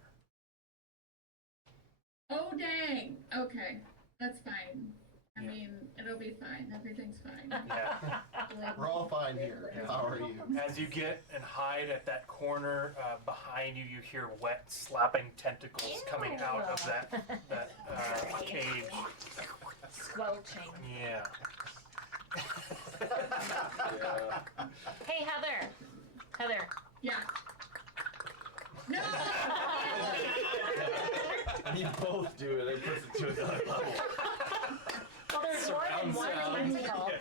oh dang. Okay, that's fine. I Yeah. mean, it'll be fine. Everything's fine. Yeah. We're all fine here. How are you? As you get and hide at that corner behind you, you hear wet slapping tentacles coming out of that cage. Squelching. Yeah. Hey, Heather. Heather. Yeah. No! You both do it. It puts it to another level. Well, there's more than one Surround sound. tentacle.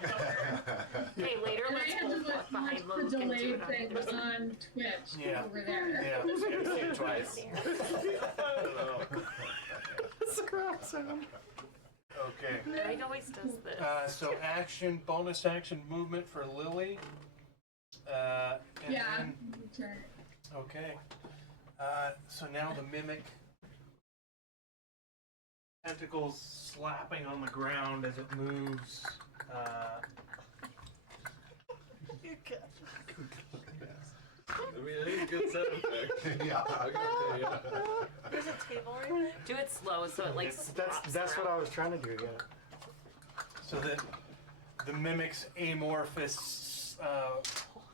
Hey, later And I let's had go to walk watch behind the Luke and do delayed it on thing the other side. on Twitch Yeah. over there. Yeah, so you have to see it twice. Surround sound. Okay. Greg always does this. So action, bonus action movement for Lily. And Yeah. then- Sure. okay. So now the mimic tentacles slapping on the ground as it moves. I mean, it is a good sound effect. Yeah. I gotta tell you. There's a table right there. Do it slow so it like That's what I was trying to do, yeah. So that the mimic's amorphous,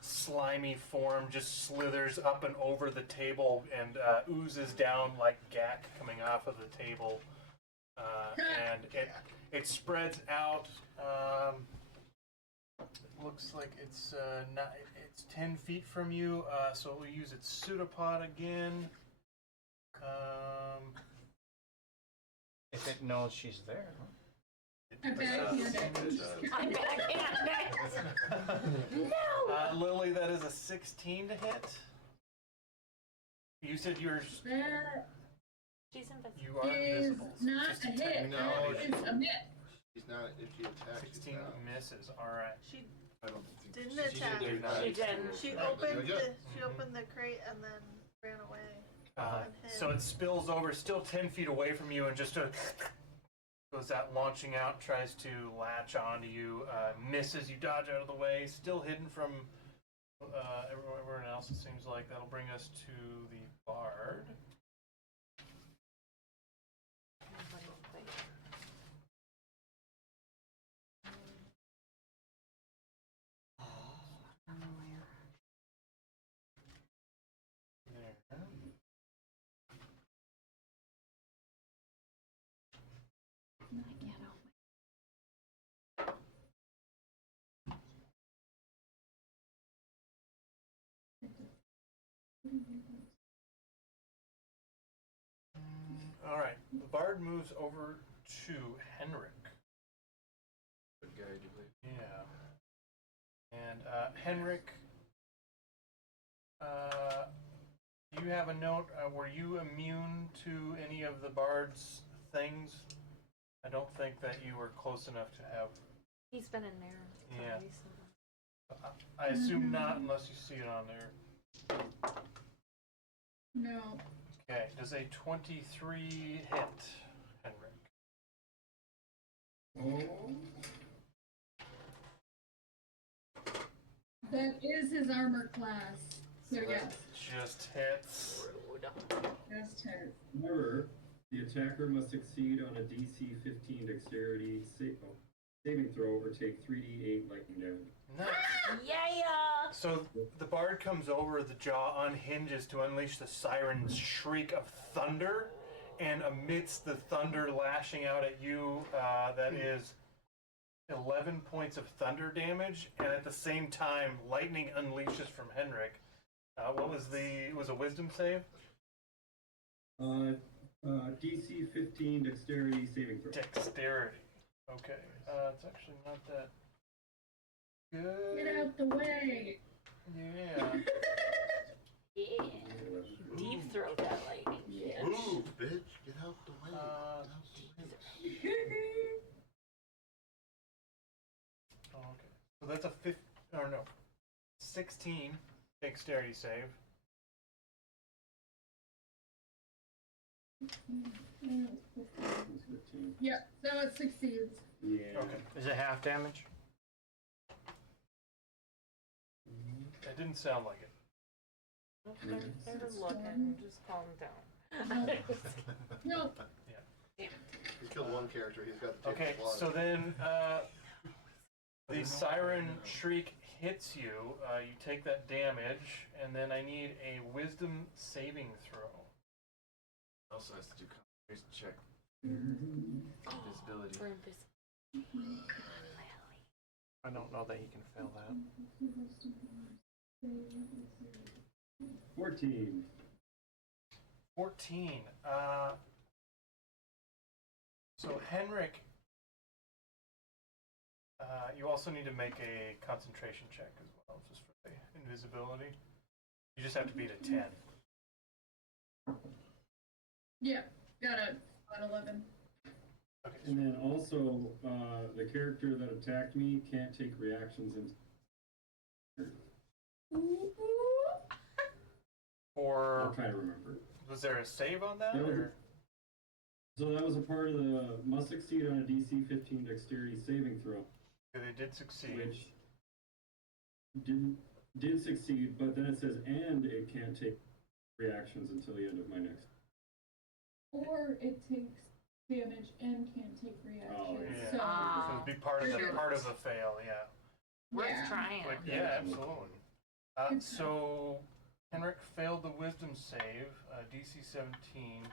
slimy form just slithers up and over the table and oozes down like gack coming off of the table, and it spreads out. Looks like it's it's 10 feet from you, so we'll use its pseudopod again. If it knows she's there. I'm backhanded. I'm backhanded. No! Lily, that is a 16 to hit. You said you're That She's invisible. you are is invisible. so not just a hit. No, That is a miss. She's not. If she attacks, she's 16 not. misses. All right. She I don't think Didn't she attack. did not. She didn't. She Right, opened very good. the opened the crate and then ran away. And hid. So it spills over, still 10 feet away from you, and just goes out, launching out, tries to latch onto you, misses, you dodge out of the way, still hidden from everyone else, it seems like. That'll bring us to the bard. There. All right, the bard moves over to Henrik. Good guy, do they? Yeah. And Henrik, do you have a note? Were you immune to any of the bard's things? I don't think that you were close enough to have. He's been in there. Yeah. Twice. I assume not, unless you see it on there. No. Okay. Does a 23 hit, Henrik? Oh. That is his armor class. So yes, Just hits. just hit. However, the attacker must succeed on a DC 15 dexterity saving throw or take 3d8 lightning damage. Nice. Yeah. So the bard comes over, the jaw unhinges to unleash the siren's shriek of thunder, and amidst the thunder lashing out at you, that is 11 points of thunder damage, and at the same time, lightning unleashes from Henrik. What was it was a wisdom save? DC 15 dexterity saving throw. Dexterity. Okay. It's actually not that good. Get out the way. Yeah. Yeah. Deep throat that lightning. Yeah. Move, bitch. Get out the way. Get out the way. Oh, okay. So that's a 16 dexterity save. It's 15. Yeah, so it succeeds. Yeah. Okay. Is it half damage? It didn't sound like it. They're looking. Just calm down. No. He's killed one character. He's got the tape Okay, blood. so then the siren shriek hits you. You take that damage, and then I need a wisdom saving throw. Also has to do concentration check. Invisibility. For invisible. I don't know that he can fail that. 14. 14. So Henrik, you also need to make a concentration check as well, just for the invisibility. You just have to beat a 10. Yeah, got it. Got 11. Okay. And then also, the character that attacked me can't take reactions in. I'll Or try to remember. was there a save on that? That was- Or? So that was a part of the must succeed on a DC 15 dexterity saving throw, They did succeed. which did succeed, but then it says and it can't take reactions until the end of my next. Or it takes damage and can't take reactions. Oh, yeah. So, Ah. So it'd be part of the Sure. part of the fail, yeah. Worth yeah. trying. But Yeah. yeah, absolutely. So Henrik failed the wisdom save, DC 17.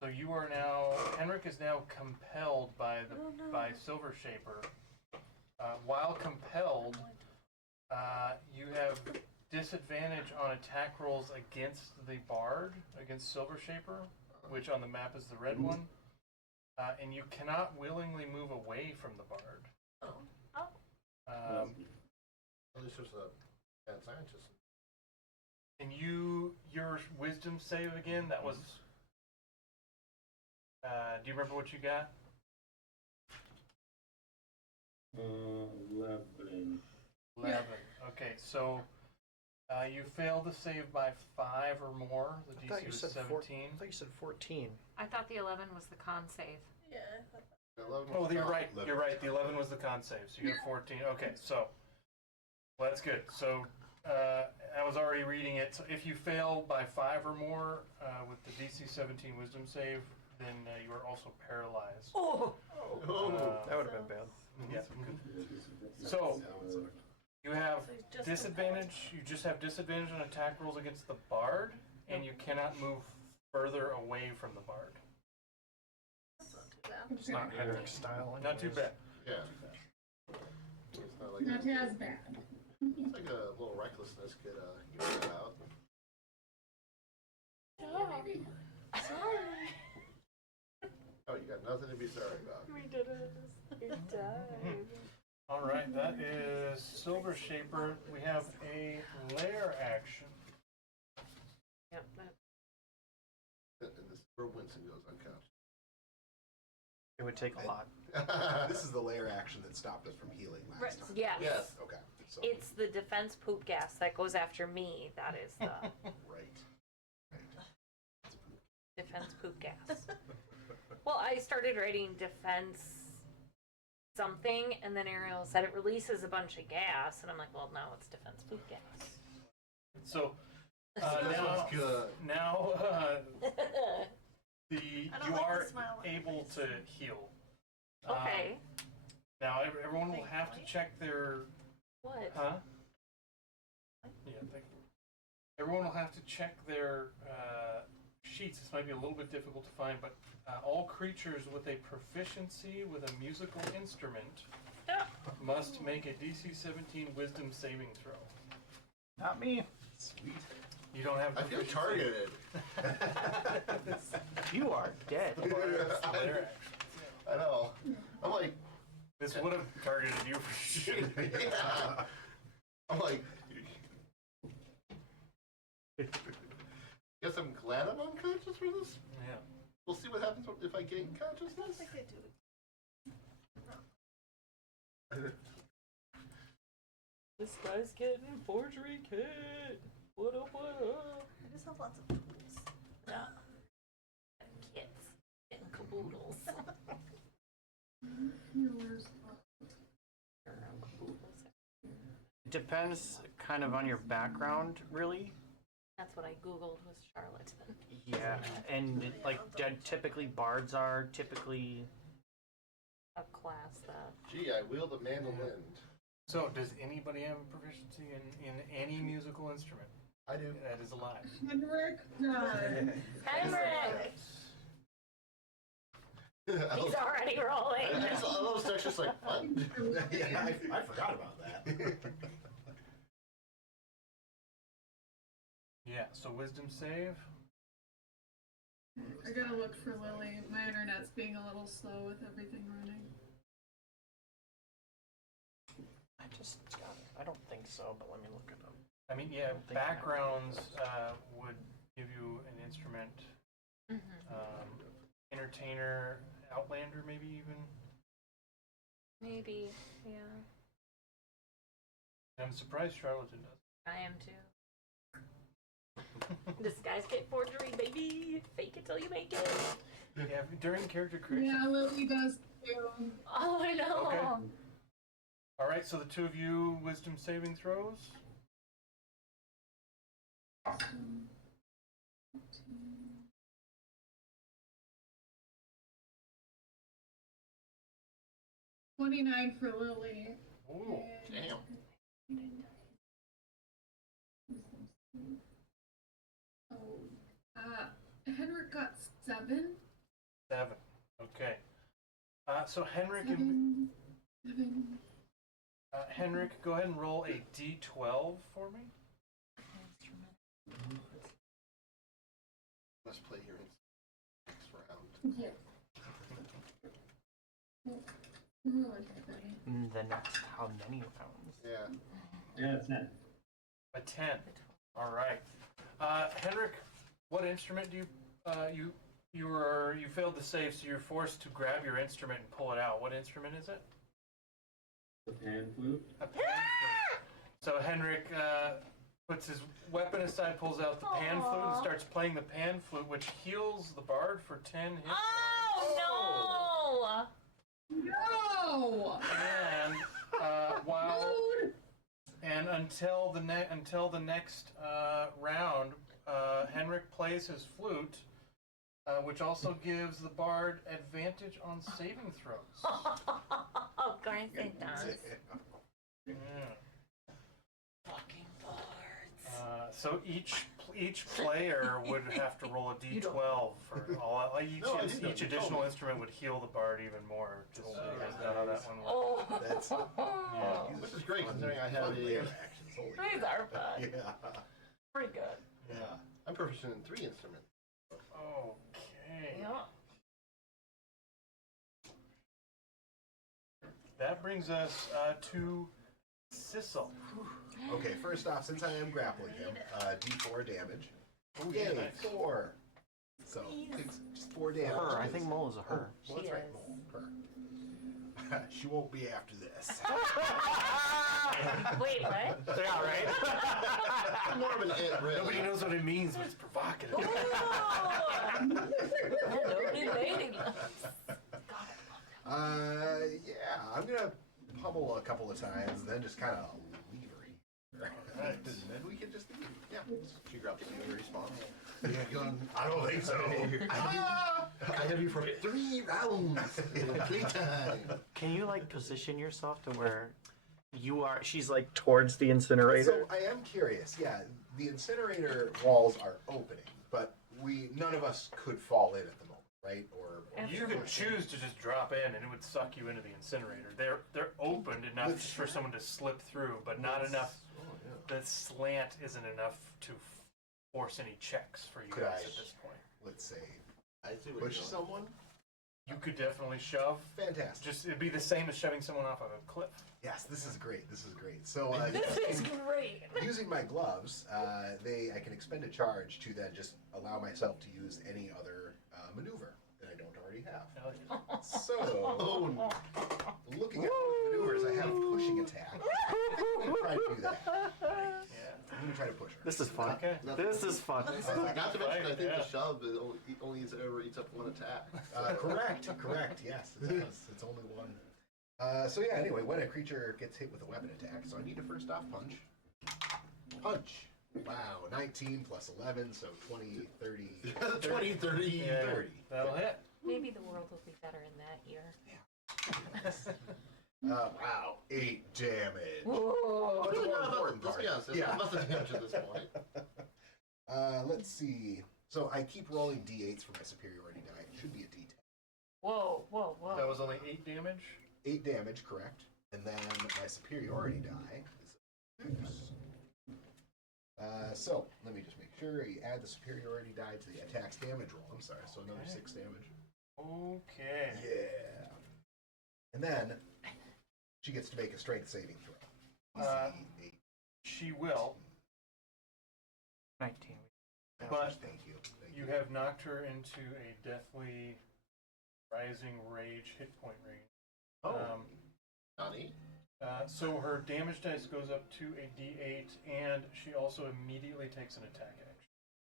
So you are now Henrik is now compelled by the by Silver Shaper. While compelled, you have disadvantage on attack rolls against the bard, against Silver Shaper, which on the map is the red one. And you cannot willingly move away from the bard. At least there's a bad scientist. And your wisdom save again, that was, do you remember what you got? 11. 11. Okay, so you failed to save by 5 or more. The I thought DC you was said 17. I thought you said 14. I thought the 11 was the con save. Yeah. I thought that- 11 Oh, was you're fine. right. You're right. The 11 was the con save, so you're 14. Okay, so well, that's good. So I was already reading it. So if you fail by 5 or more with the DC 17 Wisdom save, then you are also paralyzed. Oh! Oh. That would have been bad. Yeah. So you have So he's just disadvantage. You just have disadvantage on attack rolls against the bard, and you cannot move further away from the bard. That's not too bad. It's not Henrik's style. Not too anyways. bad. Yeah. It's not like Not as bad. it's like a little recklessness could get that out. Oh, you got nothing to be sorry about. We did it. We died. All right, that is Silver Shaper. We have a lair action. Yep. That, And this is where Winston goes unconscious. It would take a lot. This is the layer action that stopped us from healing last Right. time. Yes. Yes. Okay. So, It's the defense poop gas that goes after me. That is the right. defense poop gas. Well, I started writing defense something, and then Ariel said it releases a bunch of gas, and I'm like, well, no, it's defense poop gas. So This now, one's good. now I you don't like are the smile on your able face. to heal. Okay. Now everyone will Thank have to you. check their What? huh? Yeah, thank you. Everyone will have to check their sheets. This might be a little bit difficult to find, but all creatures with a proficiency with a musical instrument must make a DC 17 Wisdom saving throw. Not me. Sweet. You don't have I feel proficiency. targeted. You are dead. It's the lair action. I know. I'm like, This would have targeted you for sure. yeah. I'm like, guess I'm glad I'm unconscious for this. Yeah. We'll see what happens if I gain I don't consciousness. think I do. this guy's getting forgery kit. What up, what up? I just have lots of tools. Yeah. Kids and caboodles. Healers. Depends kind of on your background, really. That's what I googled was charlatan. Yeah, and typically bards are typically. A class that. Gee, I wield a mandolin. So, does anybody have a proficiency in any musical instrument? I do. That is alive. Henrik died. Henrik! He's already rolling. I was just like, what? Yeah, I forgot about that. Yeah, so wisdom save. I gotta look for Lily. My internet's being a little slow with everything running. I just got it. I don't think so, but let me look it up. I mean, yeah, don't think I have backgrounds would give you an instrument. Mm-hmm. Entertainer, Outlander, maybe even. Maybe, yeah. I'm surprised Charlatan does. I am too. Disguise kit forgery, baby. Fake it till you make it. Yeah, during character creation. Yeah, Lily does too. Oh, I know. Okay. All right, so the two of you, wisdom saving throws. $29 for Lily. Ooh, Damn. Henrik got 7. 7. Okay. So Henrik and 7. Henrik, go ahead and roll a d12 for me. Let's play here next round. Yeah. The next, how many rounds? Yeah. Yeah, 10. A 10. All right. Henrik, what instrument do you you failed to save, so you're forced to grab your instrument and pull it out. What instrument is it? The pan flute. A pan flute. So Henrik puts his weapon aside, pulls out the pan flute, and Aw. starts playing the pan flute, which heals the bard for 10 hit points. Oh No! And until the next round, Henrik plays his flute, which also gives the bard advantage on saving throws. no! Of course it does. Yeah. Fucking bards. So each player would have to roll a d12 for all. No, I didn't. Each You told additional me. instrument would heal the bard even more. Just so you guys know how that one works. Oh, That's Yeah. Which is great, considering I have layer a. actions. Holy these crap. are fun. Yeah. Pretty good. Yeah. I'm proficient in 3 instruments. Okay. Yeah. That brings us to Sissel. Okay, first off, since I am grappling him, D4 damage. Oh, Yay, yeah, nice. 4. So, just 4 damage. Her. I think Mole is a her. Well, that's She right, is. Mole. Her. She won't be after this. Wait, what? Yeah, right? More of an it, really. Nobody knows what it means, but it's provocative. Nobody dating us. Yeah, I'm gonna pummel a couple of times, and then just kind of leave her here. Alright. And then we can just leave. Yeah. She grabs you and responds. I don't think so. I have you for 3 rounds. Playtime. Can you like position yourself to where you are? She's like towards the incinerator. So I am curious. Yeah, the incinerator walls are opening, but none of us could fall in at the moment, right? Or You could choose to just drop in, and it would suck you into the incinerator. They're opened enough Let's- for someone to slip through, but not enough. Oh, yeah. The slant isn't enough to force any checks for you Could guys I- at this point. let's say I see what push you're doing. someone. You could definitely shove. Fantastic. Just it'd be the same as shoving someone off of a cliff. Yes, this is great. This is great. So This is great. using my gloves, I can expend a charge to then just allow myself to use any other maneuver that I don't already have. Hell yeah. So, Oh, no. looking at those maneuvers, I have pushing attack. I'm gonna try to do that. Yeah. I'm gonna try to push her. This is fun. Okay. This is fun. Not to mention, I think Yeah. the shove is only eats up 1 attack. Correct. Yes, it does. It's only one. So yeah. Anyway, when a creature gets hit with a weapon attack, so I need to first off punch. Punch. Wow, 19 plus 11, so 20, 30. 20, 30. Yeah, 30. that'll hit. Maybe the world will be better in that year. Wow, 8 damage. Whoa. But the Really more not about important the- let's part. be honest, it's Yeah. about the damage at this point. Let's see. So I keep rolling d8s for my superiority die. It should be a d10. Whoa, whoa, whoa. That was only 8 damage. 8 damage, correct. And then my superiority die is a 6. So let me just make sure you add the superiority die to the attack's damage roll. I'm sorry, so another Okay. 6 damage. Okay. Yeah. And then she gets to make a strength saving throw. DC 8. She will. 19. But Thank you. Thank You have knocked her into a deathly rising rage hit point range. Oh. Nani? So her damage dice goes up to a d8, and she also immediately takes an attack action.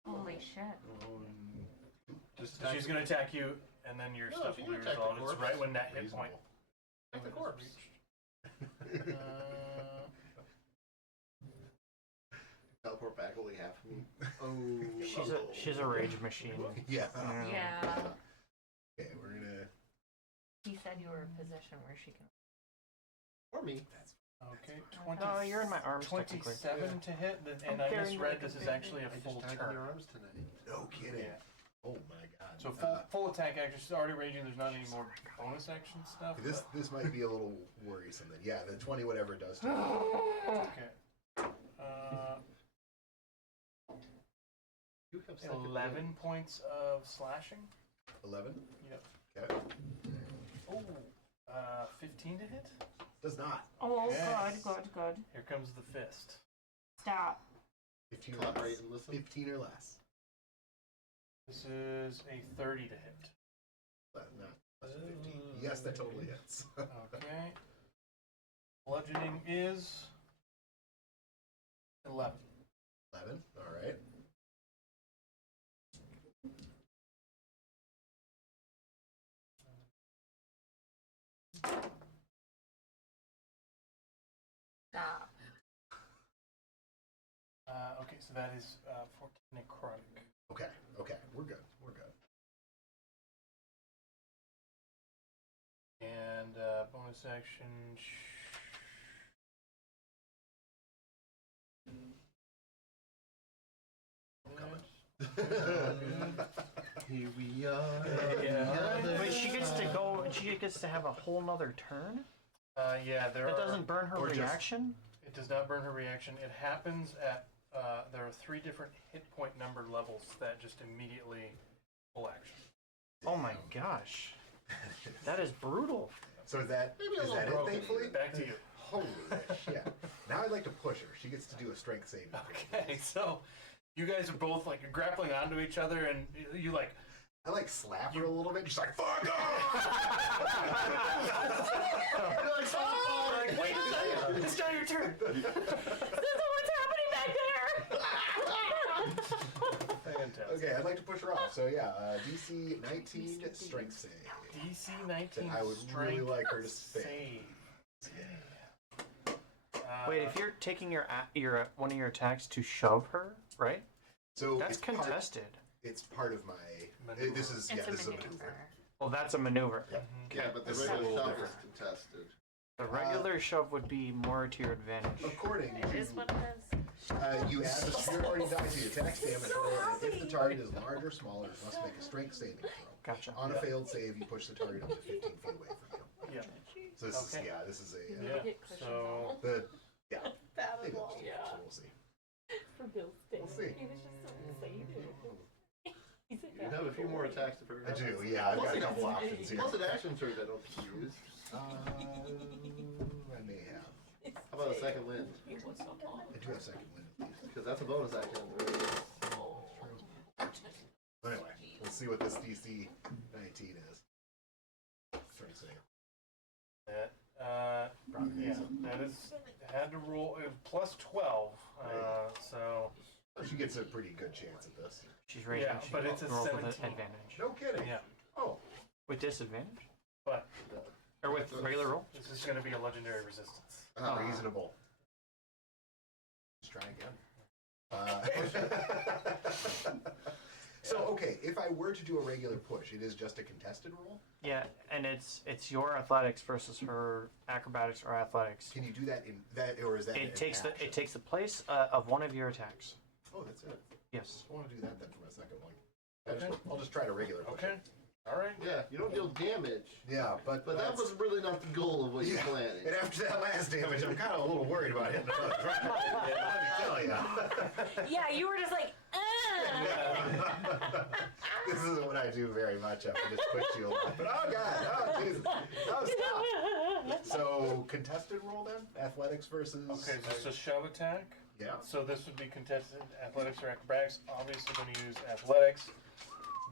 Holy shit. Just she's going to attack you, and then your No, stuff she will be can attack the resolved. It's corpse. right when that hit point Attack the is corpse. reached. Teleport back only half of me. Oh. She's a rage machine. Yeah. Yeah. Okay, we're gonna. He said you were in a position where she can. Or me. Okay, Oh, you're in my arms technically. 27 to hit, and I'm I carrying misread like a this is baby. actually a I full just tied in your turn. arms tonight. No kidding. Yeah. Oh my god. So full attack action. She's already raging. There's not any more bonus action stuff. This might be a little worrisome then. Yeah, the 20 whatever it does to me. Okay. You have second 11 wind. points of slashing. 11. Yep. Okay. Oh, 15 to hit. Does not. Oh, Yes. good. Here comes the fist. Stop. 15 or Collaborate less. and listen. 15 or less. This is a 30 to hit. Not less than 15. Yes, that totally hits. Okay. Bludgeoning is 11. 11. All right. Stop. Okay, so that is 14 necrotic. Okay. Okay. We're good. We're good. And bonus action. Here we are. Yeah. Wait, she gets to go and she gets to have a whole nother turn? Yeah, there That are. doesn't burn her or just- reaction? It does not burn her reaction. It happens at. There are 3 different hit point number levels that just immediately full action. Oh my gosh. That is brutal. So is that Maybe a is little that it? broken Thankfully. even. Back to you. Holy shit! Now I'd like to push her. She gets to do a strength saving. throw. Okay, so you guys are both like grappling onto each other, and you like. I like slap her a little bit. She's like, "Fuck off!" You're like, "Oh, Like, wait a second! It's not your turn! What's happening back there? Fantastic. Okay, I'd like to push her off. So yeah, DC 19 strength save. DC 19 I would strength really like her to fail. save. Wait, if you're taking your one of your attacks to shove her, right? So That's it's part, contested. it's part of my. Maneuver. This is It's this is a maneuver. maneuver. Well, that's a maneuver. Yeah, but the This is a regular little shove is different. contested. The regular shove would be more to your advantage. According It is to what it is. you add the superiority die to the attack's damage roll, and if the target is large or smaller, it must make a strength saving throw. Gotcha. On a failed save, you push the target up to 15 feet away from you. Yeah. So this is Okay. this is a Yeah. Get cushions So on the yeah. Bad Maybe wall. so we'll see. for Bill's day. We'll see. He was just so excited. He said, You have a few more attacks to figure I out. do, yeah. I've got a couple options here. Plus an action surge I don't think you use. I may have. How about a second wind? He was so on. I do have second wind at least. Because that's a bonus action. But anyway, we'll see what this DC 19 is. Strength save. that Probably yeah, is. that is had to roll plus 12. So She gets a pretty good chance at this. She's raising. Yeah, she but it's a rolls with 17. advantage. No kidding. yeah, Oh, With disadvantage? but Or with regular roll? this is going to be a legendary resistance. reasonable. Let's try again. So okay, if I were to do a regular push, it is just a contested roll. Yeah, and it's your athletics versus her acrobatics or athletics. Can you do that in that, or is that? an It takes action? the place of one of your attacks. Oh, that's it. Yes. I want to do that then for my second one. I'll just try to regular push. Okay, all right. Yeah, you don't deal damage. Yeah, but But that that's- was really not the goal of what you're Yeah. planning. And after that last damage, I'm kind of a little worried about hitting another threat. Let me tell you. Yeah, you were just like, This isn't what I do very much after this quick shield. But oh god, oh Jesus, oh stop. So contested roll then, athletics versus. Okay, is this a shove attack? Yeah. So this would be contested athletics or acrobatics. Obviously, going to use athletics.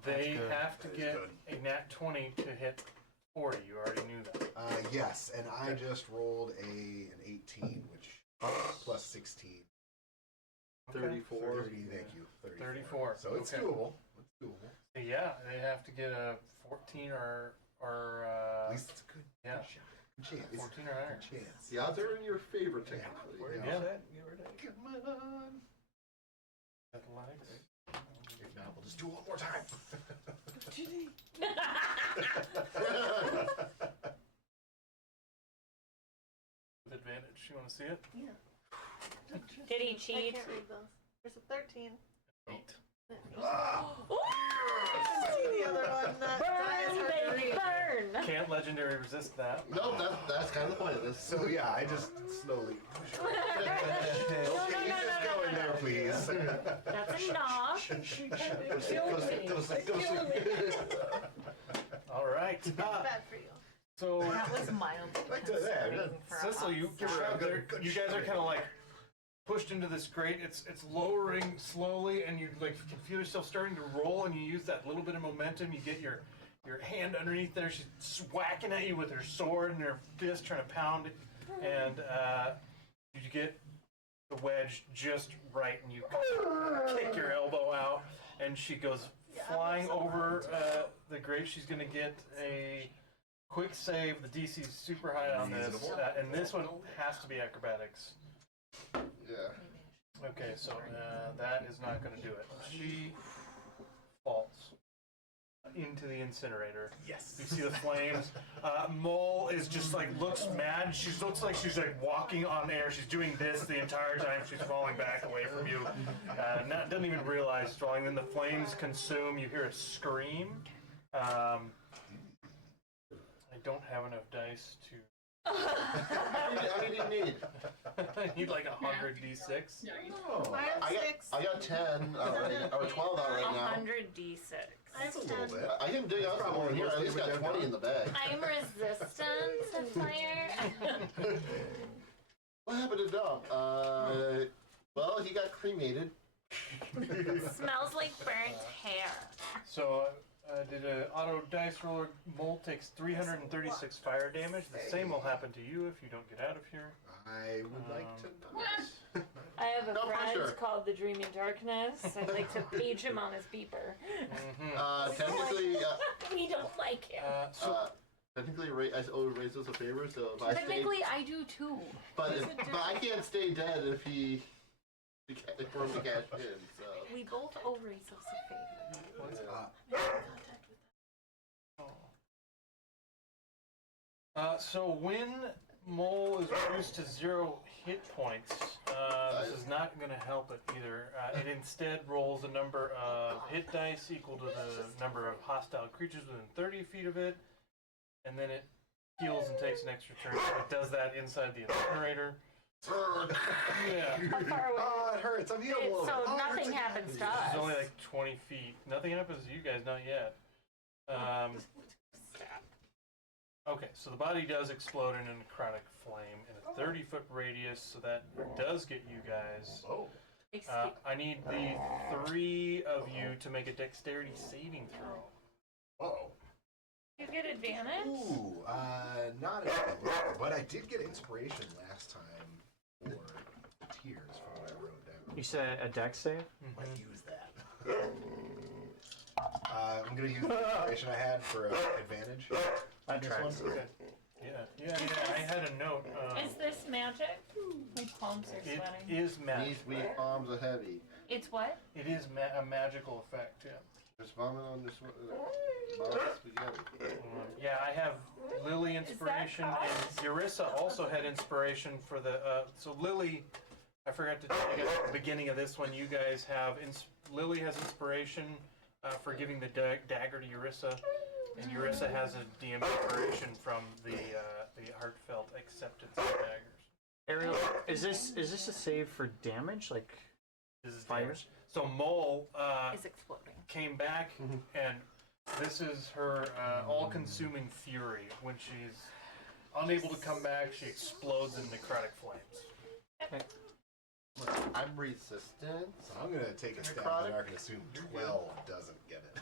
They good. have to That is get good. a nat 20 to hit 40. You already knew that. Yes, and I just rolled an 18, which plus 16. Okay. 34. 30, thank you. 34. So it's Okay. doable. It's doable. Yeah, they have to get a 14 or At least it's a good, yeah. good shot. Good chance. 14 or higher. Good chance. The odds are in your favor, technically. Yeah. Come on. Athletics. If not, we'll just do it one more time. With advantage. You want to see it? Yeah. did he I cheat? can't read those. There's a 13. 8. See the other one. That die is Burn, hard to baby, read. burn! Can't legendary resist that. No, that's kind of the point of this. So yeah, I just slowly. No, no, Okay, no, just no, go no, in no, there, no. please. That's enough. All right. It's bad for you. So, That was mild. Like that, yeah. Cecil, you Give her a grab good- there. good You guys are shove. kind of like pushed into this grate. It's lowering slowly, and you like can feel yourself starting to roll, and you use that little bit of momentum. You get your hand underneath there. She's whacking at you with her sword and her fist, trying to pound it, and you get the wedge just right, and you kick your elbow out, and she goes flying over the grate. She's gonna get a quick save. The DC is super high on this, and this one has to be acrobatics. Yeah. Okay, so that is not gonna do it. She falls into the incinerator. Yes. You see the flames. Mole is just like looks mad. She looks like she's like walking on air. She's doing this the entire time. She's falling back away from you. Doesn't even realize she's falling. Then the flames consume. You hear a scream. I don't have enough dice to. How many do you need? I need like 100 d6. Oh, I got 10 already, or 12 out right now. 100 d6. I have That's a 10. little bit. I can dig out some more here. I at least got 20 in the bag. I'm resistant to fire. What happened to Dom? Well, he got cremated. Smells like burnt hair. So did an auto dice roller. Mole takes 336 fire damage. The same will happen to you if you don't get out of here. I would like to not. I have a No friend pressure. called the Dreaming Darkness. I'd like to page him on his beeper. Technically, We don't like him. technically, I owe Razos a favor. So if I stay, Technically, I do too. but I can't stay dead if he for him to cash in. So We both owe Razos a favor. So when Mole is reduced to 0 hit points, this is not going to help it either. It instead rolls a number of hit dice equal to the number of hostile creatures within 30 feet of it, and then it heals and takes an extra turn. It does that inside the incinerator. Yeah. How far away? Oh, it hurts. I'm healed. So Oh, it hurts nothing again. happens to It's us. only like 20 feet. Nothing happens to you guys, not yet. Okay, so the body does explode in a necrotic flame in a 30-foot radius, so that does get you guys. Oh. I need the 3 of you to make a dexterity saving throw. Uh-oh. You get advantage? Ooh, not as but I did get inspiration last time for tears from what I wrote down. You said a dex save? Might use that. I'm gonna use the inspiration I had for advantage. That tracks. Okay. Yeah, I had a note. Is this magic? My palms are It sweating. is magic. these weak arms are heavy. It's what? It is a magical effect, yeah. Just vomit on this spaghetti. Yeah, I have Lily inspiration, and Eurissa also had inspiration for the. So Lily, I forgot to tell you guys at the beginning of this one. You guys have Lily has inspiration for giving the dagger to Eurissa, and Eurissa has a DM inspiration from the heartfelt acceptance of daggers. Ariel, is this a save for damage? Like This is fire? damage. So Mole Is exploding. came back, and this is her all-consuming fury. When she's unable to come back, she explodes in necrotic flames. I'm resistant. So I'm gonna take a stab in the dark and assume 12 doesn't get it.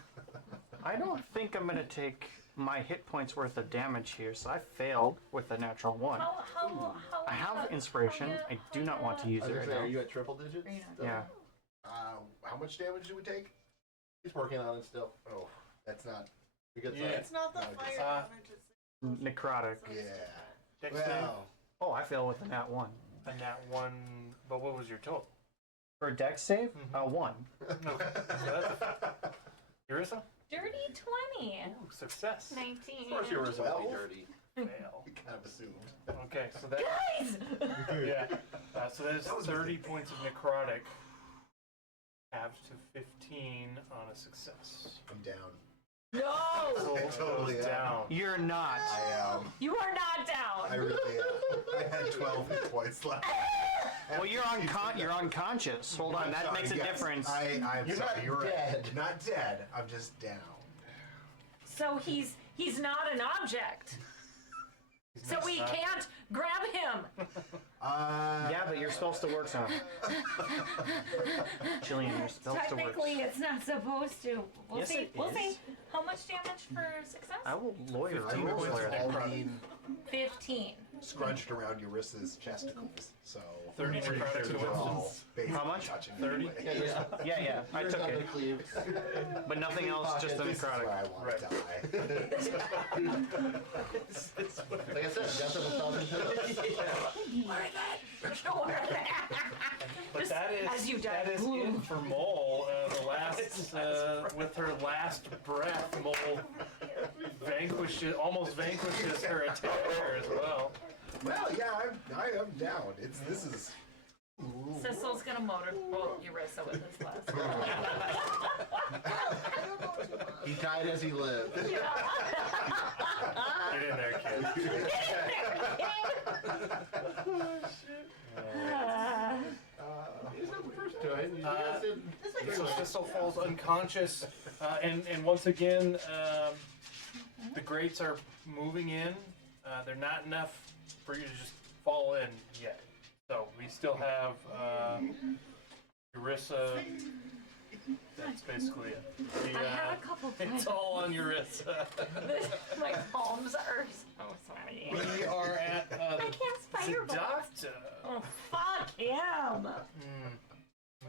I don't think I'm gonna take my hit points worth of damage here, so I failed with a natural 1. How I have inspiration. I do not want to use I it was right gonna say, now. are you at triple digits? Are you not? still? Yeah. How much damage do we take? He's working on it still. Oh, that's not. We get Yeah. It's not the No, fire uh, damage, it's Necrotic. Yeah. Dex save, Well, Oh, I failed with a nat 1. and that one. But what was your total? For a dex save, 1. Okay, so that's a, Eurissa? Dirty 20. Ooh, success. 19. Of course, you were so 12? dirty. Fail. we kind of assumed. Okay, so that. Guys! Yeah. So that is That was 30 points of necrotic. Halves to 15 on a success. I'm down. No! Soul totally goes am. down. You're not. I am. You are not down. I really am. I had 12 hit points left. Well, you're unconscious. Hold on, that makes a Yes, difference. I'm You're sorry, not you're dead. right. Not dead. I'm just down. So he's not an object. So we can't grab him. Yeah, but your spell still works on him. Jillian, your spell still works. Technically, it's not supposed to. We'll Yes, see. it We'll see. is. How much damage for success? I will lawyer. I 15 will points lawyer of that. necrotic. I mean, 15. scrunched around Yurissa's chest piece. So 30 I'm pretty necrotic sure to they're all Winston's. basically How much? touching 30? anyway. Yeah, I took it. But nothing else, just the This is necrotic. where I want to die. Like I said, death of 1,000 pillows. But that is as you die, that is it for Mole. The last with her last breath, Mole almost vanquishes her attacker as well. Well, yeah, I am down. This is. Sissel's gonna motorboat Eurissa with his last He died as he lived. Get in there, kid. He's not the first to it. You guys did. So Sissel falls unconscious, and once again, the grates are moving in. They're not enough for you to just fall in yet. So we still have Eurissa. That's basically it. I had a couple It's all on Eurissa. My palms are so sweaty. We are at I can't fireball. Zadokta. Oh, fuck him.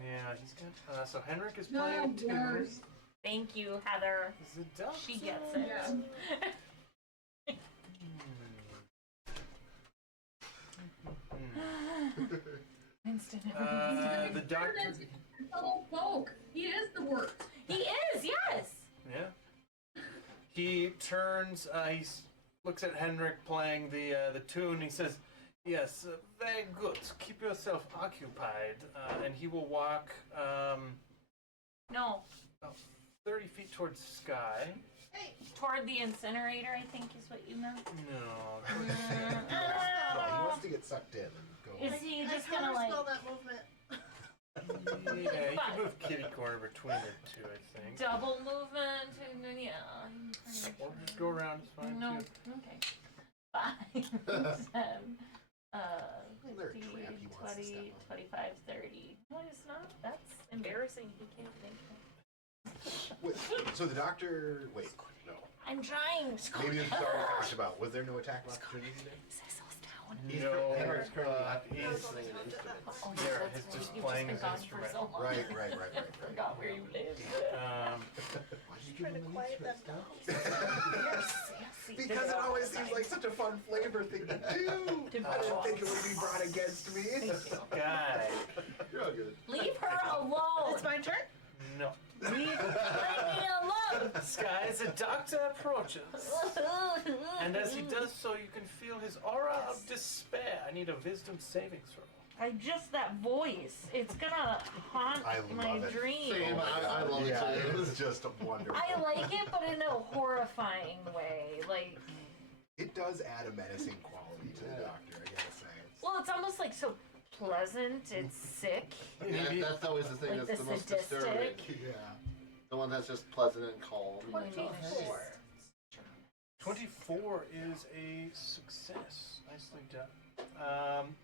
Yeah, he's good. So Henrik is No, playing too. worse. Thank you, Heather. Zadokta. She gets it. Yeah. Winston. The doctor. Little folk. He is the worst. He is, yes. Yeah. He turns. He looks at Henrik playing the tune. He says, "Yes, very good. Keep yourself occupied." And he will walk No, about 30 feet towards Sky. toward the incinerator, I think is what you meant. No. No, he wants to get sucked in and go. Is he I just gonna like? counterspell that movement. Yeah, you can move kitty corner between the two, I think. Double movement, and then, yeah. Or just go around. It's fine No, too. okay. 5, 7, There a 15, trap he wants to 20, step on? 25, 30. No, it's not. That's embarrassing. He can't think. Wait, so the doctor. Wait, no. I'm trying. Maybe this is already talked about. Was there no attack of opportunity there? Sissel's down. No. Henrik's currently he's playing an instrument. Oh, Yeah, that's he's just You've playing been his gone instrument. For so long. Right. Forgot where you live. Why did you give Trying to him an quiet them interest, down. huh? Sassy. Because it always seems like such a fun flavor thing to do. I didn't think it would be brought against me. Guy. You're all good. Leave her alone. It's my turn. No. Leave me alone. Sky, the doctor approaches. And as he does so, you can feel his aura of despair. I need a wisdom saving throw. That voice. It's gonna haunt I my love it. dreams. Same, I love it Yeah, too. it was just wonderful. I like it, but in a horrifying way. Like, It does add a menacing quality to the doctor, I gotta say. well, it's almost like so pleasant. It's sick. Yeah, that's always the thing Like that's the the most sadistic. disturbing. Yeah. The one that's just pleasant and calm. 24. 24 is a success. Nicely done.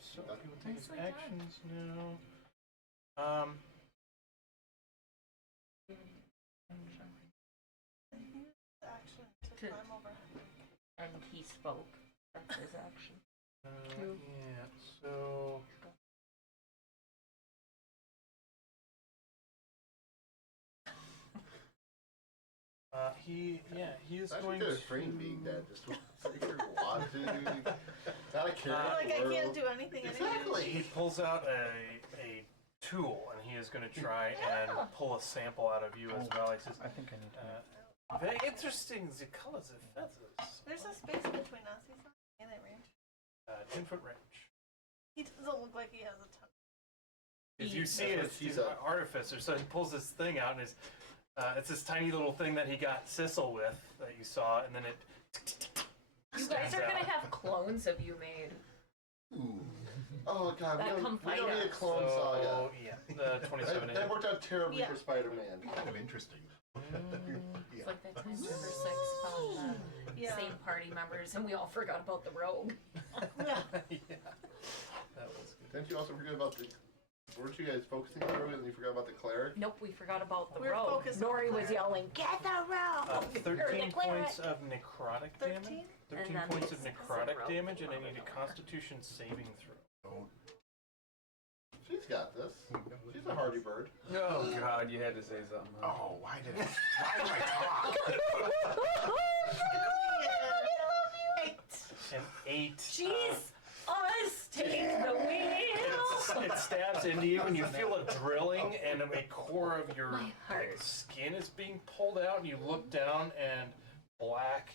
So he will take his Nicely done. actions now. Action to To- climb over. And he spoke. That's his action. Yeah, so. He is That's going actually to. kind of strange being dead. Just to want to. Not a care. Like I in the can't world. do anything He Exactly. pulls out a tool and he is going to try and pull a sample out of you as well. He says, I think I need to. very interesting, the colors of feathers. There's a space between us. He's not in that range. 10-foot range. He doesn't look like he has a ton. As you see That's it, what she's he's an at. artificer, so he pulls this thing out and it's this tiny little thing that he got Sissel with that you saw, and then it. You guys stands are gonna out. have clones of you made. Ooh. Oh god, That we come don't need a fight us. clone saga. So, yeah, the 27 That worked out terribly Yeah. for Spider-Man. Kind of interesting. It's like that time River 6 found the Yeah. same party members and we all forgot about the rogue. Yeah. yeah, that was good. Didn't you also forget about the Weren't you guys focusing on the rogue and you forgot about the cleric? Nope, we forgot about the We're rogue. focused on Nori the was cleric. yelling, "Get the rogue!" 13 the cleric. points of necrotic damage. 13? 13 then points of it's necrotic rogue. damage, and I need a Constitution saving throw. She's got this. She's a hardy bird. Oh God, you had to say something. huh? Oh, why do I talk? An 8. Jeez, us take the wheel. It stabs into you, and you feel a drilling, and a core of your My heart. skin is being pulled out, and you look down, and black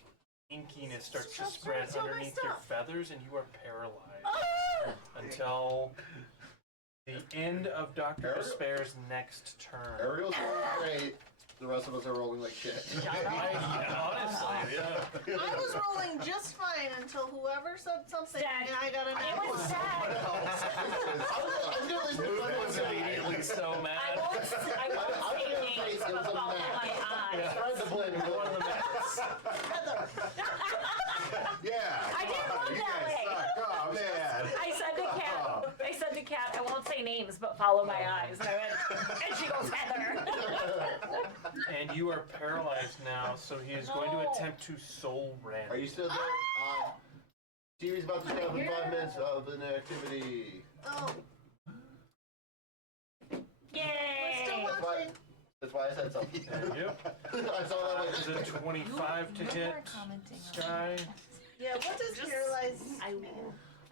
inkiness starts to Stop spread trying to steal my underneath your stuff. feathers, and you are paralyzed Ah! until the end of Dr. Ariel? Despair's next turn. Ariel's rolling great. The rest of us are rolling like shit. Honestly, yeah. I was rolling just fine until whoever said something Stag. and I got an It was sad. I was gonna leave the fun was ones immediately so I mad. won't say I was gonna names, say it but was a follow match. my eyes. Spread the blame. One of the mats. Yeah. I didn't come on, look you that guys way. suck. Oh man. I said to Kat, I won't say names, but follow my eyes. And I went, and she goes, Heather. And you are paralyzed now, so he is going to No. attempt to soul rend. Are you still there? TV's about to start in 5 minutes of an activity. Oh, we're Yay! still watching. That's why I said something. Yep. I saw that like Is it 25 to hit? Sky. Yeah, what does Just- paralyze I mean?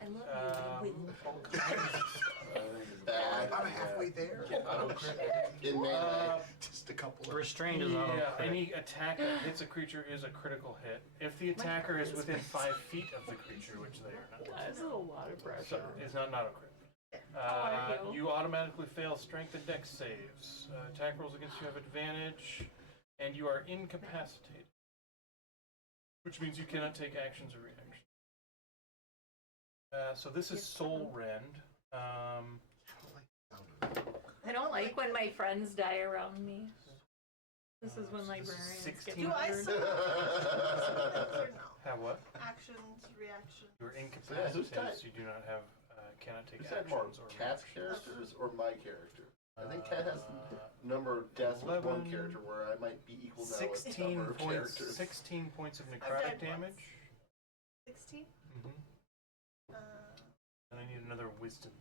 love you. All kinds of bad I'm halfway there. in melee. Just a couple of. Restrained is auto Yeah, crit. any attack that hits a creature is a critical hit. If the attacker is within 5 feet of the creature, which they are not. That's a lot of So pressure. it's not a crit. Oh, You automatically fail strength and dex saves. Attack rolls against you have advantage, and you are incapacitated, which means you cannot take actions or reactions. So this is Soul Rend. I don't like when my friends die around me. This is when So this is librarians 16. get Do I murdered. still have or no? Have what? Actions, reactions. You are who's incapacitated, tied? so you do not have, cannot take Who's had more, actions or Cat's reactions. characters or my character? I think Cat has number of deaths with one 11, character where I might be equal now with 16 number of points. characters. 16 points of died necrotic once. damage. 16? Mm-hmm. And I need another wisdom,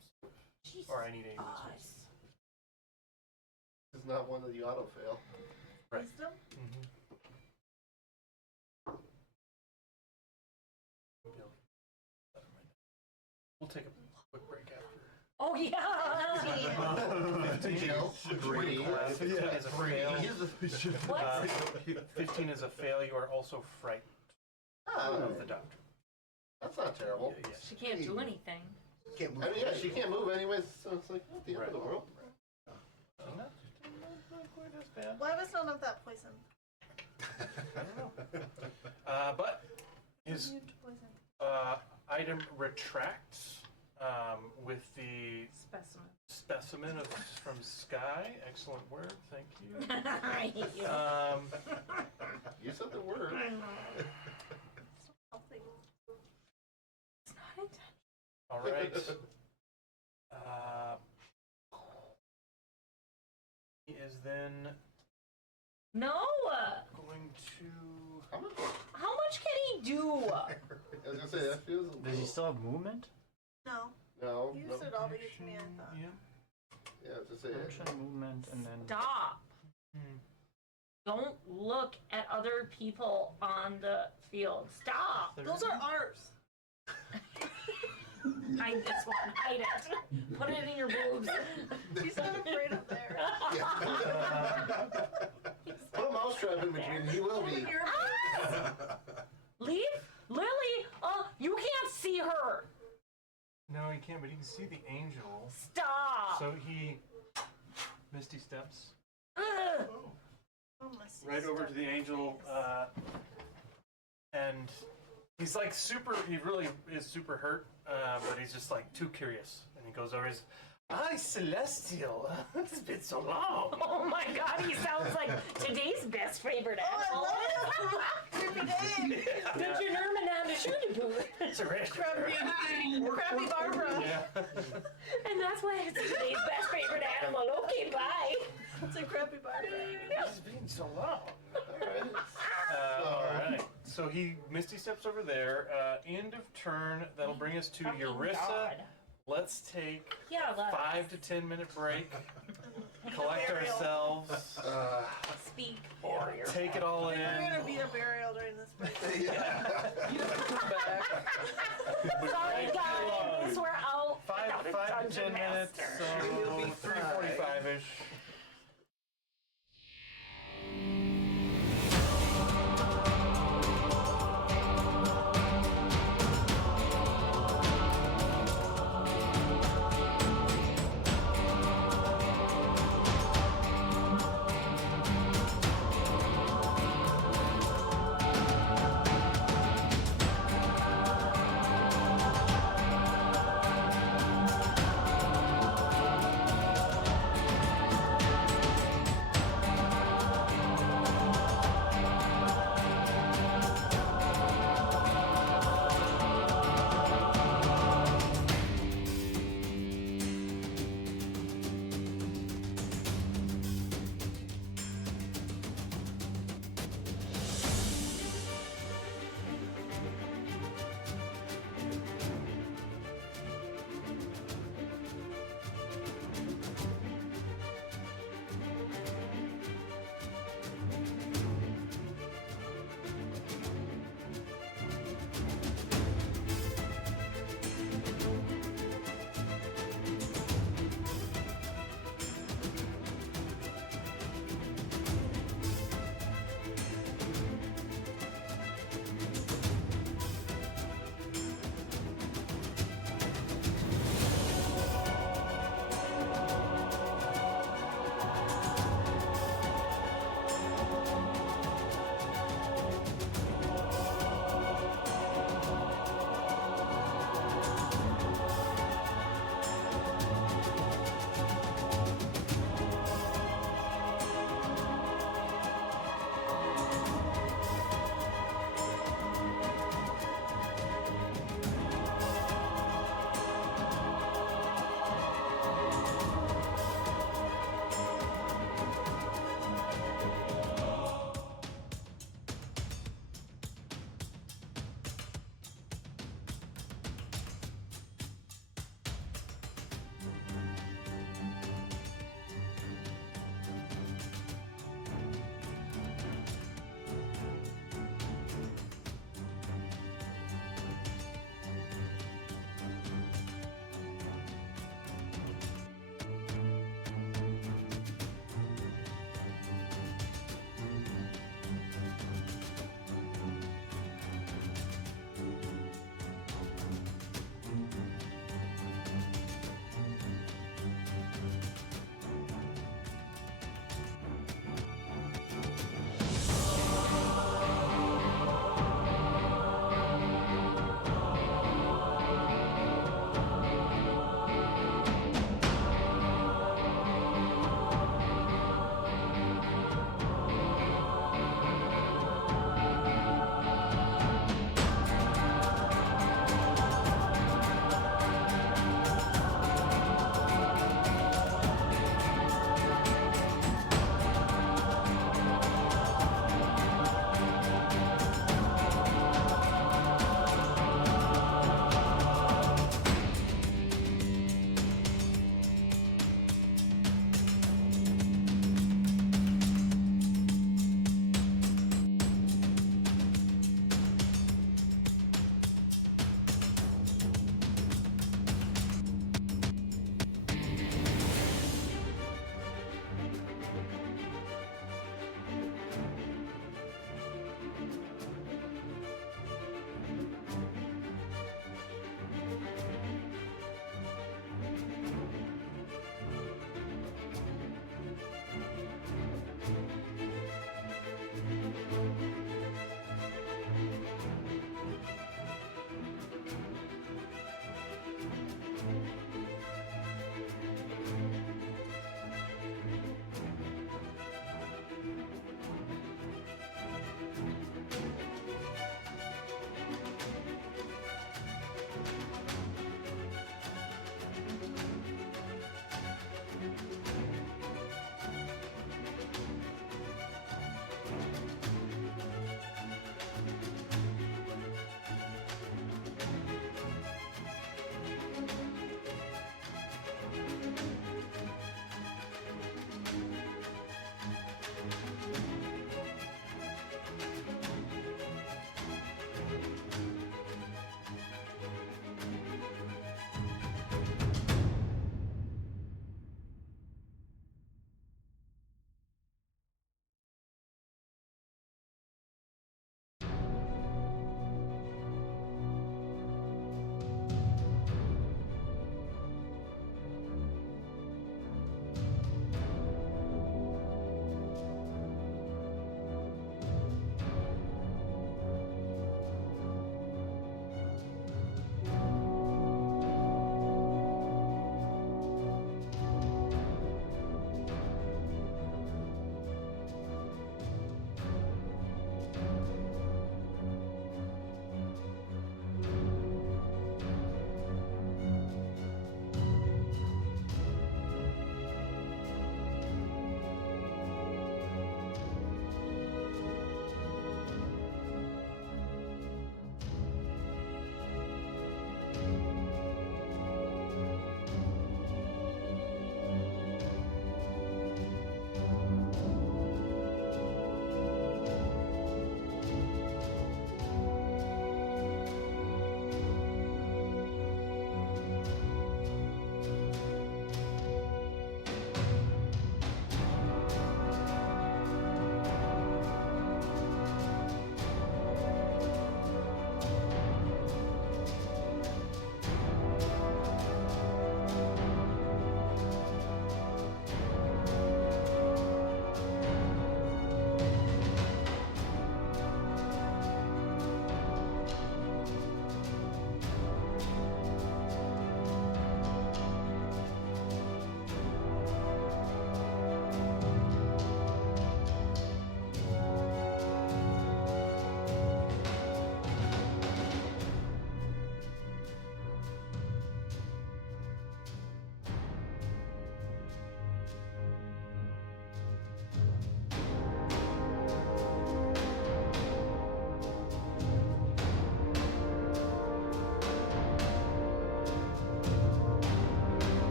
Jesus. or I need a wisdom. Us. This is not one that you auto fail. Right. Wisdom? Mm-hmm. We'll take a quick break after. Oh, yeah. 15 Agree. 15 is a fail. What? 15 is a fail. You are also frightened of the doctor. That's not terrible. Yeah, She can't do anything. Can't move. I mean, yeah, she can't move anyways, so it's like not the end of the Right. world. So not quite as bad. Why was none of that poison? I don't know. But his Poison. item retracts with the Specimen. specimen from Sky. Excellent word, thank you. I hate you. You said the word. Something. It's not intentional. All right. He is then No! going to. How much? How much can he do? I was gonna say that feels. Does he still have movement? No. No. You no. said all to get to me, I thought. Yeah. Yeah, I was gonna say. Action, movement, and then. Stop. Don't look at other people on the field. Stop. Those are ours. Hide this one. Hide it. Put it in your boobs. He's not afraid of there. Put a mousetrap in between. He will be. Leave Lily. You can't see her. No, he can't, but he can see the angel. Stop. So he misty steps Ugh. Oh, my right over to the angel, and he's like super. He really is super hurt, but he's just like too curious, and he goes over. He's, "Hi, Celestial. It's been so long." Oh my God, he sounds like today's best favorite Oh, I animal. love it. crappy day. Don't you Norman on the Schuneboo? It's a rest. Crappy Barbara. Yeah. And that's why it's today's best favorite animal. Okay, bye. It's a crappy Barbara. He's being so loud. All right. So he Misty steps over there. End of turn. That'll bring us to Fucking Eurissa. God. Let's take Yeah, love. 5 to 10 minute break. Beat a Collect burial. ourselves. Speak for your. Take it all in. We're gonna beat a burial during this break. Sorry, guys. We're out. without a 5 to dungeon 10 minutes. master. So 3:45 ish.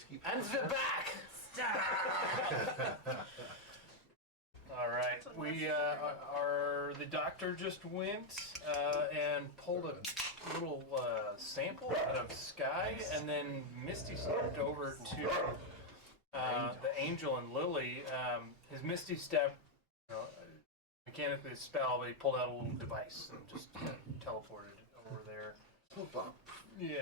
Just keep. And the back. All right, we the doctor just went and pulled a little sample out of Sky, and then Misty stepped over to the Angel and Lily. His Misty step, mechanically a spell, but he pulled out a little device and just kind of teleported over there. Yeah,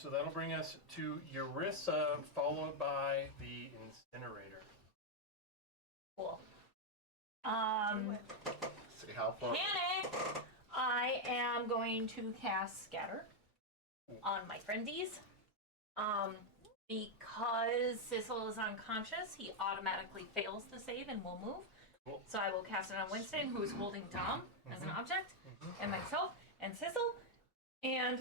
so that'll bring us to Eurissa, followed by the incinerator. Cool. See how far. Panic! I am going to cast Scatter on my friendies. Because Sissel is unconscious, he automatically fails the save and will move. Cool. So I will cast it on Winston, who is holding Dom as an object, and myself, and Sissel. And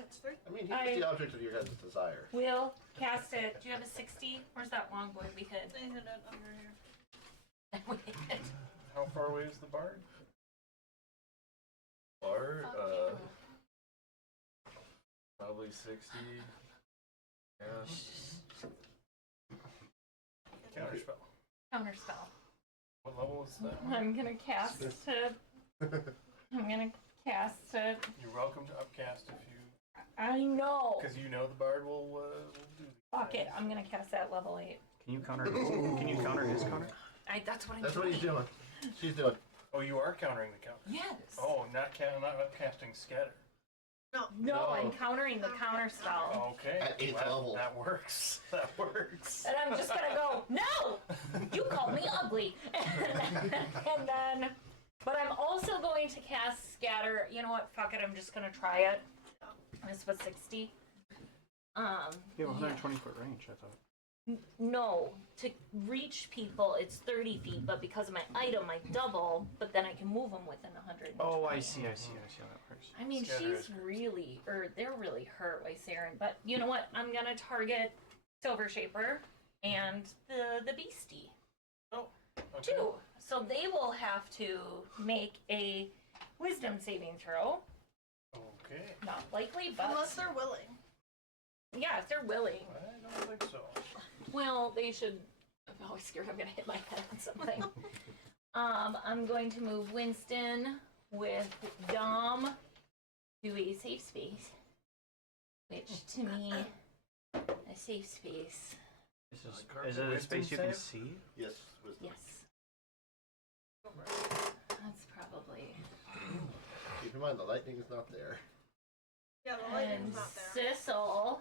I mean, he's the object of your guys' desire. we'll cast it. Do you have a 60? Where's that long boy we hid? I hid it under here. We hid. How far away is the bard? Bard, Fuck you. probably 60. Yeah. Counterspell. Counterspell. What level is that? I'm gonna cast it. I'm gonna cast it. You're welcome to upcast if you, I know. because you know the bard will do. Fuck it. I'm gonna cast that level 8. Can you counter? Can you counter his counter? That's what I'm That's doing. what he's doing. She's doing. Oh, you are countering the counter. Yes. Oh, not upcasting scatter. No, I'm countering the counter spell. Okay. At 8th that, level. That works. That works. And I'm just gonna go, no! You called me ugly. And then, but I'm also going to cast Scatter. You know what? Fuck it. I'm just gonna try it. This was 60. You have 120-foot range, I thought. No, to reach people it's 30 feet, but because of my item I double, but then I can move them within 100. Oh, I see how that works. I mean, Scatter she's is great. really, they're really hurt by Saren, but you know what? I'm gonna target Silver Shaper and the Beastie Oh. Okay. too. So they will have to make a Wisdom saving throw. Okay. Not likely, but Unless they're willing. yeah, if they're willing. I don't think so. Well, they should. I'm always scared I'm gonna hit my head on something. I'm going to move Winston with Dom to a safe space, which to me, a safe space. Is it a space you can see? Yes, wisdom. Yes. That's probably. Keep in mind the lightning's not there. Yeah, the And lightning's not there. Sissel.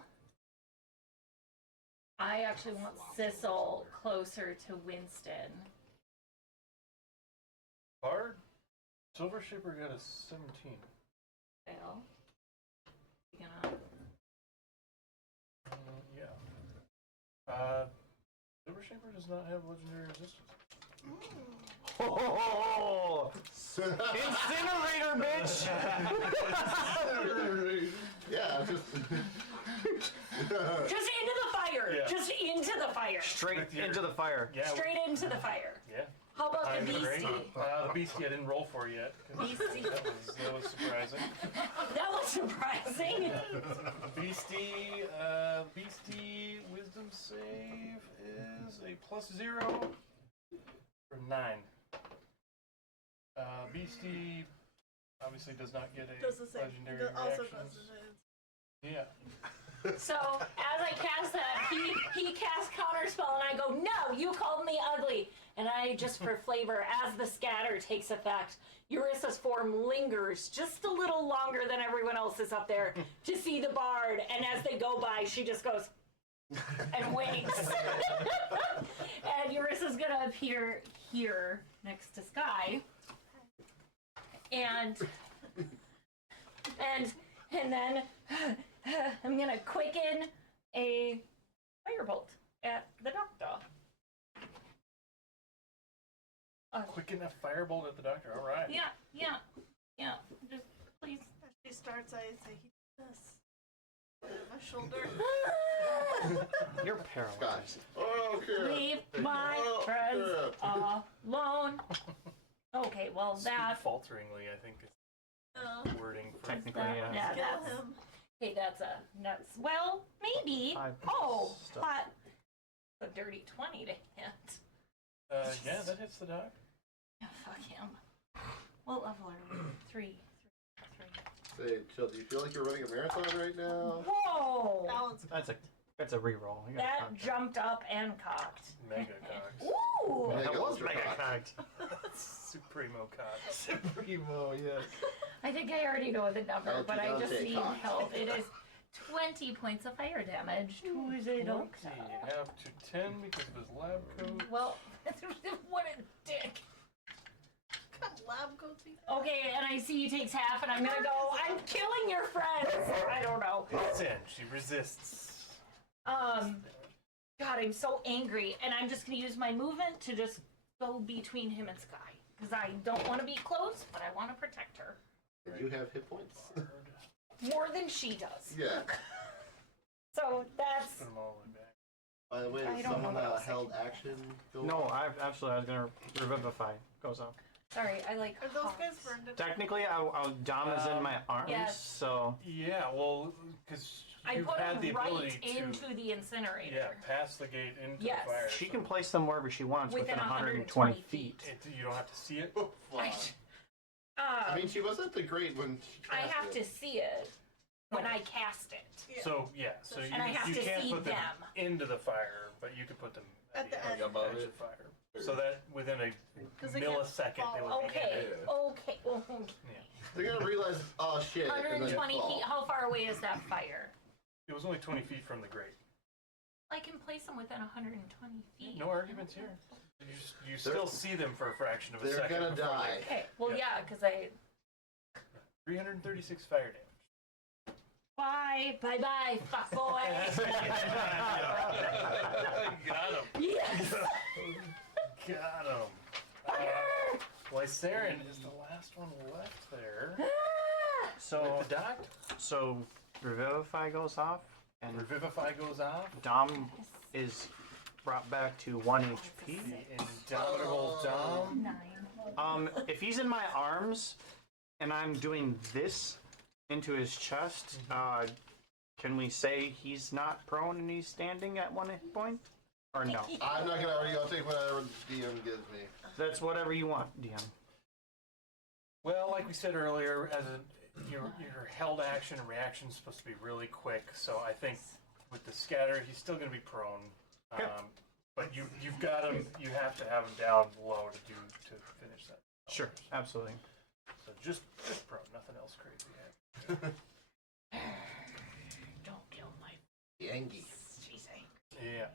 I actually want Sissel closer to Winston. Bard. Silver Shaper got a 17. Fail. You gonna? Yeah. Silver Shaper does not have legendary resistance. Oh! Incinerator, bitch! Yeah, just. Just into the fire! Yeah. Just into the fire! Straight With your- into the fire. Yeah. Straight into the fire. Yeah. How about the I'm great. beastie? The beastie I didn't roll for yet. 'Cause Beastie. That was surprising. That was surprising. Beastie wisdom save is a +0 for 9. Beastie obviously does not get a Does the same. legendary It also reactions. does the same. Yeah. So as I cast that, he casts counterspell, and I go, "No, you called me ugly." And I just for flavor, as the scatter takes effect, Eurissa's form lingers just a little longer than everyone else's up there to see the bard. And as they go by, she just goes and winks. And Eurissa's gonna appear here next to Sky, and then I'm gonna quicken a firebolt at the doctor. Quicken a firebolt at the doctor. All right. Yeah. Just please. As she starts, I say, he did this. Put it on my shoulder. You're paralyzed. Okay. Leave my friends alone. Okay, well Speak that. falteringly, I think is Oh. wording for Technically, that- yeah. yeah, Kill that's. him. Okay, that's well, maybe. 5 Oh, stuff. but A dirty 20 to hit. Yeah, that hits the doc. Yeah, fuck him. What level are we? Three. Say, Chill, do you feel like you're running a marathon right now? Whoa! Balance. That's a reroll. You gotta That count jumped up and cocked. Mega cocks. Ooh! Mega That was ultra mega cock. cocked. Supremo cocks. Supremo, yes. I think I already know the number, Help but you I don't just take need cock. help. It is 20 points of fire damage to the doctor. Half to 10 because of his lab coat. Well, what a dick. Got lab coats. Okay, and I see he takes half, and I'm gonna go, I'm killing your friends! I don't know. It's in. She resists. God, I'm so angry, and I'm just gonna use my movement to just go between him and Sky. Because I don't want to be close, but I want to protect her. You have hit points. More than she does. Yeah. So that's... Put them all the way back. By the way, I does don't know someone what else I held can do. action go No, on? I was gonna revivify. Goes up. Sorry, I like Are those hawks. guys burned? Technically, Dom is in my arms, yes. so Yeah, well, because I you've put had the him ability right to into the incinerator. yeah, pass the gate into Yes. the fire. she so can place them wherever she wants Within within 120 120 feet. you don't have to see it. Oh, fuck. I I mean, she wasn't the great when she I cast have it. to see it when I cast it. Yeah. So yeah, so And I have you to can't see put them them. into the fire, but you can put them At the end. edge Above of it. the fire. So that within a 'Cause they can't millisecond they fall. would be in Okay, it. okay, okay. They're gonna realize, oh shit. and then 120 fall. feet, how far away is that fire? It was only 20 feet from the grate. I can place them within 120 feet. No arguments here. You still see them for a fraction of a They're second. gonna before die. Okay, well, Yeah. yeah, because I... 336 fire damage. Bye, bye, fuck boy. Got him. Yes. Got him. Fire. Lysarin is the last one left there. So, With the doctor. so revivify goes off, and Revivify goes off. Dom is brought back to 1 HP. The indomitable Dom. 9. If he's in my arms and I'm doing this into his chest, can we say he's not prone and he's standing at 1 hit point? Or no? I'm not gonna argue. I'll take whatever DM gives me. That's whatever you want, DM. Well, like we said earlier, as your held action and reaction is supposed to be really quick, so I think with the scatter, he's still going to be prone. But you've got him. You have to have him down low to finish that. Sure, absolutely. So just prone, nothing else crazy. Don't kill my... The Angie. She's angry. Yeah.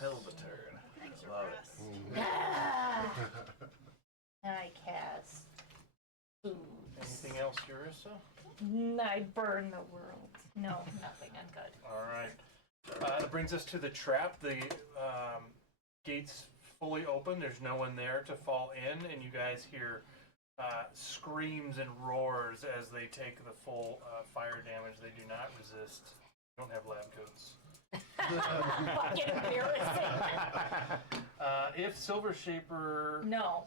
Hell of a turn. Love it. Ah. I cast food. Anything else, Urissa? I burn the world. No, nothing. I'm good. All right. That brings us to the trap. The gate's fully open. There's no one there to fall in, and you guys hear screams and roars as they take the full fire damage. They do not resist. They don't have lab coats. Fucking embarrassing. If Silver Shaper No.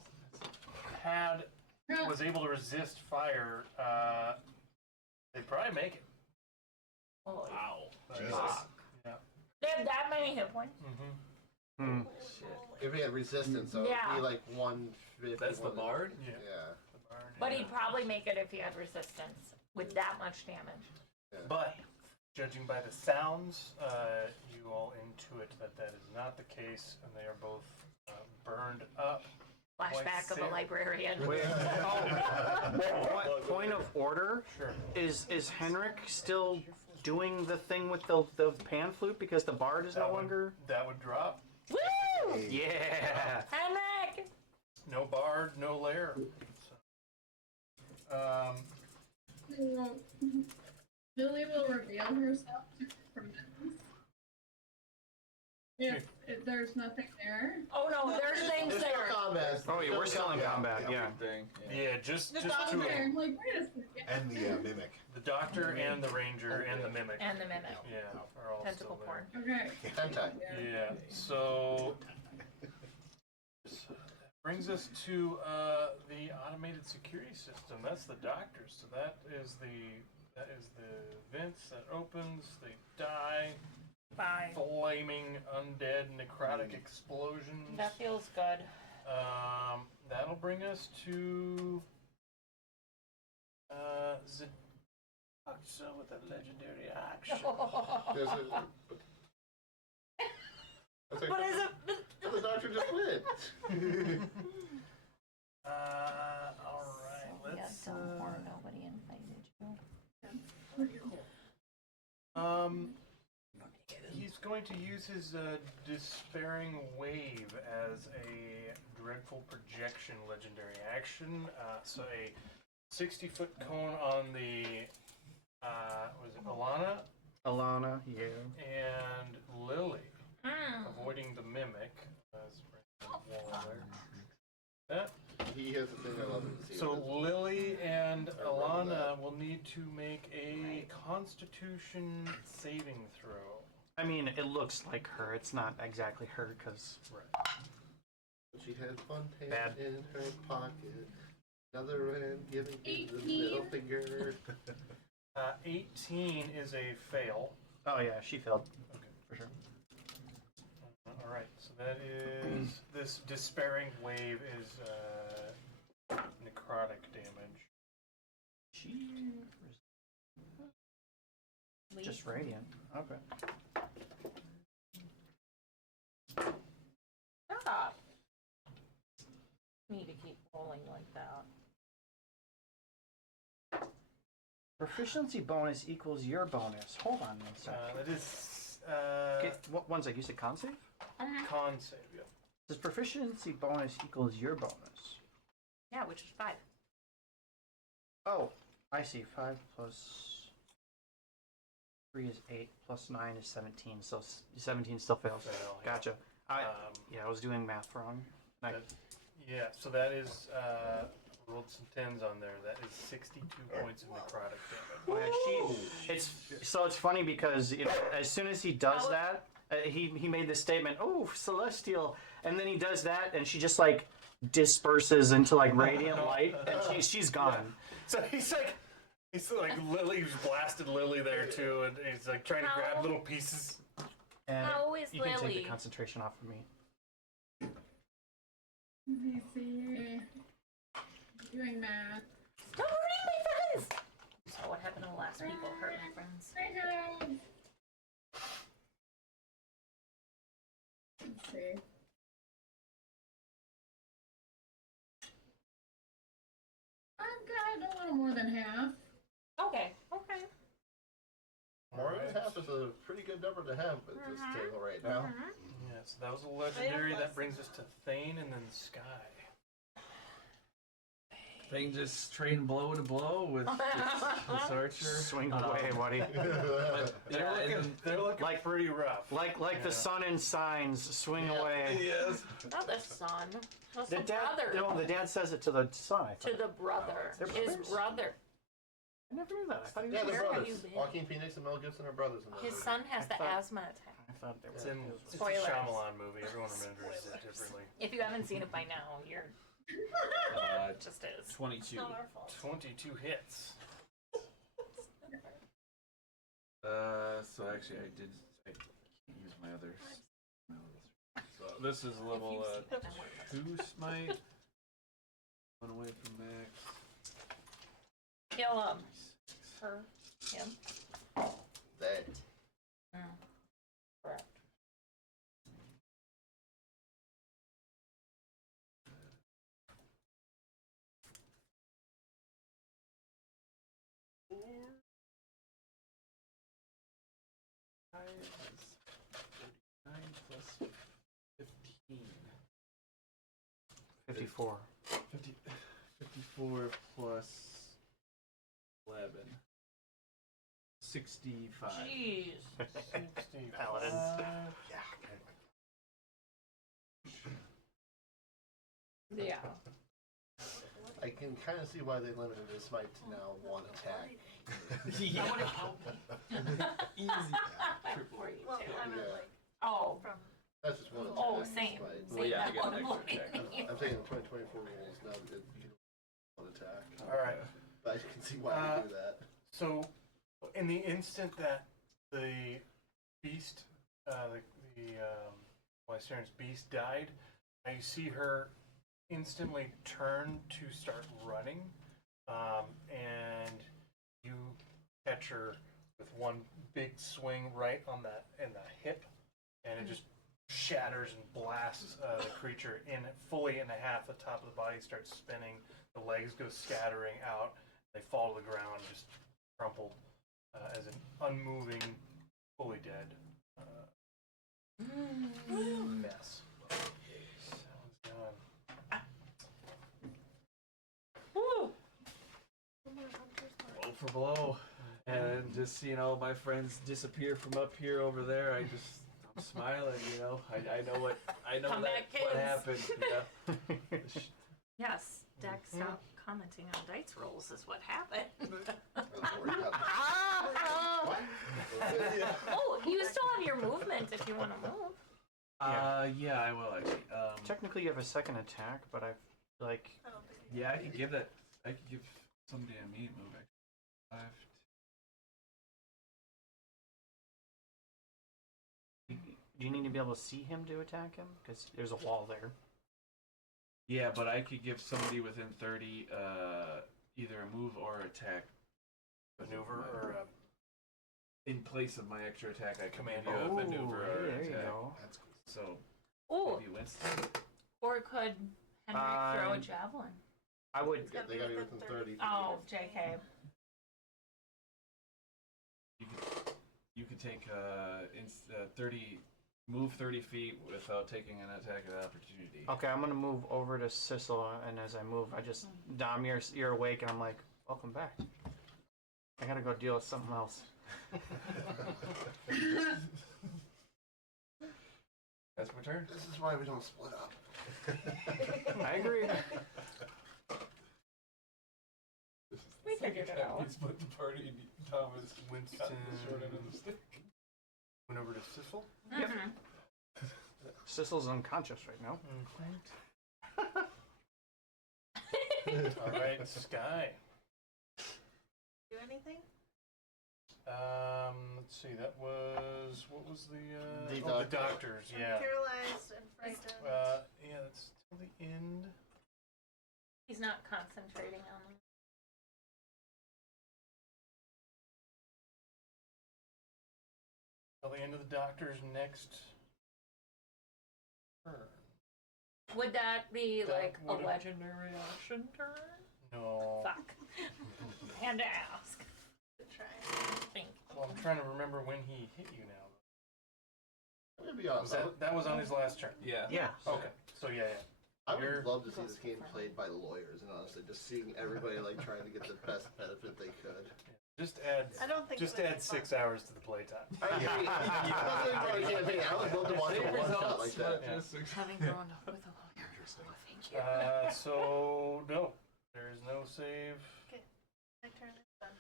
was able to resist fire, they'd probably make it. Holy Wow. Jesus. fuck. Yeah. They have that many hit points? Mm-hmm. If he had resistance, so Yeah. it'd be like 150. That's the bard? Yeah. Yeah. The barn, But yeah. he'd probably make it if he had resistance with that much damage. But judging by the sounds, you all intuit that is not the case, and they are both burned up. Flashback of a librarian. Wait, point of order. Sure. Is Henrik still doing the thing with the pan flute because the bard is no longer? That would drop. Woo! Yeah. Henrik! No bard, no lair. So, Lily will reveal herself to tremendous. If there's nothing there. Oh no, there's things There's there. no combat. Oh, yeah, we're still in combat. Yeah. Thing. yeah, just The two of doctor, them. I'm like, wait a second. And the mimic. The doctor and the ranger and the mimic. And the mimic. Yeah, are all Tentacle still porn. there. Okay. Hentai. Yeah, so that brings us to the automated security system. That's the doctors. So that is the vents that opens. They die. 5. flaming undead necrotic explosions. That feels good. That'll bring us to Zidoxa with a legendary action. There's a, that's like, What is it? the doctor just went. Alright, let's Nobody invited you. He's going to use his Despairing Wave as a Dreadful Projection legendary action. So a 60-foot cone on the, was it Alana? Alana, yeah. And Lily, avoiding the Mimic. That. He has the thing I love him to see. So Lily and Alana will need to make a Constitution saving throw. I mean, it looks like her. It's not exactly her, because... Right. She had one hand Bad. in her pocket, another hand giving him the middle finger. 18 is a fail. Oh, yeah, she failed. Okay. For sure. Alright, so that is... This Despairing Wave is necrotic damage. She... Just radiant. Okay. Stop. Need to keep rolling like that. Proficiency bonus equals your bonus. Hold on one sec. That is... Okay, one sec. You said con save? Con save, yeah. Does proficiency bonus equals your bonus? Yeah, which is 5. Oh, I see. 5 plus 3 is 8, plus 9 is 17, so 17 still fails. Fail, yeah. Gotcha. Yeah, I was doing math wrong. Yeah, so that is... rolled some 10s on there. That is 62 points of necrotic damage. Oh, yeah, it's funny because as soon as he does that, he made this statement, "Oh, celestial," and then he does that, and she just like disperses into like radiant light, and she's gone. So he's like Lily's blasted Lily there too, and he's like trying to grab little pieces. And How is you can take Lily? the concentration off of me. Let me see. Doing math. Stop hurting my friends! You saw what happened to the last people hurt my friends. I have. Let's see. I've got a little more than half. Okay, okay. More than half is a pretty good number to have at this table right now. Yeah, so that was a legendary. That brings us to Thane and then Sky. Thing just trading blow to blow with this archer. Swing away, buddy. They're looking Like- pretty rough. Like the sun in signs, swing away. Yes. Not the son. That's The the dad, brother. no, the dad says it to the son. I To thought. the brother. They're His brothers? brother. I never knew that. I thought he was Yeah, they're Where have brothers. you been? Joaquin Phoenix and Mel Gibson are brothers in that His movie. son has the thought- asthma attack. I thought they It's were. in it's a Spoilers. Shyamalan movie. Everyone remembers it differently. If you haven't seen it by now, you're it just is. 22. Not our fault. 22 hits. So actually I can't use my others. So this is level 2 smite. One away from max. Kill him. Her. Him. They. Correct. Is 39 plus 15. 54. 54 plus 11. 65. Jeez. 65. Paladin. Yeah. I can kind of see why they limited his smite to now one attack. Yeah. Easy. For you Well, too. I meant Yeah. like Oh. from That's just one attack. Oh, same. Smite. Well, yeah, I That's get what an I'm extra looking attack. at. I'm saying in 2024 rules now that you can one attack. All right. But I can see why they do that. So, in the instant that the beast Lysaren's beast died, I see her instantly turn to start running, and you catch her with one big swing right on in the hip, and it just shatters and blasts the creature fully in half. The top of the body starts spinning, the legs go scattering out, they fall to the ground, just crumpled as an unmoving, fully dead mess. That one's gone. Woo! Blow for blow. And just, my friends disappear from up here over there. I'm smiling, I know what Come back, what kids. happened. Yeah. Yes, Deck, stop commenting on dice rolls is what happened. Oh, you still have your movement if you want to move. Yeah, I will actually. Technically, you have a second attack, but I like. I don't think. Yeah, I could give somebody a meat move actually. 5. Do you need to be able to see him to attack him? Because there's a wall there. Yeah, but I could give somebody within 30 either a move or attack. Maneuver or in place of my extra attack, I can Command. give you a maneuver or there attack. you go. That's cool. So Oh, maybe Winston. or could Henrik throw a javelin? I would. They gotta be within 30 feet. Oh, JK. You could take 30, move 30 feet without taking an attack of opportunity. Okay, I'm gonna move over to Sissel, and as I move, I just Dom, you're awake, and I'm like, welcome back. I gotta go deal with something else. That's my turn. This is why we don't split up. I agree. We figured it out. We split the party and Thomas Winston. got the short end of the stick. Went over to Sissel. Yep. Sissel's unconscious right now. All right, Sky. Do anything? Let's see. That was what was the The the doctor. doctors? I'm Yeah. paralyzed and frightened. Yeah. That's till the end. He's not concentrating on them. Till the end of the doctor's next turn. Would that be That like a would've- legendary action turn? No. Fuck. Had to ask. Good try. Think. Well, I'm trying to remember when he hit you now. I'm gonna be honest. That was on his last turn. Yeah. Yeah. Okay. So yeah. I would You're- love to see this game played by lawyers, and honestly, just seeing everybody like trying to get the best benefit they could. Just add. I don't think. Just it would add be 6 fun. hours to the playtime. I agree. I would love to watch a one shot like that. Having grown up with a lawyer. Interesting. Oh, thank you. So no, there is no save. My turn is done.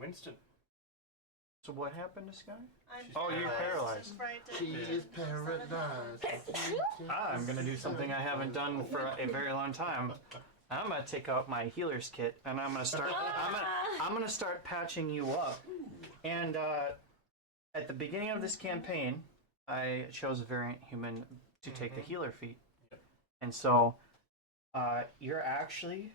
Winston. So what happened to Sky? I'm Oh, you're paralyzed. and frightened She and is son of a paralyzed. bitch. I'm gonna do something I haven't done for a very long time. I'm gonna take out my healer's kit, and I'm gonna start. I'm gonna start patching you up. And at the beginning of this campaign, I chose a variant human to take the healer feat, and so you're actually.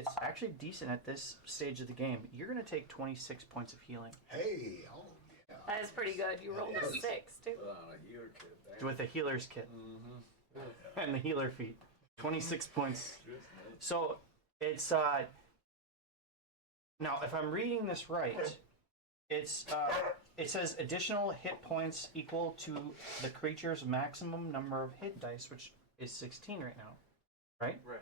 It's actually decent at this stage of the game. You're gonna take 26 points of healing Hey, oh yeah. That is pretty good. You rolled a 6 too. with a healer's kit Mm-hmm. and the healer feat. 26 points. So it's now if I'm reading this right, it's it says additional hit points equal to the creature's maximum number of hit dice, which is 16 right now, right? Right.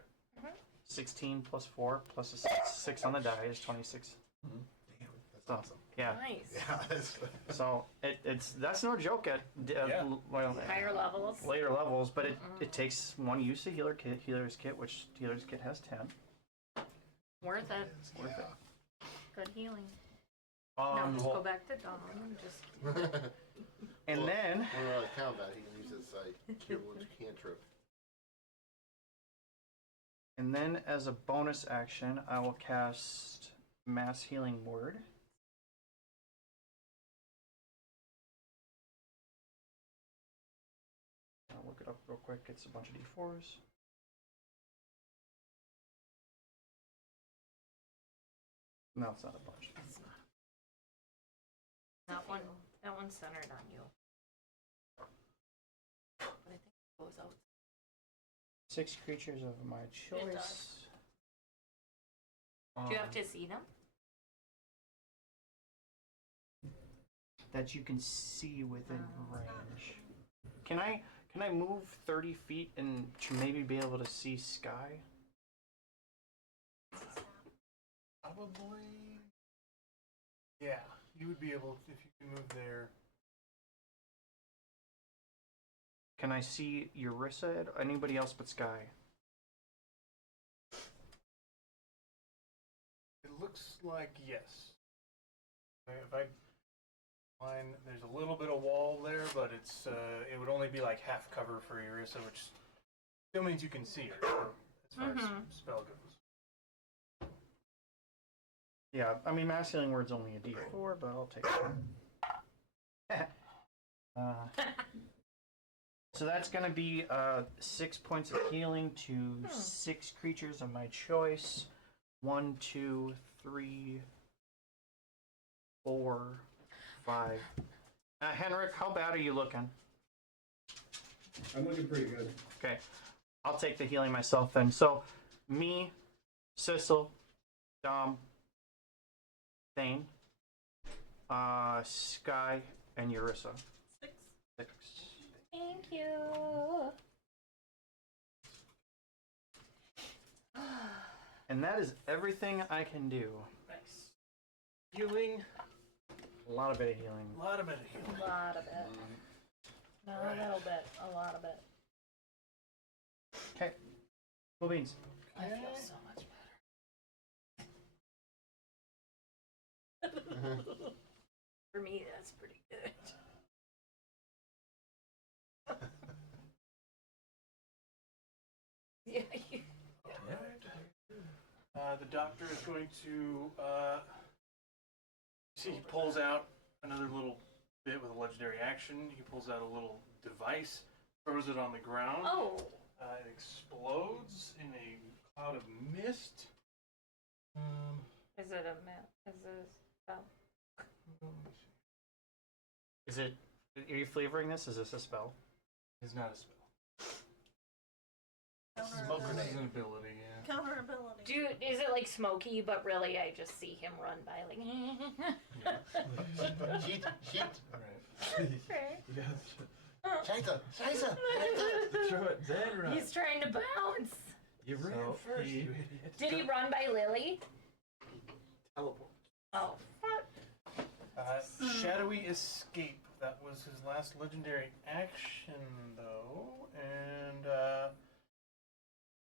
16 plus 4 plus a 6 on the die is 26. Damn, that's So, awesome. yeah. Nice. Yeah, that's, So that's no joke at Yeah. Higher levels. later levels, but it takes one use of healer's kit, which healer's kit has 10. Worth it. yeah. Good healing. Now just go back to Dom and just. And Well, then When we're on combat, he can use his Cure Wounds cantrip. And then, as a bonus action, I will cast Mass Healing Word. quick. It's a bunch of d4s. No, it's not a bunch. It's not. That one. That one's centered on you. But I think it goes out. 6 creatures of my choice. does. Do you have to see them? That you can see within range. Can I move 30 feet and to maybe be able to see sky? Probably. Yeah, you would be able if you can move there. Can I see Eurissa? Anybody else but Sky? It looks like yes. If I line, there's a little bit of wall there, but it's it would only be like half cover for Eurissa, which still means you can see her as far as spell goes. Yeah, I mean, Mass Healing Word's only a d4, but I'll take it. So that's going to be 6 points of healing to 6 creatures of my choice. 1, 2, 3, 4, 5. Henrik, how bad are you looking? I'm looking pretty good. Okay, I'll take the healing myself then. So, me, Sissel, Dom, Thane, Sky, and Eurissa. 6. 6. Thank you. And that is everything I can do. Nice. Healing. A lot of bit of healing. A lot of it healing. A lot of it. Not a little bit. A lot of it. Okay. Cool beans. I feel so much better. For me, that's pretty good. Yeah. The doctor is going to see. He pulls out another little bit with a legendary action. He pulls out a little device, throws it on the ground. Oh. It explodes in a cloud of mist. Is it a Is it a spell? Is it? Are you flavoring this? Is this a spell? It's not a spell. Smoke This grenade. is an ability, yeah. Counter ability. Is it like Smokey, but really I just see him run by like. Sheet. Right. Scheiße. Scheiße. Throw it dead right. He's trying to bounce. You ran So first, he- you idiot. Did he run by Lily? Teleport. Oh, fuck. Shadowy Escape. That was his last legendary action, though. And,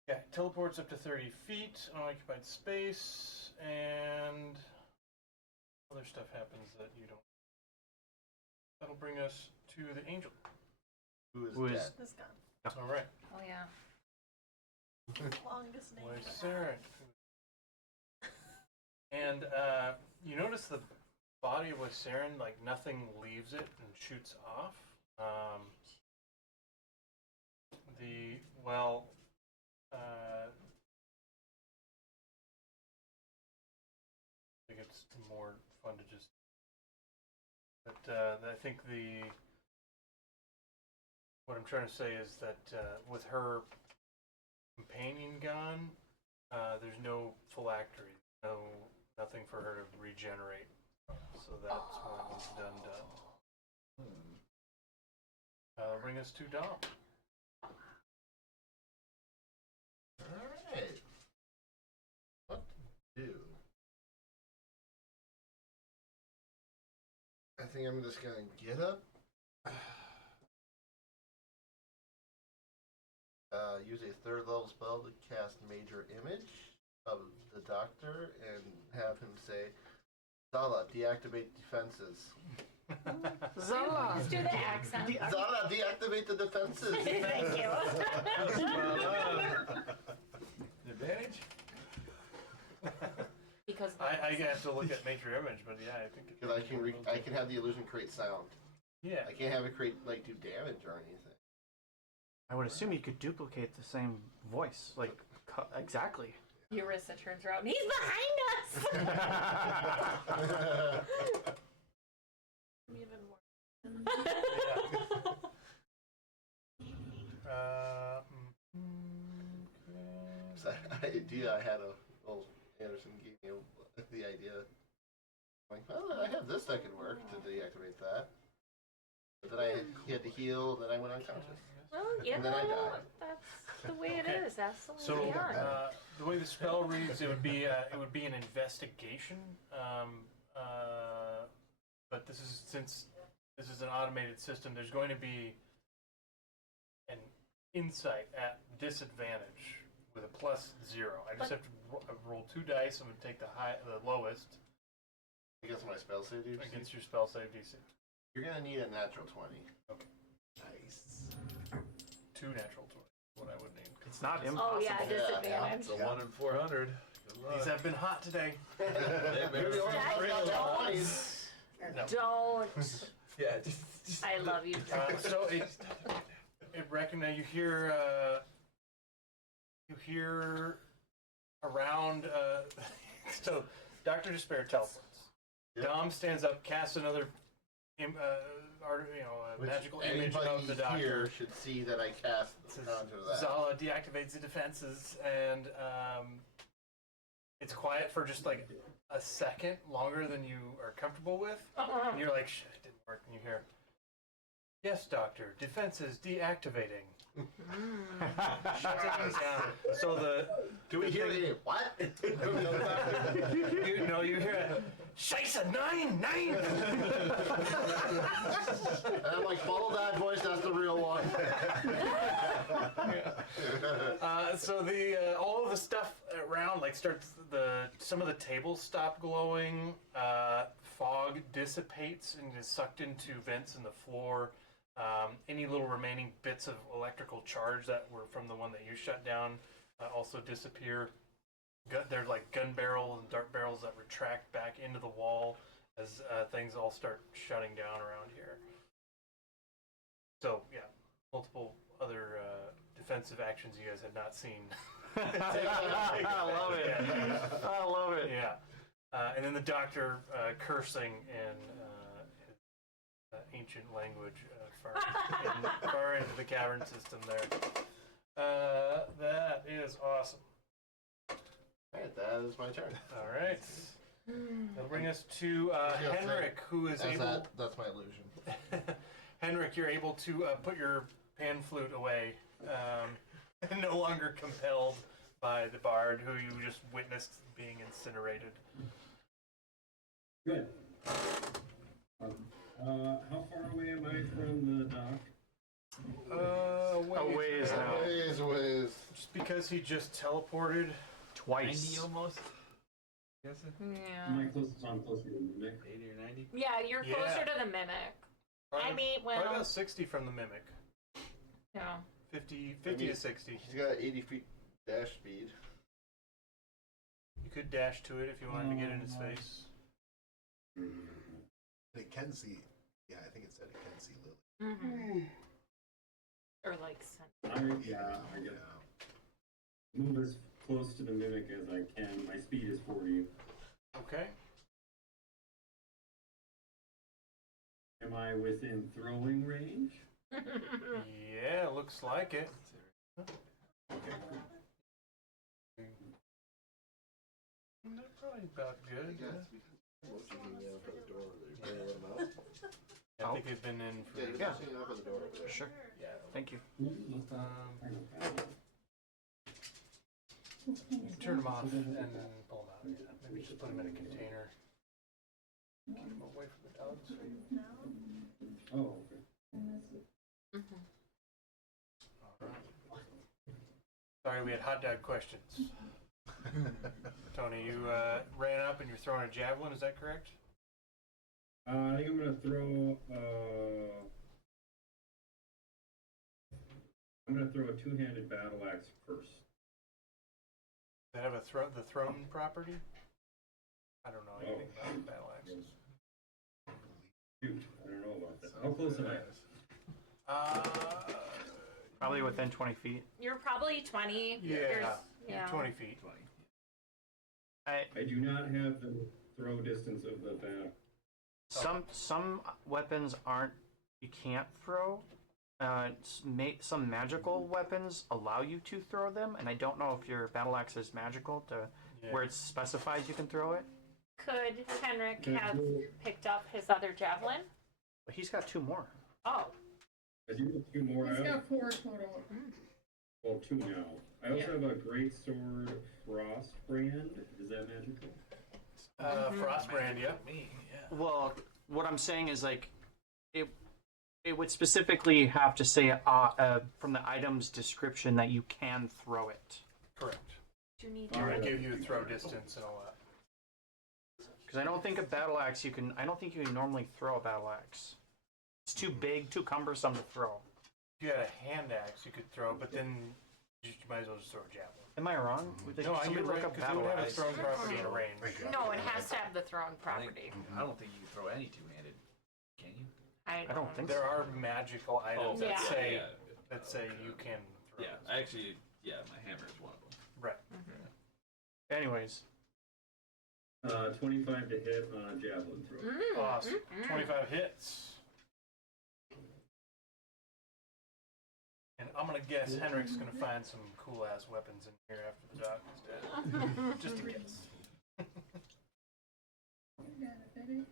yeah, teleports up to 30 feet, unoccupied space, and other stuff happens that you don't. That'll bring us to the angel. Who Who is is- dead? This gun. All right. Oh, yeah. Longest name. Lyseric. And you notice the body of Lyseric, like nothing leaves it and shoots off. I think it's more fun to just. But I think what I'm trying to say is that with her companion gone, there's no phylactery, nothing for her to regenerate. So that's when it's done. That'll bring us to Dom. Alright. What to do? I think I'm just gonna get up. Use a third level spell to cast Major Image of the Doctor and have him say, Zala, deactivate defenses. Zala! Let's do the accent. Zala, deactivate the defenses! Thank you. Advantage? Because I have to look at Major Image, but yeah, I think Because I can have the illusion create sound. Yeah. I can't have it create, do damage or anything. I would assume you could duplicate the same voice, like exactly. Eurissa turns around. He's behind us. Even more. So idea I had Anderson gave me the idea. I'm like, well, I have this that could work to deactivate that. But then he had to heal, and then I went unconscious. Well, you And then I know, died. that's the way it Okay. is. That's the way So we are. the way the spell reads, it would be an investigation. But this is since this is an automated system. There's going to be an insight at disadvantage with a +0. I just have to roll 2 dice. I'm going to take the lowest Against my spell save DC. against your spell save DC. You're gonna need a natural 20. Okay. Nice. 2 natural 20. What I would need. It's not impossible. Oh yeah, disadvantage. It's a 1 in 400. Good luck. These have been hot today. They better You're the only Guys, one that got don't. 20s. Don't. Yeah, just I love you. So it recognize you hear around. So Dr. Despair teleports. Yep. Dom stands up, casts another, Which magical image anybody of the doctor. here should see that I cast Says, conjure that. Zala deactivates the defenses, and it's quiet for just like a second longer than you are comfortable with. And you're like, shit, it didn't work. And you hear, yes, doctor, defenses deactivating. Shutting down. So Do we hear the what? you hear it. Scheisse, 9! And I'm like, follow that voice, that's the real one. So the all of the stuff around like starts some of the tables stop glowing. Fog dissipates and is sucked into vents in the floor. Any little remaining bits of electrical charge that were from the one that you shut down also disappear. They're like gun barrels and dart barrels that retract back into the wall as things all start shutting down around here. So yeah, multiple other defensive actions you guys had not seen. I love it. Yeah. I love it. Yeah. And then the doctor cursing in his ancient language far into the cavern system there. That is awesome. Alright, that is my turn. All right. That'll bring us to Henrik, who is able... That's my illusion. Henrik, you're able to put your pan flute away, no longer compelled by the bard who you just witnessed being incinerated. Good. How far away am I from the dock? A ways now. Ways. Just because he just teleported. Twice. 90 almost. Guessing. Am I Yeah. close? I'm closer to the mimic. 80 or 90. Yeah, you're Yeah. closer to the mimic. I mean, Probably well, about 60 from the mimic. yeah. 50 mean- to 60. He's got 80 feet dash speed. You could dash to it if you wanted to get in his face. It can see. Yeah, I think it said it can see Lily. Mm-hmm. Or like, I get move as close to the mimic as I can. My speed is 40. Okay. Am I within throwing range? Yeah, looks like it. They're probably about good. I think they've been in for. Yeah. Sure. Yeah. Thank you. You can turn them off and then pull them out. Yeah. Maybe just put them in a container. Keep them away from the dogs. Oh, okay. Sorry, we had hot dog questions. Tony, you ran up and you're throwing a javelin, is that correct? I think I'm gonna throw. I'm gonna throw a two-handed battle axe first. Does it have the throne property? I don't know anything about battle axes. Shoot, I don't know about that. How close am I? Probably within 20 feet. You're probably 20. Yeah. There's- yeah. 20 feet. 20. I do not have the throw distance of the bat. Some weapons aren't. You can't throw. Some magical weapons allow you to throw them, and I don't know if your battle axe is magical to Yeah. where it specifies you can throw it. Could Henrik Can I have throw- picked up his other javelin? But he's got 2 more. Oh. I do have 2 more He's out. got 4 total. Well, 2 now. I also Yeah. have a great sword frost brand. Is that magical? Frostbrand, yeah. Me, yeah. Well, what I'm saying is like, it would specifically have to say from the item's description that you can throw it. Correct. Do you need It would Alright. give you the throw distance and all that. Because I don't think a battle axe you can. I don't think you can normally throw a battle axe. It's too big, too cumbersome to throw. If you had a hand axe, you could throw, but then you might as well just throw a javelin. Am I wrong? Would No, somebody you're look right, up because it would battle have a axe? thrown property in a range. Thank you. No, it has to have the thrown I, property. think, I don't think you can throw any two-handed. Can you? I don't think There so. are magical items Yeah. that say you can throw. Yeah, I actually, my hammer is one of them. Right. Anyways, 25 to hit on a javelin throw. Awesome. 25 hits. And I'm gonna guess Henrik's gonna find some cool ass weapons in here after the doc is dead. Just a guess. You got it, baby.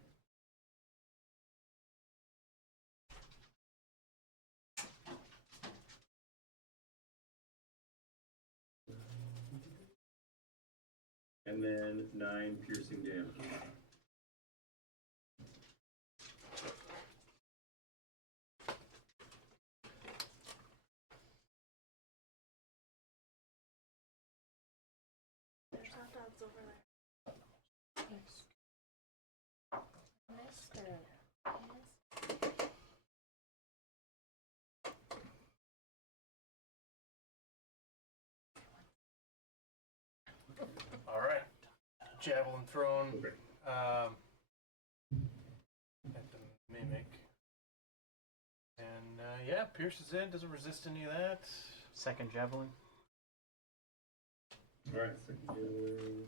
And then 9 piercing damage. There's hot dogs over there. Mister. All right. Javelin thrown Okay. at the mimic. And yeah, pierces in, doesn't resist any of that. second javelin. Alright, second javelin.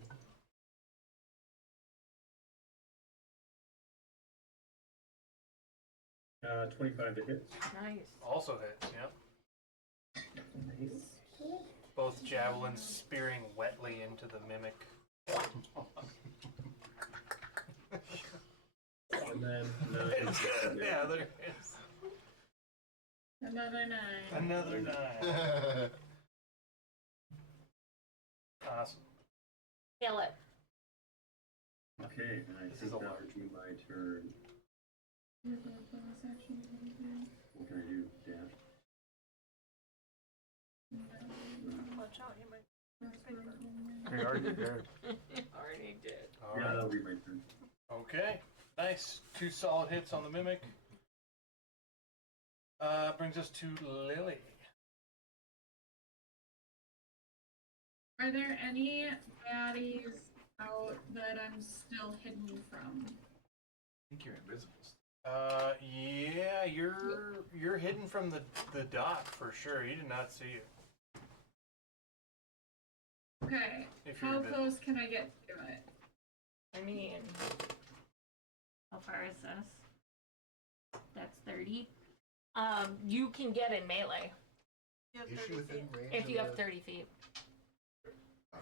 Uh, 25 to hit. Nice. Also hits, yep. Nice. Both javelins spearing wetly into the mimic. And then 9 It's good. Yeah, there it is. Another 9. Another 9. Awesome. Kill it. Okay, and I This think is a that large would be my turn. You have a bonus action or anything? What can I do? Dash? Watch out, you might. We already did. Already did. All Yeah, right. that'll be my turn. Okay. Nice. 2 solid hits on the mimic. Brings us to Lily. Are there any baddies out that I'm still hidden from? I think you're invisible. Yeah, you're hidden from the dock for sure. He did not see you. Okay, If you're how invisible. close can I get to it? I mean, how far is this? That's 30. You can get in melee You have Is she 30 within feet. range? if of you have the- 30 feet.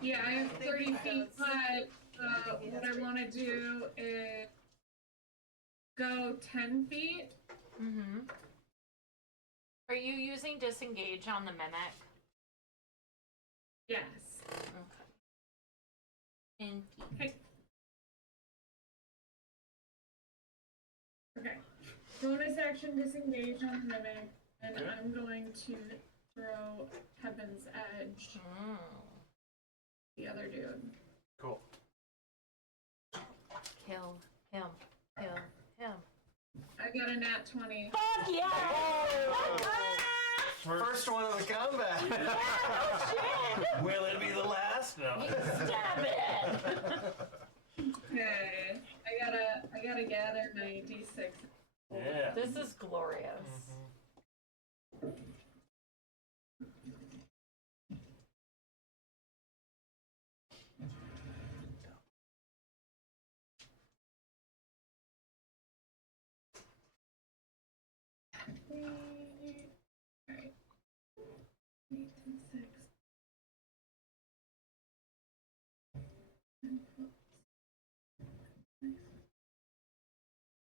Yeah, I have think 30 he feet, does. but what I want to do is go 10 feet. Mm-hmm. Are you using disengage on the mimic? Yes. Okay. 10 feet. Okay. Okay. Bonus action disengage on the mimic, and Okay. I'm going to throw Heaven's Edge Mm. the other dude. Cool. Kill him. Kill him. I got a nat 20. Fuck yeah! First one of the combat. Will it be the last? No. Stab it! Okay. I gotta gather my d6. Yeah. This is glorious. Alright. 8 and 6.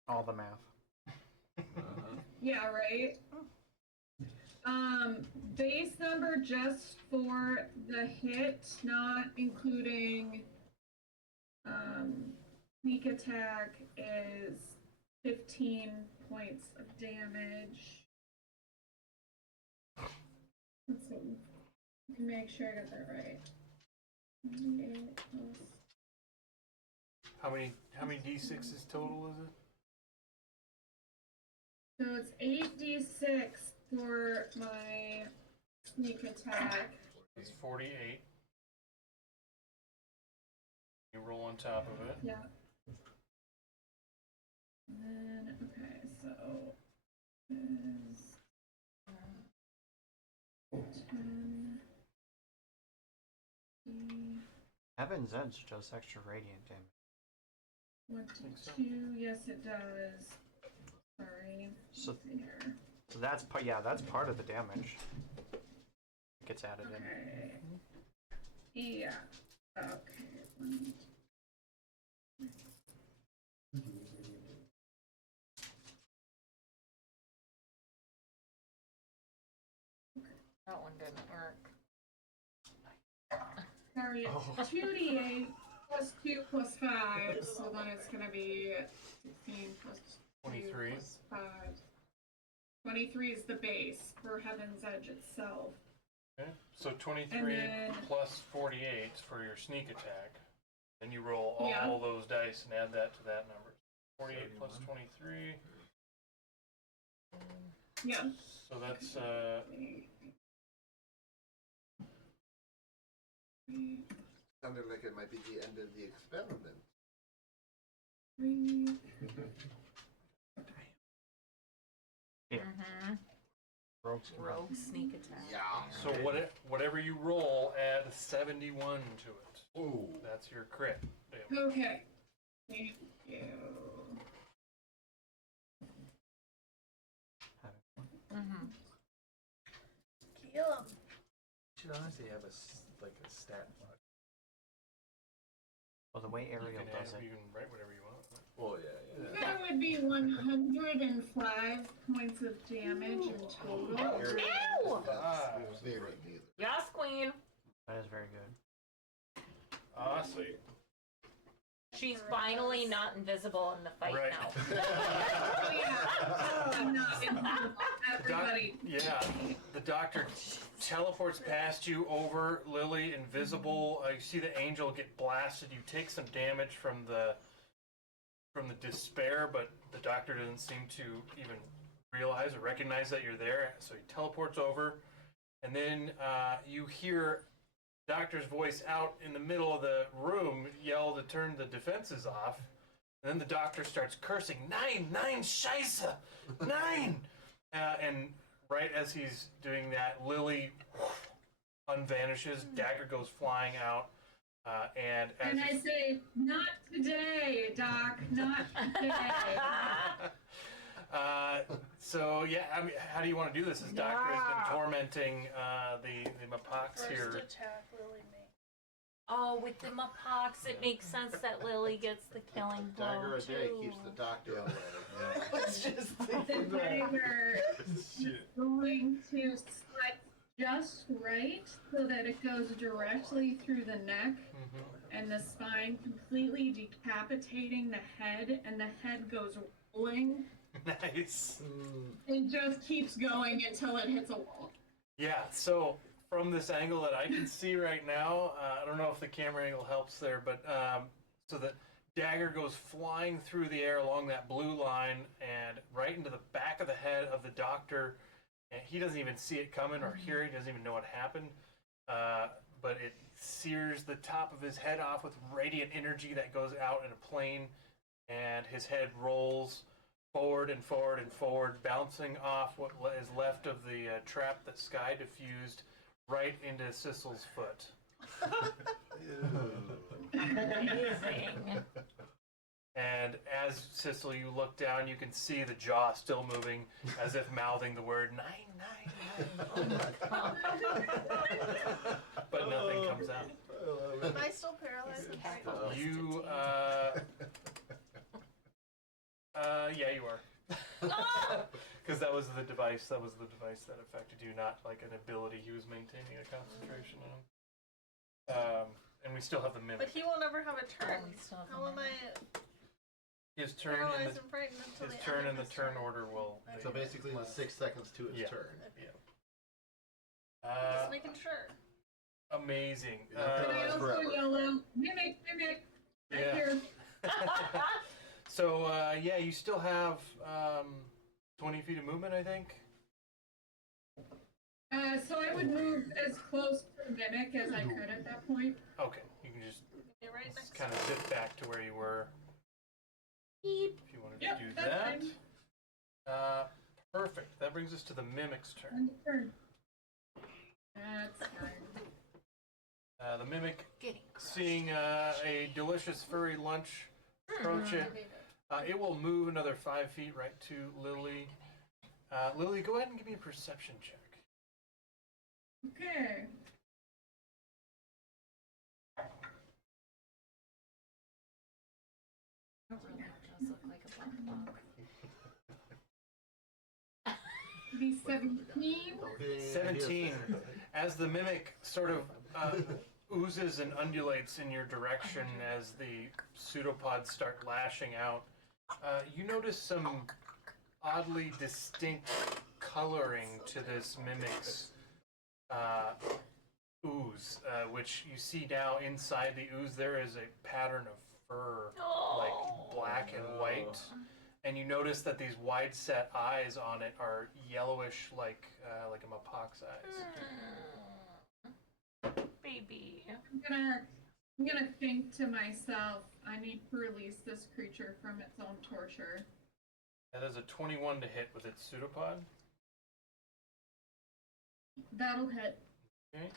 All the math. Yeah, right. Base number just for the hit, not including sneak attack, is 15 points of damage. Let's see. Let me make sure I got that right. 8 plus How many d6s total is it? So it's 8d6 for my sneak attack. It's 48. You roll on top of it. Yeah. And then, okay, so is 10. Heaven's Edge does extra radiant damage. 22, yes it does. Sorry. So- let's see here. So that's part. Yeah, that's part of the damage. Gets added in. Okay. Yeah. Okay. That one didn't work. Sorry, it's 2d8 plus 2 plus 5, so then it's gonna be 16 plus 2 23. plus 5. 23 is the base for Heaven's Edge itself. Okay. So 23 And then- plus 48 for your sneak attack. Then you roll all Yeah. those dice and add that to that number. 48 plus 23. Yeah. So that's Sounded like it might be the end of the experiment. 3. Yeah. Mm-hmm. Rogue sneak attack. Yeah. so whatever you roll, add 71 to it. Ooh. That's your crit. damage. Okay. Thank you. Mm-hmm. Kill him. Should honestly have a stat block. Well, the way You Ariel can, does add, it. you can write whatever you want. Oh yeah. That would be 105 points of damage in total. Ew! Very neither. Yes, queen. That is very good. Awesome. She's finally not invisible in the fight Right. now. Oh yeah. I'm not invisible. Everybody. Yeah, the doctor teleports past you over Lily, invisible. You see the angel get blasted. You take some damage from the despair, but the doctor doesn't seem to even realize or recognize that you're there. So he teleports over, and then you hear the doctor's voice out in the middle of the room yell to turn the defenses off. And then the doctor starts cursing, "Nine, Scheisse! 9!" And right as he's doing that, Lily unvanishes, dagger goes flying out, and as And I say, not today, Doc, not today. so yeah, I mean, how do you want to do this? This doctor has been tormenting the Mapox First here. attack Lily made. Oh, with the Mapox, it makes sense that Lily gets the killing blow Dagger a day too. keeps the doctor away. Yeah. The dagger is going to slice just right so that it goes directly through the neck and the spine, completely decapitating the head, and the head goes rolling Nice. and just keeps going until it hits a wall. Yeah, so from this angle that I can see right now, I don't know if the camera angle helps there, but so the dagger goes flying through the air along that blue line and right into the back of the head of the doctor. And he doesn't even see it coming or hear it, he doesn't even know what happened. But it sears the top of his head off with radiant energy that goes out in a plane, and his head rolls forward and forward and forward, bouncing off what is left of the trap that Sky diffused right into Sissel's foot. Amazing. And as Sissel, you look down, you can see the jaw still moving, as if mouthing the word 999. But nothing comes out. Am I still paralyzed and frightened? You, yeah, you are. Because that was the device that affected you, not like an ability he was maintaining a concentration on. And we still have the mimic. But he won't ever have a turn. How am I His turn in paralyzed the and frightened until his the turn end in the of his turn order will. So basically, in 6 seconds to its Yeah. turn. Just making sure. Amazing. Can I also Forever. yell out, mimic, right Yeah. here? So yeah, you still have 20 feet of movement, I think. So I would move as close to mimic as I could at that point. Okay, you can just Be right next kind of dip back to where you were. Beep. If you wanted Yep, to do that's that. fine. Perfect. That brings us to the mimic's turn. End of turn. That's fine. The mimic, Getting seeing a delicious furry lunch approach it, it will move another 5 feet right to Lily. Lily, go ahead and give me a perception check. Okay. It really does look like a black box. Be 17. Okay, 17. As the mimic sort of oozes and undulates in your direction as the pseudopods start lashing out, you notice some oddly distinct coloring to this mimic's ooze, which you see now inside the ooze there is a pattern of fur, like black and white. And you notice that these wide set eyes on it are yellowish, like a mapac's eyes. Baby. I'm gonna think to myself, I need to release this creature from its own torture. That is a 21 to hit with its pseudopod. That'll hit. Okay.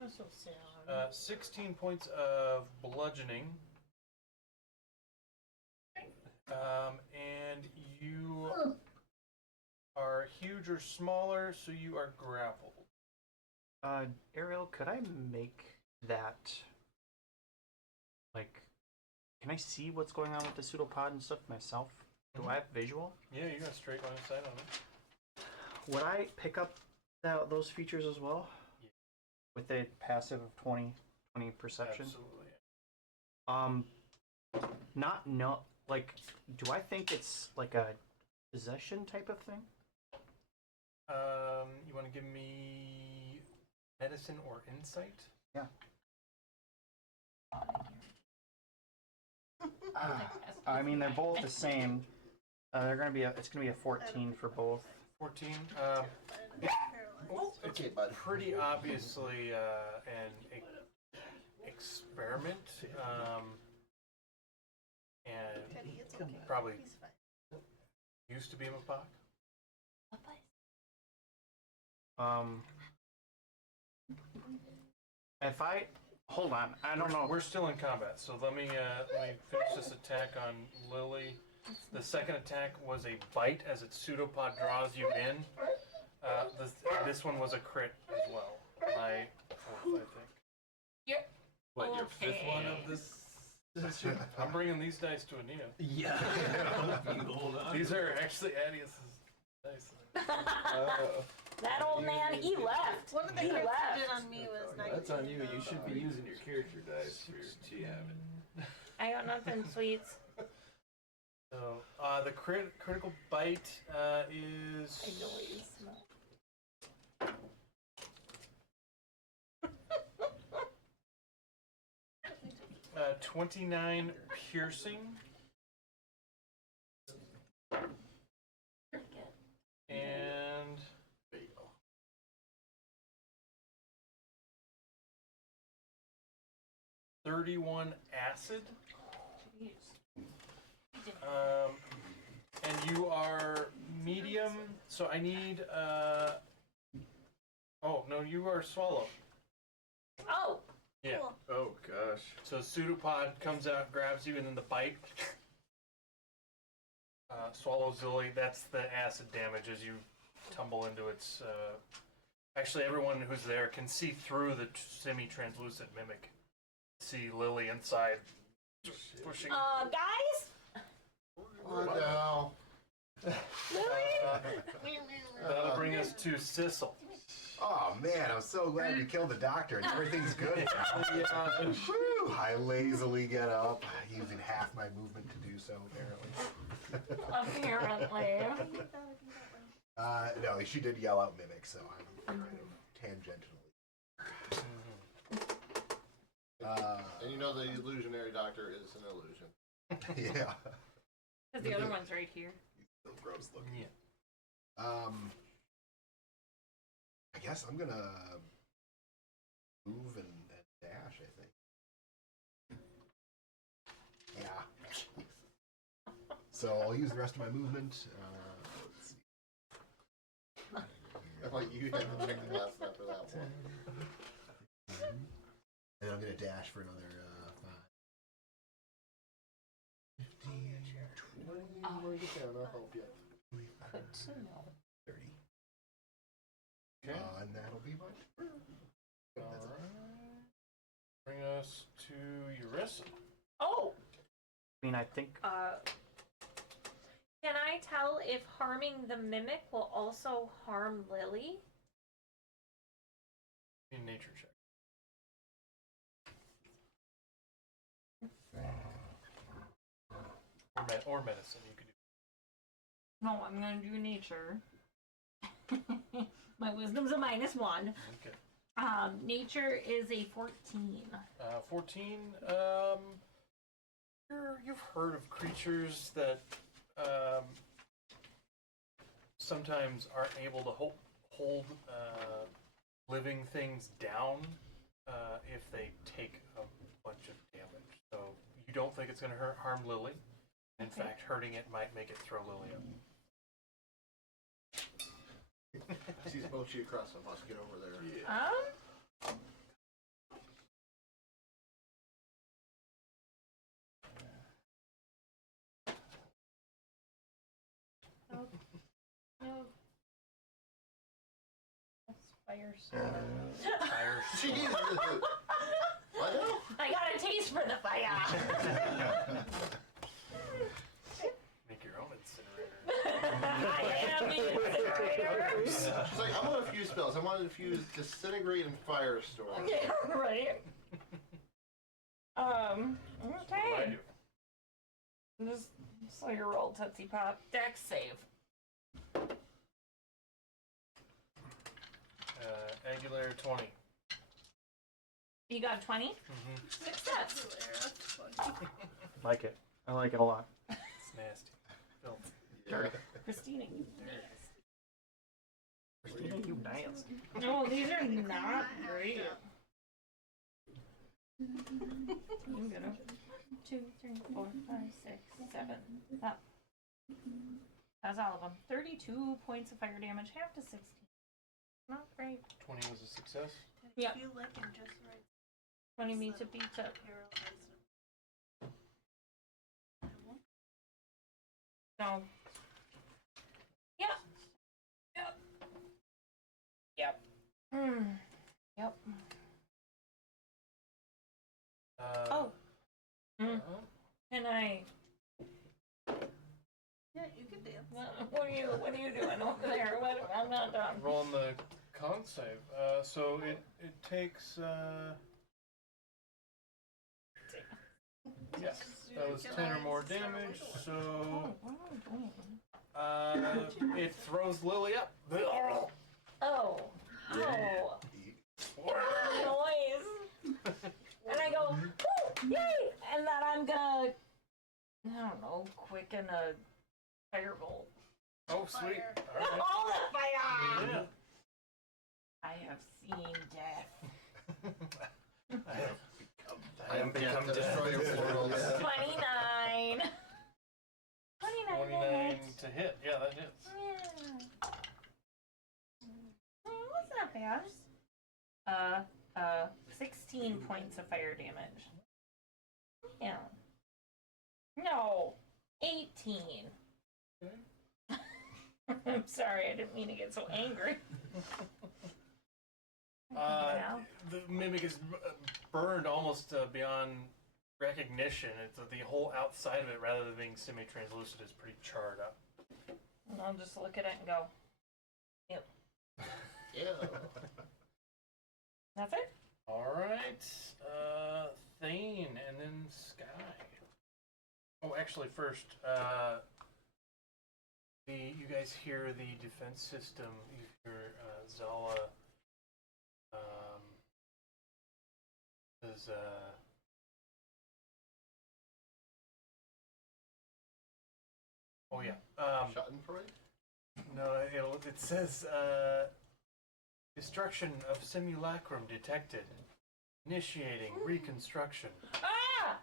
I'm so sad. 16 points of bludgeoning. And you are huge or smaller, so you are grappled. Ariel, could I make that, like, can I see what's going on with the pseudopod and stuff myself? Do I have visual? Yeah, you got a straight line of sight on it. Would I pick up those features as well? Yeah. With a passive of 20 perception? Absolutely. Like, do I think it's like a possession type of thing? You want to give me medicine or insight? Yeah. I mean, they're both the same. It's gonna be a 14 for both. 14. Paralyzed. It's Okay, bud. pretty obviously an experiment, and Teddy, it's okay. probably He's fine. used to be a mapac. If I hold on, I don't know. We're still in combat, so let me finish this attack on Lily. The second attack was a bite as its pseudopod draws you in. This one was a crit as well. My fourth, I think. What, your fifth one of this session? I'm bringing these dice to Anita. Yeah. You hold on. These are actually Adius's dice. That old man, he left. One of the He crits left. you did on me was 19. That's on you. You should be using your character dice for your GM. I got nothing, sweets. So the critical bite is. I know what you smell. 29 piercing. And 31 acid. And you are medium, so I need oh no, you are swallow. Oh, Yeah. Cool. Oh gosh. So pseudopod comes out, grabs you, and then the bite swallows Lily. That's the acid damage as you tumble into its. Actually, everyone who's there can see through the semi-translucent mimic. See Lily inside, pushing. Guys? What now? That'll bring us to Sissel. Oh man, I'm so glad we killed the doctor and everything's good now. Yeah. Whew, I lazily get up, using half my movement to do so, apparently. Apparently. No, she did yell out mimic, so I'm kind of tangentially. And you know the illusionary doctor is an illusion. Yeah. Because the other one's right here. He's still gross looking. Yeah. I guess I'm gonna move and dash, I think. Yeah. So I'll use the rest of my movement. Let's see. Like you had to check the last step for that one. And I'm gonna dash for another 5. 15, 20, Bring it down, I'll help you. 25, 30. Okay. And that'll be my turn. All right. Bring us to Eurissa. Oh! I mean, I think Can I tell if harming the mimic will also harm Lily? In nature check. Or medicine, you could do. No, I'm gonna do nature. My wisdom's a -1. Okay. Nature is a 14. 14. You've heard of creatures that sometimes aren't able to hold living things down if they take a bunch of damage. So you don't think it's going to harm Lily. In fact, hurting it might make it throw Lily up. Sees Mochi across the must get over there. Firestorm. Jesus! What now? I got a taste for the fire. Make your own incinerator. I am the incinerator. She's like, I want a few spells. I want to infuse Disintegrate and Firestorm. Yeah, right. What do I Okay. do? Just so you roll Tootsie Pop. Dex save. Aguilera 20. You got 20? Mm-hmm. Success. like it. I like it a lot. It's nasty. Filthy. Yeah. Christina, you nasty. Christina, you nasty. No, these are not great. I'm gonna 2, 3, 4, 5, 6, 7. That. That's all of them. 32 points of fire damage, half to 16. Not great. 20 was a success. Yeah. I feel like I'm just right. 20 means a beat up. Paralyzed. So. Yep. Yep. Yep. Yep. Oh. Can I? Yeah, you can dance. What are you doing over there? What, I'm not done. Rolling the con save. So it takes. Yes, that was 10 or more damage. So it throws Lily up. Oh. Oh. Noise. And I go, woo, yay! And then I'm gonna, I don't know, quicken a firebolt. Oh, sweet. Fire. All right. All the fire! Yeah. I have seen death. I have become Destroy your portals. 29. 29 29 hits. to hit. Yeah, that hits. Yeah. That's not bad. 16 points of fire damage. Yeah. No, 18. I'm sorry, I didn't mean to get so angry. The mimic is burned almost beyond recognition. It's the whole outside of it, rather than being semi-translucent, is pretty charred up. And I'll just look at it and go, yep. Yeah. That's it? Alright, Thane, and then Sky. Oh, actually, first, you guys hear the defense system. You hear Zala says, oh yeah. Schadenfreude? No, it says, destruction of simulacrum detected. Initiating reconstruction. Ah!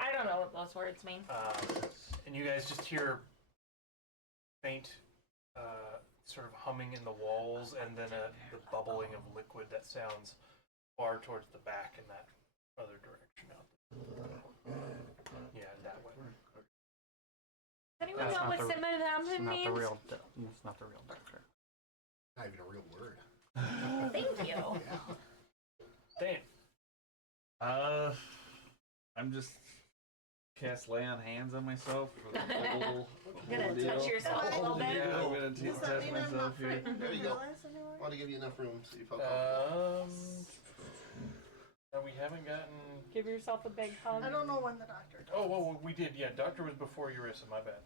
I don't know what those words mean. And you guys just hear faint sort of humming in the walls, and then the bubbling of liquid that sounds far towards the back in that other direction out there. Yeah, that way. Does anyone That's know not what the- simulacrum Not means? the real. It's not the real doctor. Not even a real word. Thank you. Dane. I'm just cast lay on hands on myself for the whole Gonna ordeal. touch yourself a little bit? Yeah, I'm gonna Does that touch mean I'm myself not here. frightened There you go. paralyzed anymore? I want to give you enough room so you feel comfortable. We haven't gotten. Give yourself a big hug. I don't know when the doctor died. Oh, well, we did. Yeah, doctor was before Eurissa. My bad.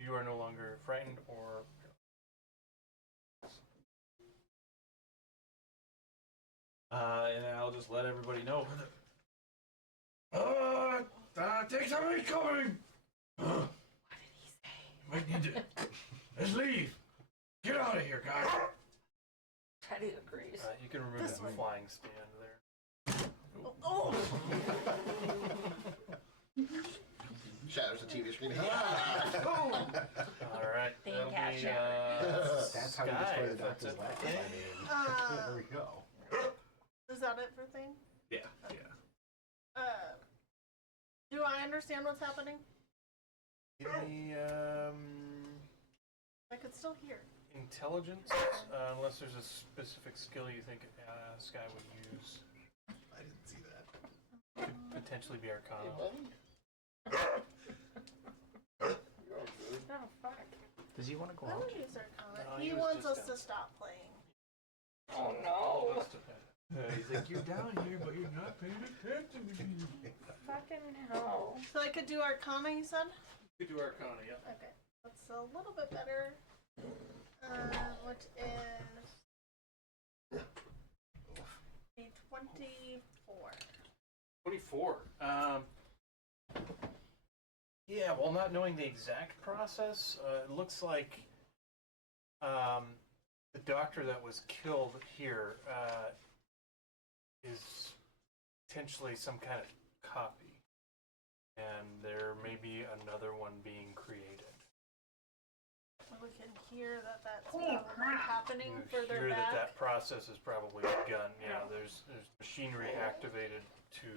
You are no longer frightened or. And I'll just let everybody know. Take somebody coming! What did he say? Might need to. Let's leave! Get out of here, guys! Teddy agrees. You can remove This the way. flying stand there. Oh! Shatters the TV screen. All right. Thing that'll cat be, shatter. That's how you Sky, destroy the if that's doctor's it. lab. I mean, there we go. Is that it for thing? Yeah, Do I understand what's happening? Give me I could still hear. intelligence, unless there's a specific skill you think Sky would use. I didn't see that. Could potentially be Arcana. You're all good. Oh, fuck. Does he want to go I out? would use Arcana. No, He he was wants just us to stop playing. Oh, no. He's like, you're down here, but you're not paying attention to me. Fucking hell. So I could do Arcana, you said? You could do Arcana, yeah. Okay. That's a little bit better. Which is a 24. 24. Yeah, well, not knowing the exact process, it looks like the doctor that was killed here is potentially some kind of copy, and there may be another one being created. We can hear that that's Holy probably crap. happening You further hear back. that process has probably begun. Yeah, there's machinery activated to.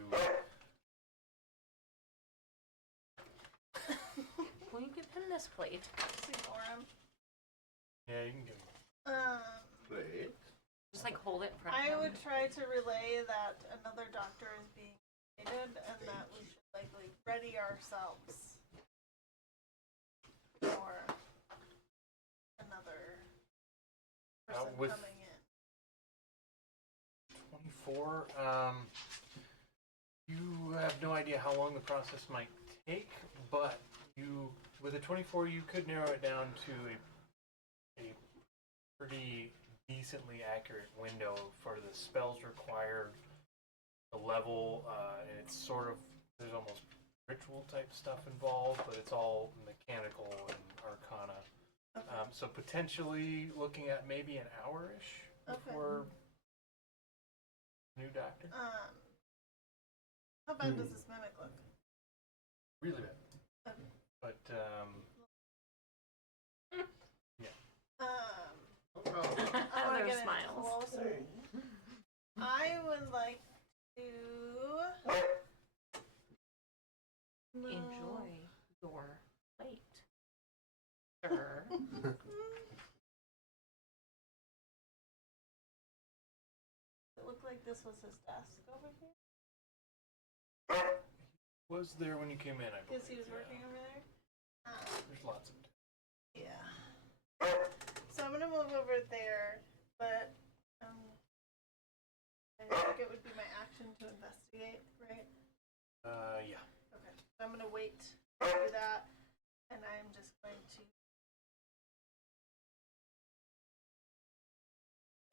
Well, you can pin this plate. Just ignore him. Yeah, you can give. Wait. Just like hold it in front of I him. would try to relay that another doctor is being created and that we should likely ready ourselves for another person with- coming in. 24. You have no idea how long the process might take, but with a 24, you could narrow it down to a pretty decently accurate window for the spells required, the level, and it's sort of, there's almost ritual type stuff involved, but it's all mechanical and arcana. Okay. So potentially looking at maybe an hour-ish Okay. before new doctor. How bad does this mimic look? Really bad. Okay. But No problem. I want to Their get in smiles. closer. I would like to Enjoy your plate, sir. It looked like this was his desk over here. Was there when you came in, I believe. Because he was working over there. There's lots of. Yeah. So I'm gonna move over there, but I think it would be my action to investigate, right? Yeah. Okay. So I'm gonna wait to do that, and I'm just going to.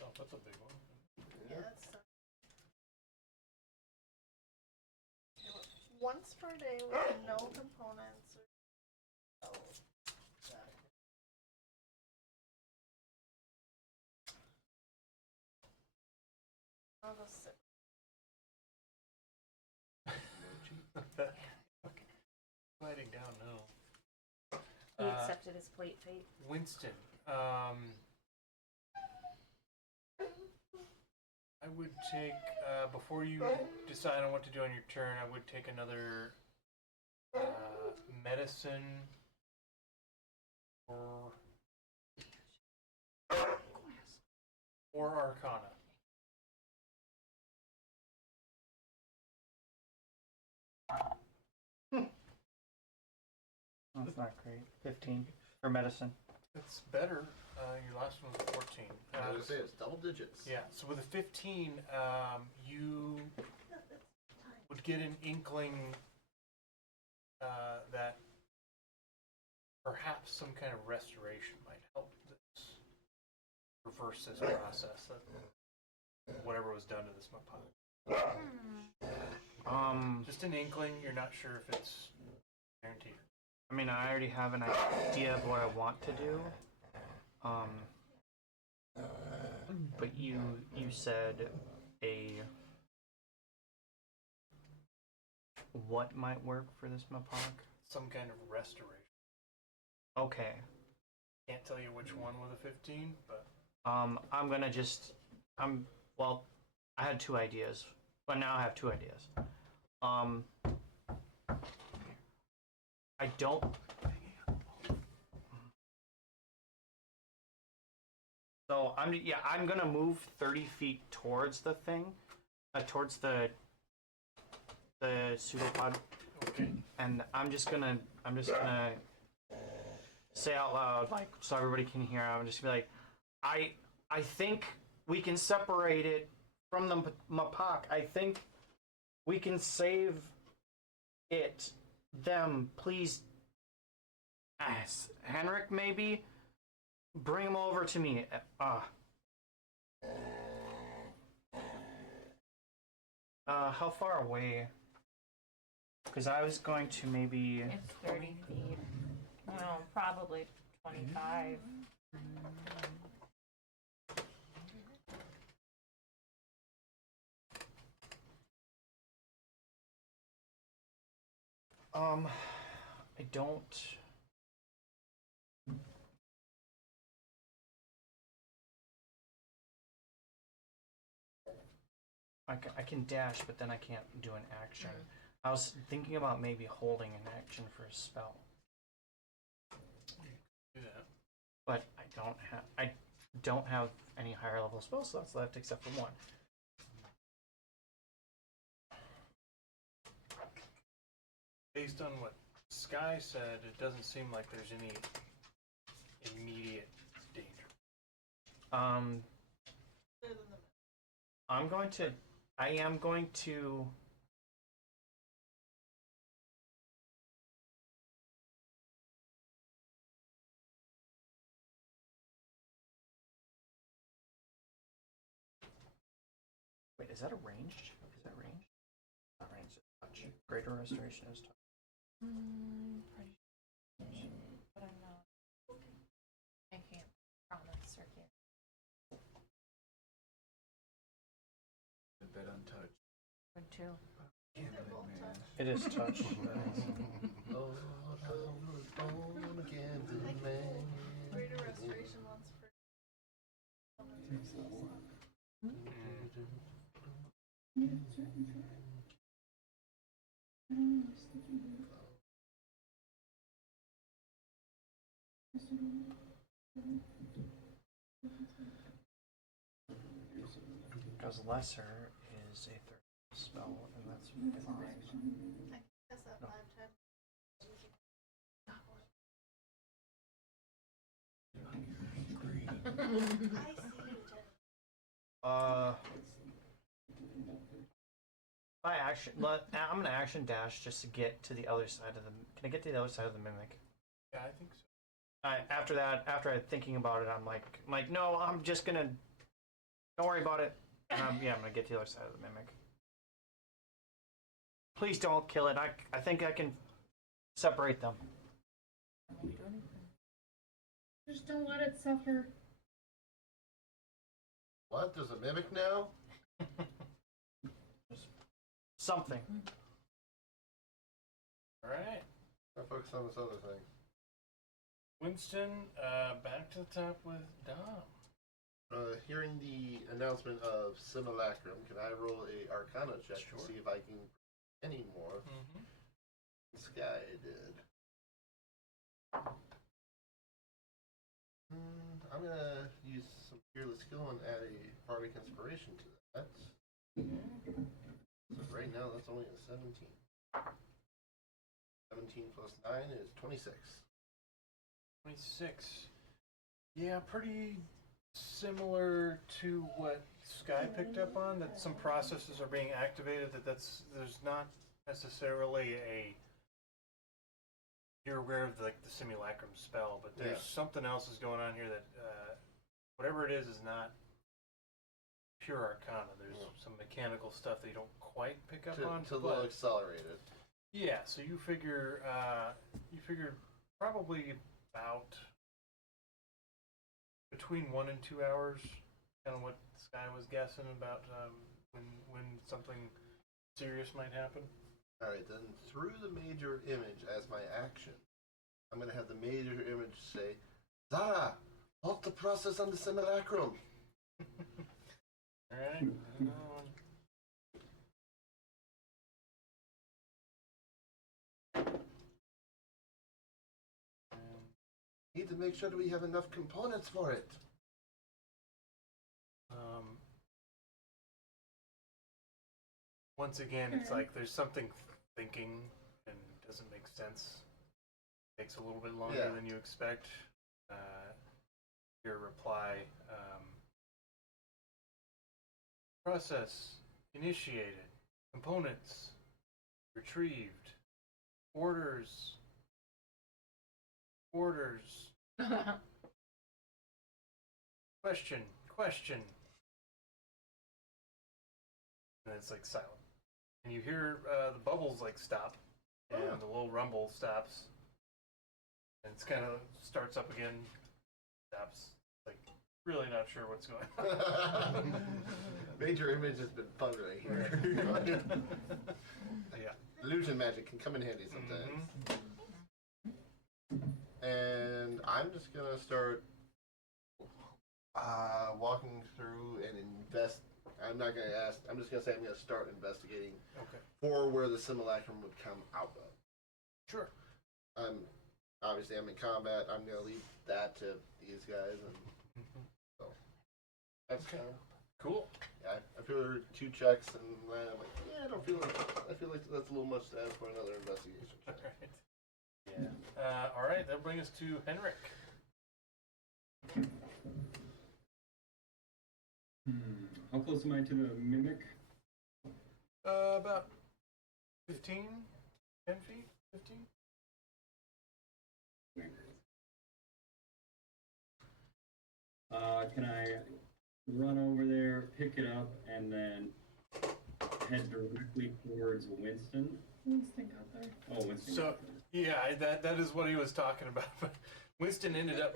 Oh, that's a big one. Yeah, that's once per day with no components. Or, I'll just sit. Writing down no. He accepted his plate fate. Winston, I would take, before you decide on what to do on your turn, I would take another medicine or arcana. That's not great. 15 for medicine. It's better. Your last one was 14. I was gonna say it's double digits. Yeah, so with a 15, you would get an inkling that perhaps some kind of restoration might help this, reverse this process, that whatever was done to this Mapag. Just an inkling, you're not sure if it's guaranteed. I mean, I already have an idea of what I want to do. But you said what might work for this Mapag? Some kind of restoration. Okay. Can't tell you which one with a 15, but I'm gonna just well, I had 2 ideas, but now I have 2 ideas. I don't. So I'm gonna move 30 feet towards the thing, towards the pseudopod, okay. and I'm just gonna say out loud, like, so everybody can hear. I'm just gonna be like, I think we can separate it from the Mapag. I think we can save it. Them, please. Henrik, maybe bring him over to me. How far away? Because I was going to maybe. It's 30 feet. Well, probably 25. I don't. I can dash, but then I can't do an action. I was thinking about maybe holding an action for a spell, Do that. but I don't have any higher level spell slots left except for 1. Based on what Sky said, it doesn't seem like there's any immediate danger. I am going to. Wait, is that a ranged? Is that ranged? Not ranged, it's touch. Greater restoration is touch. Pretty sure, but I'm not. I can't promise or give. A bit untouched. Would too. Man. It is touch. Oh, I was born again, good man. Greater restoration once per. Because lesser is a third spell, and that's fine. I can cast that 5 times. I see you, Jenny. My action. I'm gonna action dash just to get to the other side of the. Can I get to the other side of the mimic? Yeah, I think so. After that, after I'm thinking about it, I'm like, no, I'm just gonna. Don't worry about it. I'm gonna get to the other side of the mimic. Please don't kill it. I think I can separate them. Just don't let it suffer. What? There's a mimic now? Something. All right. I focus on this other thing. Winston, back to the top with Dom. Hearing the announcement of Simulacrum, can I roll a Arcana check Sure. to see if I can any more? Mm-hmm. Sky did. I'm gonna use some fearless skill and add a bardic inspiration to that. So right now that's only a 17. 17 plus 9 is 26. 26. Yeah, pretty similar to what Sky picked up on, that some processes are being activated, there's not necessarily you're aware of like the simulacrum spell, but there's something else is going on here that whatever it is not pure arcana. There's some mechanical stuff that you don't quite pick up on. To a little accelerated. Yeah, so you figure probably about between 1 and 2 hours, kind of what Sky was guessing about when something serious might happen. Alright, then through the major image as my action, I'm going to have the major image say, Zara, halt the process on the simulacrum. Alright. Need to make sure that we have enough components for it. Once again, it's like there's something thinking and doesn't make sense. Takes a little bit longer than you expect. Your reply, process initiated, components retrieved, orders, question. And it's like silent. And you hear the bubbles like stop, and the little rumble stops. And it's kind of starts up again, stops. Like, really not sure what's going on. Major image has been fun right here. Yeah. Illusion magic can come in handy sometimes. And I'm just gonna start walking through and invest. I'm not gonna ask. I'm just gonna say I'm gonna start investigating for where the simulacrum would come out of. Sure. Obviously I'm in combat. I'm gonna leave that to these guys, and so that's kind of cool. Yeah, I feel there are 2 checks, and I'm like, yeah, I feel like that's a little much to ask for another investigation check. All right. Yeah. All right. That'll bring us to Henrik. How close am I to the mimic? About 15, 10 feet, 15. Can I run over there, pick it up, and then head directly towards Winston? Winston got there. Oh, Winston. So, yeah, that is what he was talking about. But Winston ended up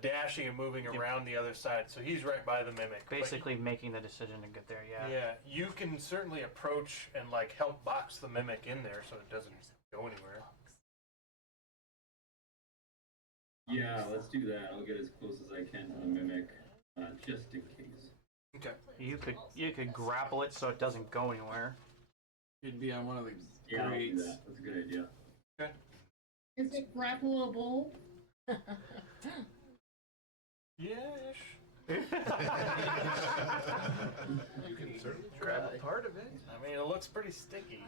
dashing and moving around the other side, so he's right by the mimic. Basically making the decision to get there, yeah. Yeah, you can certainly approach and like help box the mimic in there so it doesn't go anywhere. Yeah, let's do that. I'll get as close as I can to the mimic, just in case. Okay. You could grapple it so it doesn't go anywhere. It'd be on one of the Yeah, I'll do grates. that. That's a good idea. Is it grappleable? Yeah-ish. You can certainly Grab try. a part of it. I mean, it looks pretty sticky.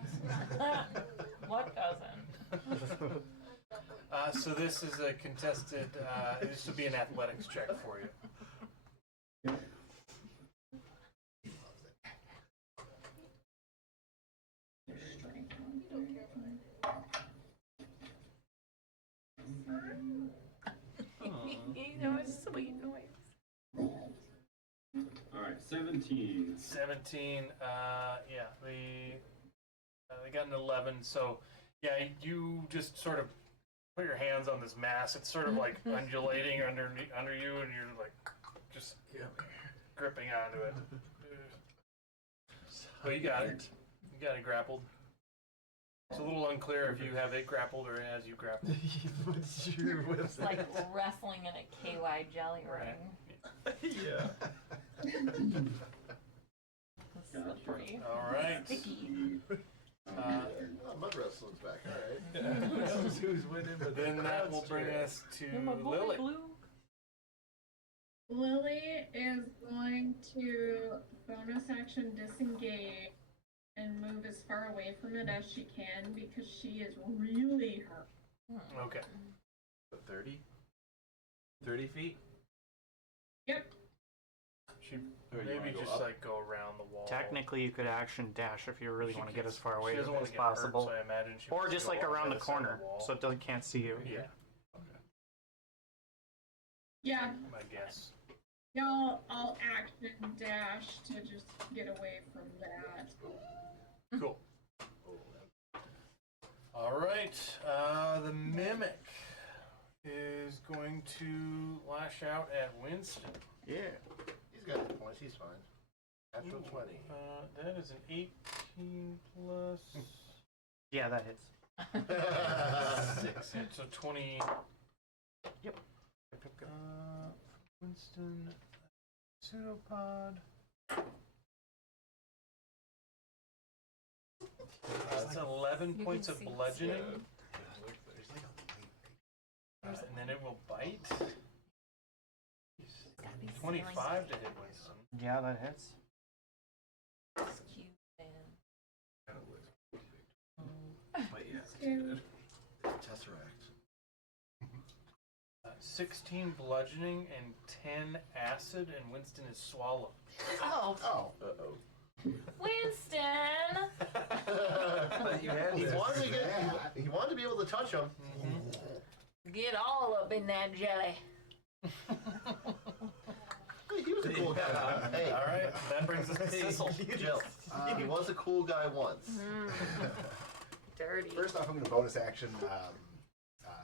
What doesn't? So this is a contested, this would be an athletics check for you. You know, it's sweet noise. Alright, 17. 17, yeah, they got an 11, so, yeah, you just sort of put your hands on this mass, it's sort of like undulating under you, and you're like, just gripping onto it. But you got it. You got it grappled. It's a little unclear if you have it grappled or as you grappled. It's like wrestling in a KY jelly ring. Yeah. Slippery. All right. Sticky. Oh, mud wrestling's back. All right. Who knows who's winning, but Then that will bring us to My boy Lily. Blue. Lily is going to bonus action disengage and move as far away from it as she can because she is really hurt. Okay. 30? 30 feet? Yep. She Or you maybe wanna go just up? like go around the wall. Technically, you could action dash if you really She want to get gets- as far away she as doesn't want to get possible, hurt, so I imagine she or wants to just go like on around the other side of corner, wall. so it can't see you. Yeah, Yeah. my guess. Yeah, I'll action dash to just get away from that. Cool. All right. The mimic is going to lash out at Winston. Yeah. He's got hit points. He's fine. Natural 20. That is an 18 plus Yeah, that hits. 6. So 20. Yep. Winston, pseudopod. That's 11 You points can of see bludgeoning. There's like a light. And then it will bite. Gotta be 25 to hit Winston. Yeah, that hits. cute, man. But yeah, it's good. Tesseract. 16 bludgeoning and 10 acid, and Winston is swallowed. Oh, Oh. Uh-oh. Winston! But you had He this. wanted to get. He wanted to be able to touch him. Get all up in that jelly. Hey, he was a cool guy. Hey, All right, that brings us to Sissel. Jill. He was a cool guy once. dirty. First off, I'm going to bonus action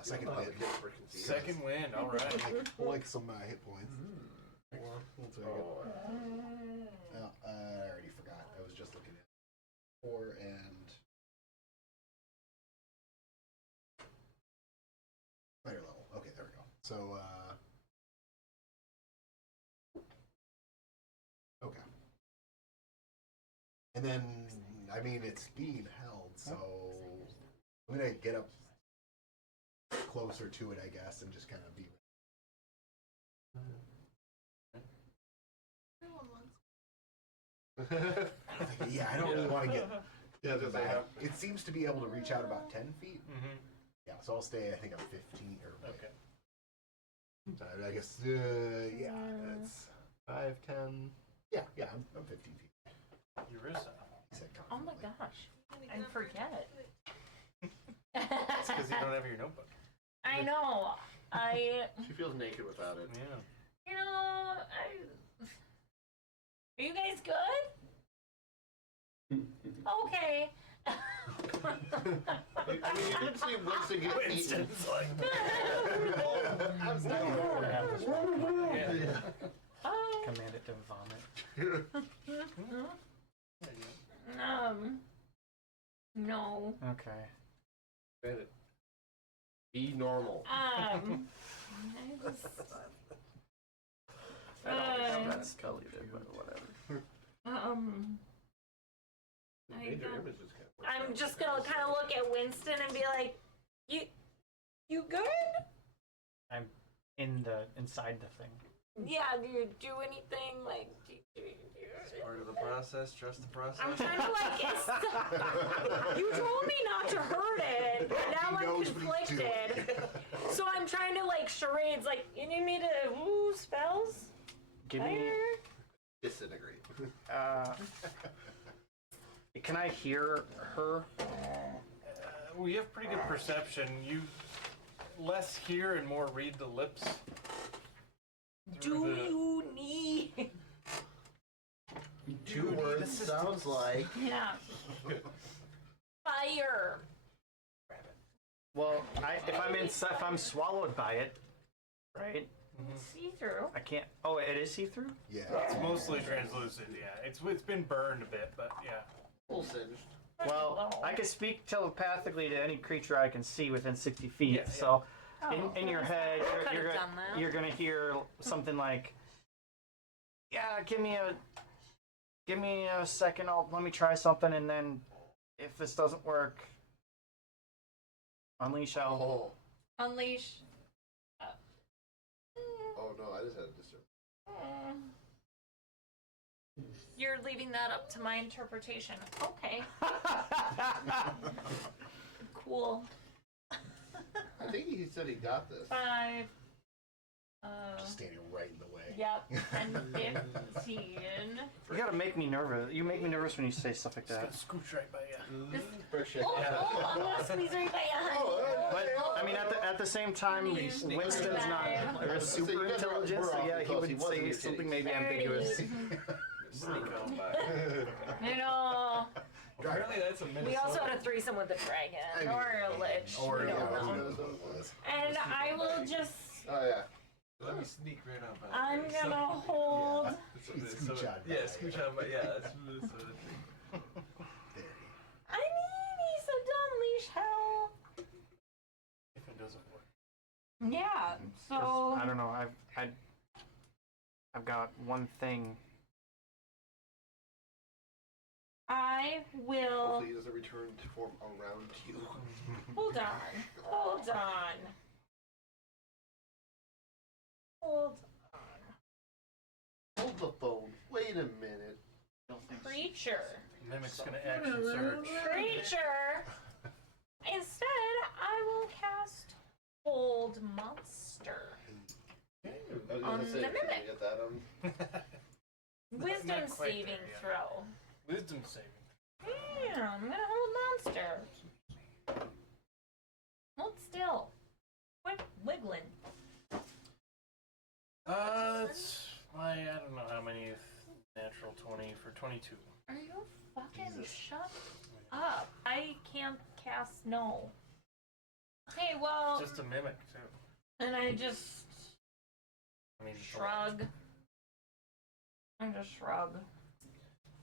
second Oh, wind. the kids were confused. Second wind, all right. Like some hit points. We'll take it. Oh, I already forgot. I was just looking at 4 and higher level. Okay, there we go. So, okay. And then, I mean, it's being held, so I'm gonna get up closer to it, I guess, and just kind of be. Yeah, I don't really want to get Yeah, just like, back. It seems to be able to reach out about 10 feet. Mm-hmm. Yeah, so I'll stay, I think I'm 15 or Okay. so I guess, yeah, that's 5, 10. Yeah, I'm 15 feet. Eurissa. He said Oh my confidently. gosh. I forget. It's because you don't have your notebook. I know. she feels naked without it. Yeah. You know, are you guys good? Okay. I mean, you did see Winston get eaten. Winston's like, I'm I don't know what happened. Yeah. Hi. Command it to vomit. No. Okay. Bennett, be normal. I just, I don't know that spell either, but whatever. The major images kind of work I'm out. just gonna kind of look at Winston and be like, you good? I'm inside the thing. Yeah, do you do anything? Like, It's part of the process. Trust the process. I'm trying to like, you told me not to hurt it, but now I'm knows what he's conflicted. So I'm trying to like charades, like, you need me to, spells? Give me. Fire? Disintegrate. Can I hear her? We have pretty good perception. You less hear and more read the lips. Do you need? Two words sounds like. Yeah. Fire. Well, if I'm swallowed by it, right? See through. I can't. Oh, it is see through. Yeah. It's mostly translucent. Yeah, it's been burned a bit, but yeah. Full singed. Well, I can speak telepathically to any creature I can see within 60 feet. Yeah, yeah. So, Oh, in your head, could've done that. you're gonna hear something like, "Yeah, give me a second. Let me try something, and then if this doesn't work, unleash hell." Oh. Unleash. Oh no, I just had a disturb. You're leaving that up to my interpretation. Okay. Cool. I think he said he got this. 5. Just standing right in the way. Yep. And 15. You gotta make me nervous. You make me nervous when you say stuff like Just that. gonna scooch right by you. Friction. Oh, I'm gonna squeeze right by you, honey. But I mean, at the same time, Winston's not super intelligent, so yeah, he would say something maybe ambiguous. Sneak on by. You know, Apparently that's a Minnesota. we also had a threesome with a dragon or a lich. Or we yeah, don't who know. knows what it was. And I will just. Oh yeah. Let me sneak right on by. I'm gonna hold. That's what it is. Scooch on by. Yeah, scooch on by. Yeah, that's what it is. There. I mean, he's a dumb leash hell. If it doesn't work. Yeah. So. I don't know. I've got one thing. I will. Hopefully he doesn't return to form around you. Hold on. Hold on. Hold on. Hold the phone. Wait a minute. Creature. Mimic's gonna action search. Creature. Instead, I will cast Hold Monster. I was On gonna say, the can mimic. you get that Wisdom Not quite saving there yet. throw. Wisdom saving. Yeah, I'm gonna hold monster. Hold still. Quit wiggling. It's I don't know how many natural 20 for 22. Are you fucking shut up? I can't cast no. Okay, well, Just a mimic too. and I just I mean, shrug. I just shrug.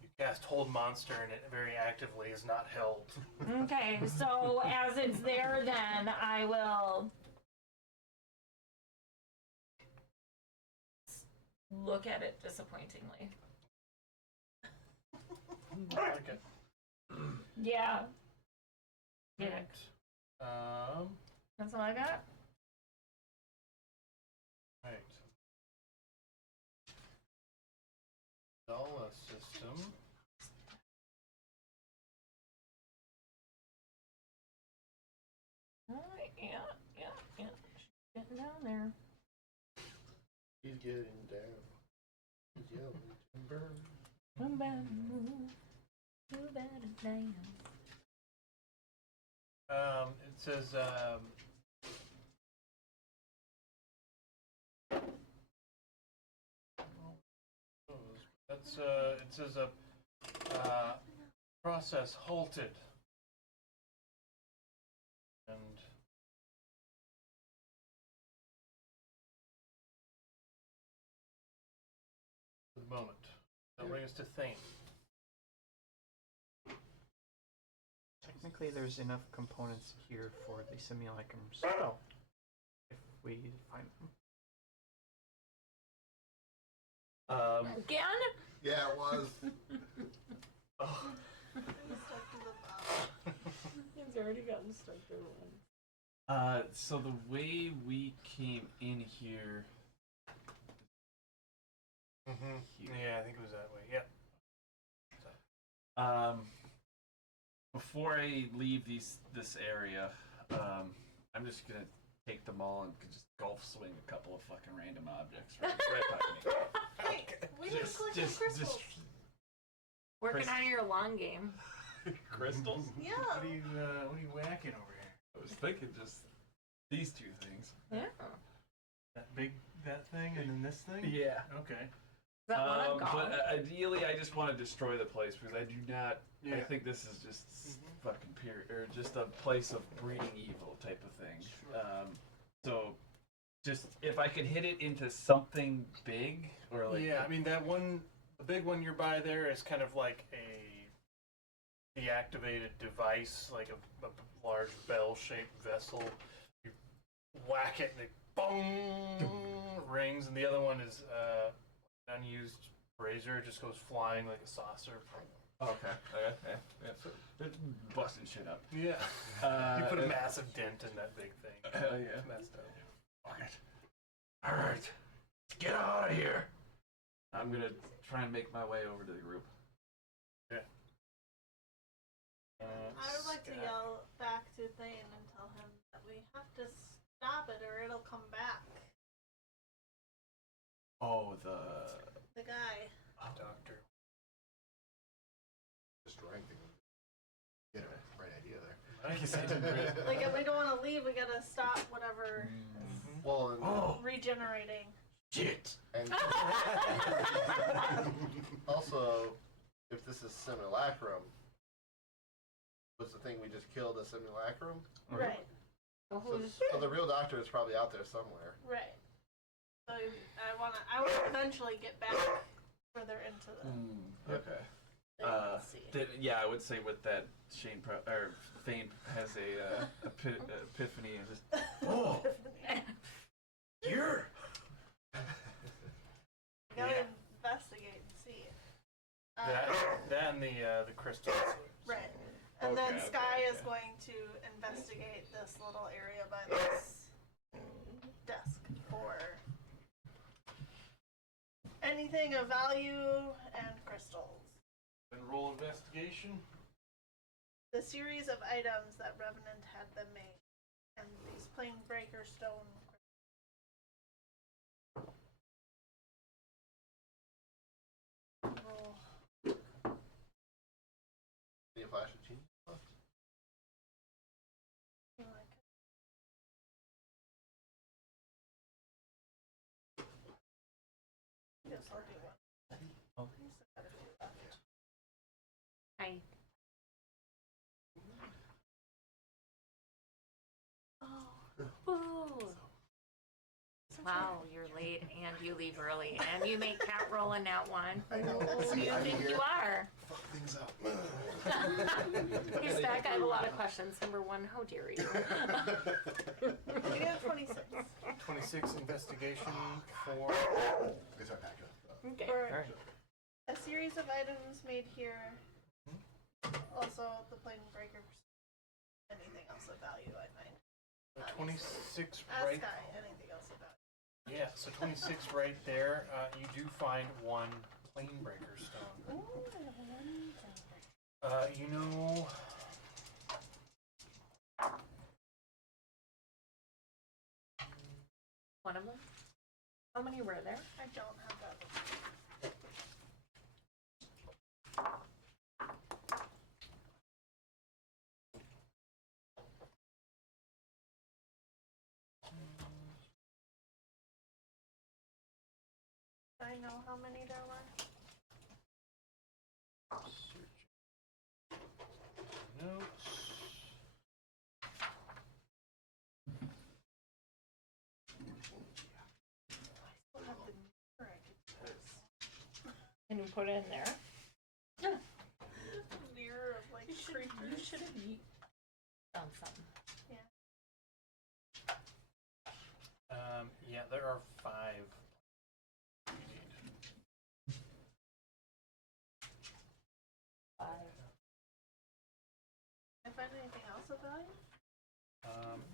You cast hold monster and it very actively is not held. Okay, so as it's there, then I will look at it disappointingly. Okay. Yeah. Get it. Right. That's all I got. Right. Zola system. Alright, yeah. She's getting down there. He's getting down. He's yelling timber. Too bad move. Too bad damn. It says, it says process halted. And for the moment. That'll bring us to Thane. Technically, there's enough components here for the simulacrum spell, if we find them. Again? Yeah, it was. Oh. I'm stuck to the bottom. He's already gotten stuck there once. So the way we came in here. Yeah, I think it was that way. Yep. Before I leave this area, I'm just gonna take them all and just golf swing a couple of fucking random objects right by me. Hey, we need to collect some crystals. Working on your long game. Crystals? Yeah. What are you whacking over here? I was thinking just these two things. Yeah. That thing and then this thing? Yeah. Okay. Is that one a golf? But ideally, I just want to destroy the place because I do not. I Yeah. think this is just fucking pure, or just a place of breeding evil type of thing. So, just if I could hit it into something big, or like Yeah, I mean that one, the big one you're by there is kind of like a deactivated device, like a large bell-shaped vessel. You whack it and it boom rings, and the other one is an unused razor. It just goes flying like a saucer. Okay. Yeah. So it's busting shit up. Yeah. You put a massive dent in that big thing. Hell yeah. It's messed up. Fuck it. All right, let's get out of here. I'm gonna try and make my way over to the group. I would like to yell back to Thane and tell him that we have to stop it or it'll come back. Oh, the guy. Doctor. Destroying things. Get it. Right idea there. I guess I didn't really- Like, if we don't want to leave, we gotta stop whatever Well, and, is regenerating. shit. and also, if this is simulacrum, was the thing we just killed a simulacrum? Right, So So, who's so the real doctor is probably out there somewhere. right. So I want to eventually get back further into the Okay. thing and see. Yeah, I would say with that, Thane has a epiphany and just oh, you're. We gotta investigate and see. That and the crystals. Right. And then Okay, Sky okay, is okay. going to investigate this little area by this desk for anything of value and crystals. And roll investigation. The series of items that Revenant had them make, and these plain breaker stone. Roll. Any flash of genius left? Guess I'll do one. Okay. Still gotta do that. I Boo. Wow, you're late and you leave early and you make Cat roll in that one. I know. Who do you I'm think here. you are? Fuck things up. Hey Stack, I have a lot of questions. Number one, how dare you? We got 26. 26 investigation for. Guess I packed up. Okay. For Alright. a series of items made here. Also, the plain breaker. Anything else of value, I find. 26 Ask right. Sky, anything else of value. Yeah, so 26 right there. You do find one plane breaker stone. You know. One of them? How many were there? I don't have that. I know how many there were. Notes. I still have the mirror I could use. Can you put it in there? Mirror of like creatures. You should have done something. Yeah, there are 5. You need. of value?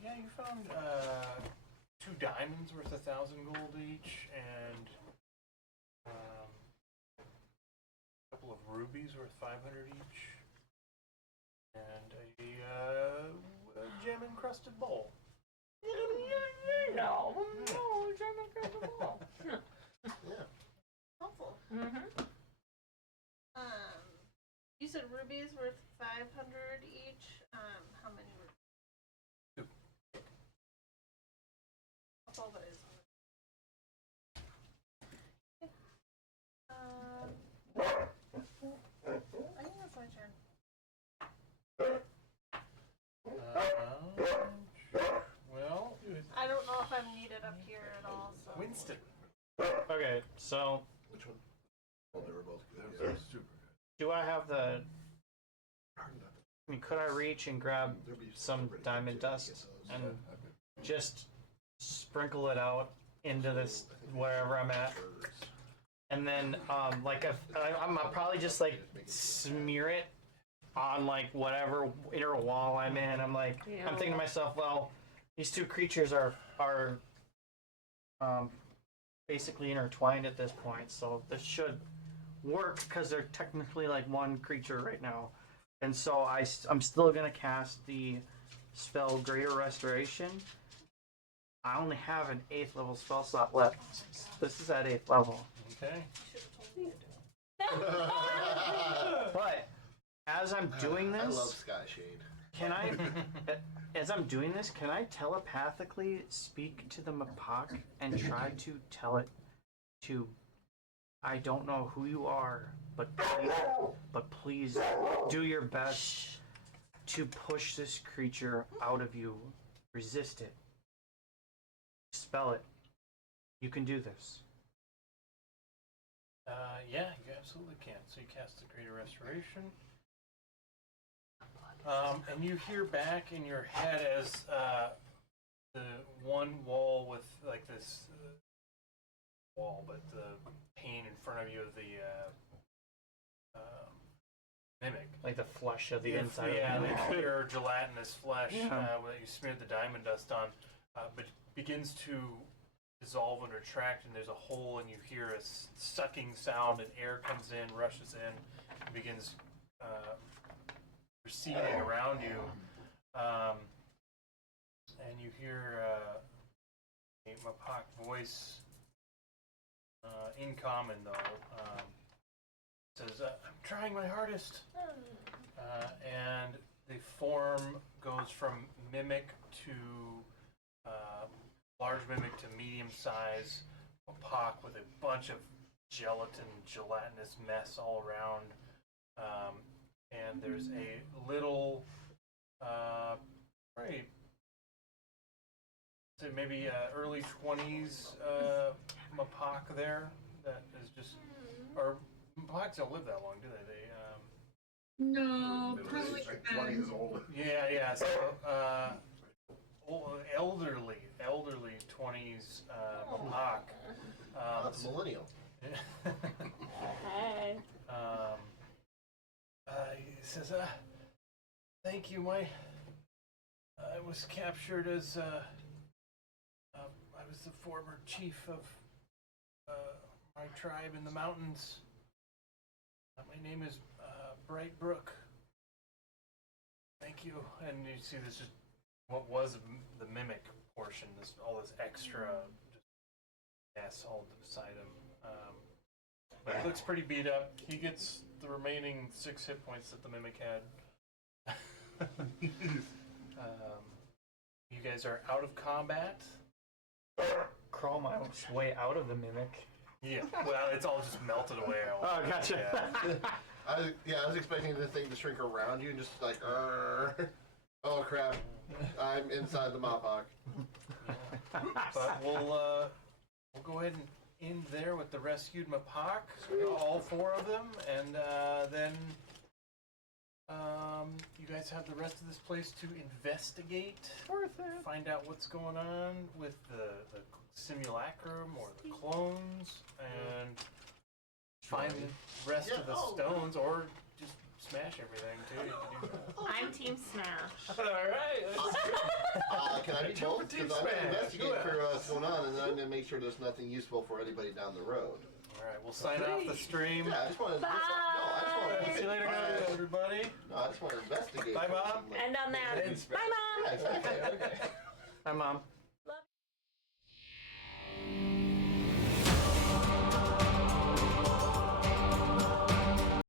Yeah, you found 2 diamonds worth 1,000 gold each, and a couple of rubies worth 500 each, and a gem encrusted bowl. No, gem encrusted bowl. Yeah. Helpful. Mm-hmm. You said rubies worth 500 each. How many rubies? 2. That's all that is. I think that's my turn. Well, I don't know if I'm needed up here at all. So. Winston. Okay, so Which one? Well, they were both good. That Yeah. was super good. do I have the? I mean, could I reach and grab There'd be some pretty diamond good dust guesses. and Okay. just sprinkle it out into this wherever I'm at, and then like I'm probably just like smear it on like whatever inner wall I'm in. I'm like I'm thinking to myself, well, these 2 creatures are basically intertwined at this point, so this should work because they're technically like one creature right now. And so I'm still gonna cast the spell Greater Restoration. I only have an 8th level spell slot left. This is at 8th level. Okay. But as I'm doing I love this, Sky Shade. can I, as I'm doing this, can I telepathically speak to the Mapak and try to tell it to, I don't know who you are, but please do your best to push this creature out of you. Resist it. Spell it. You can do this. Yeah, you absolutely can. So you cast the Greater Restoration. And you hear back in your head as the one wall with like this wall, but the pane in front of you of the mimic. Like the flesh of the Yeah, inside yeah, of the the mimic. clear gelatinous flesh Yeah. that you smeared the diamond dust on, but begins to dissolve and retract, and there's a hole, and you hear a sucking sound, and air comes in, rushes in, and begins receding around you, and you hear a Mapak voice, in common though, says, "I'm trying my hardest," and the form goes from mimic to large mimic to medium size Mapak with a bunch of gelatinous mess all around. And there's a little, probably, say maybe early 20s Mapak there that is just, or Mapaks don't live that long, do they? No, probably Like 20 years old. Yeah, so, elderly 20s Mapak. That's a millennial. Hey. He says, "Thank you, I was captured as, I was the former chief of, my tribe in the mountains. My name is, Bright Brook. Thank you." And you see this is what was the mimic portion, all this extra mess all beside him. But he looks pretty beat up. He gets the remaining 6 hit points that the mimic had. You guys are out of combat. Crawl my way out of the mimic. Yeah, well, it's all just melted away. Oh, gotcha. Yeah. I was expecting the thing to shrink around you and just like, oh crap, I'm inside the Mapak. But we'll go ahead and end there with the rescued Mapak, all 4 of them, and then you guys have the rest of this place to investigate. Worth it. Find out what's going on with the simulacrum or the clones, and find the rest of the stones, or just smash everything too. You can do that. I'm Team Smash. All right. Can I be Two for both? Team Because I'm going to Smash. investigate Who for else? what's going on, and then I'm going to make sure there's nothing useful for anybody down the road. All right. We'll sign off the stream. Yeah, I just want to. No, I just want to. See you later, guys, everybody. No, I just want to investigate. Bye, first Mom. and let- And on that, Thanks. bye, Mom. Yeah, exactly. Okay. Hi, Mom.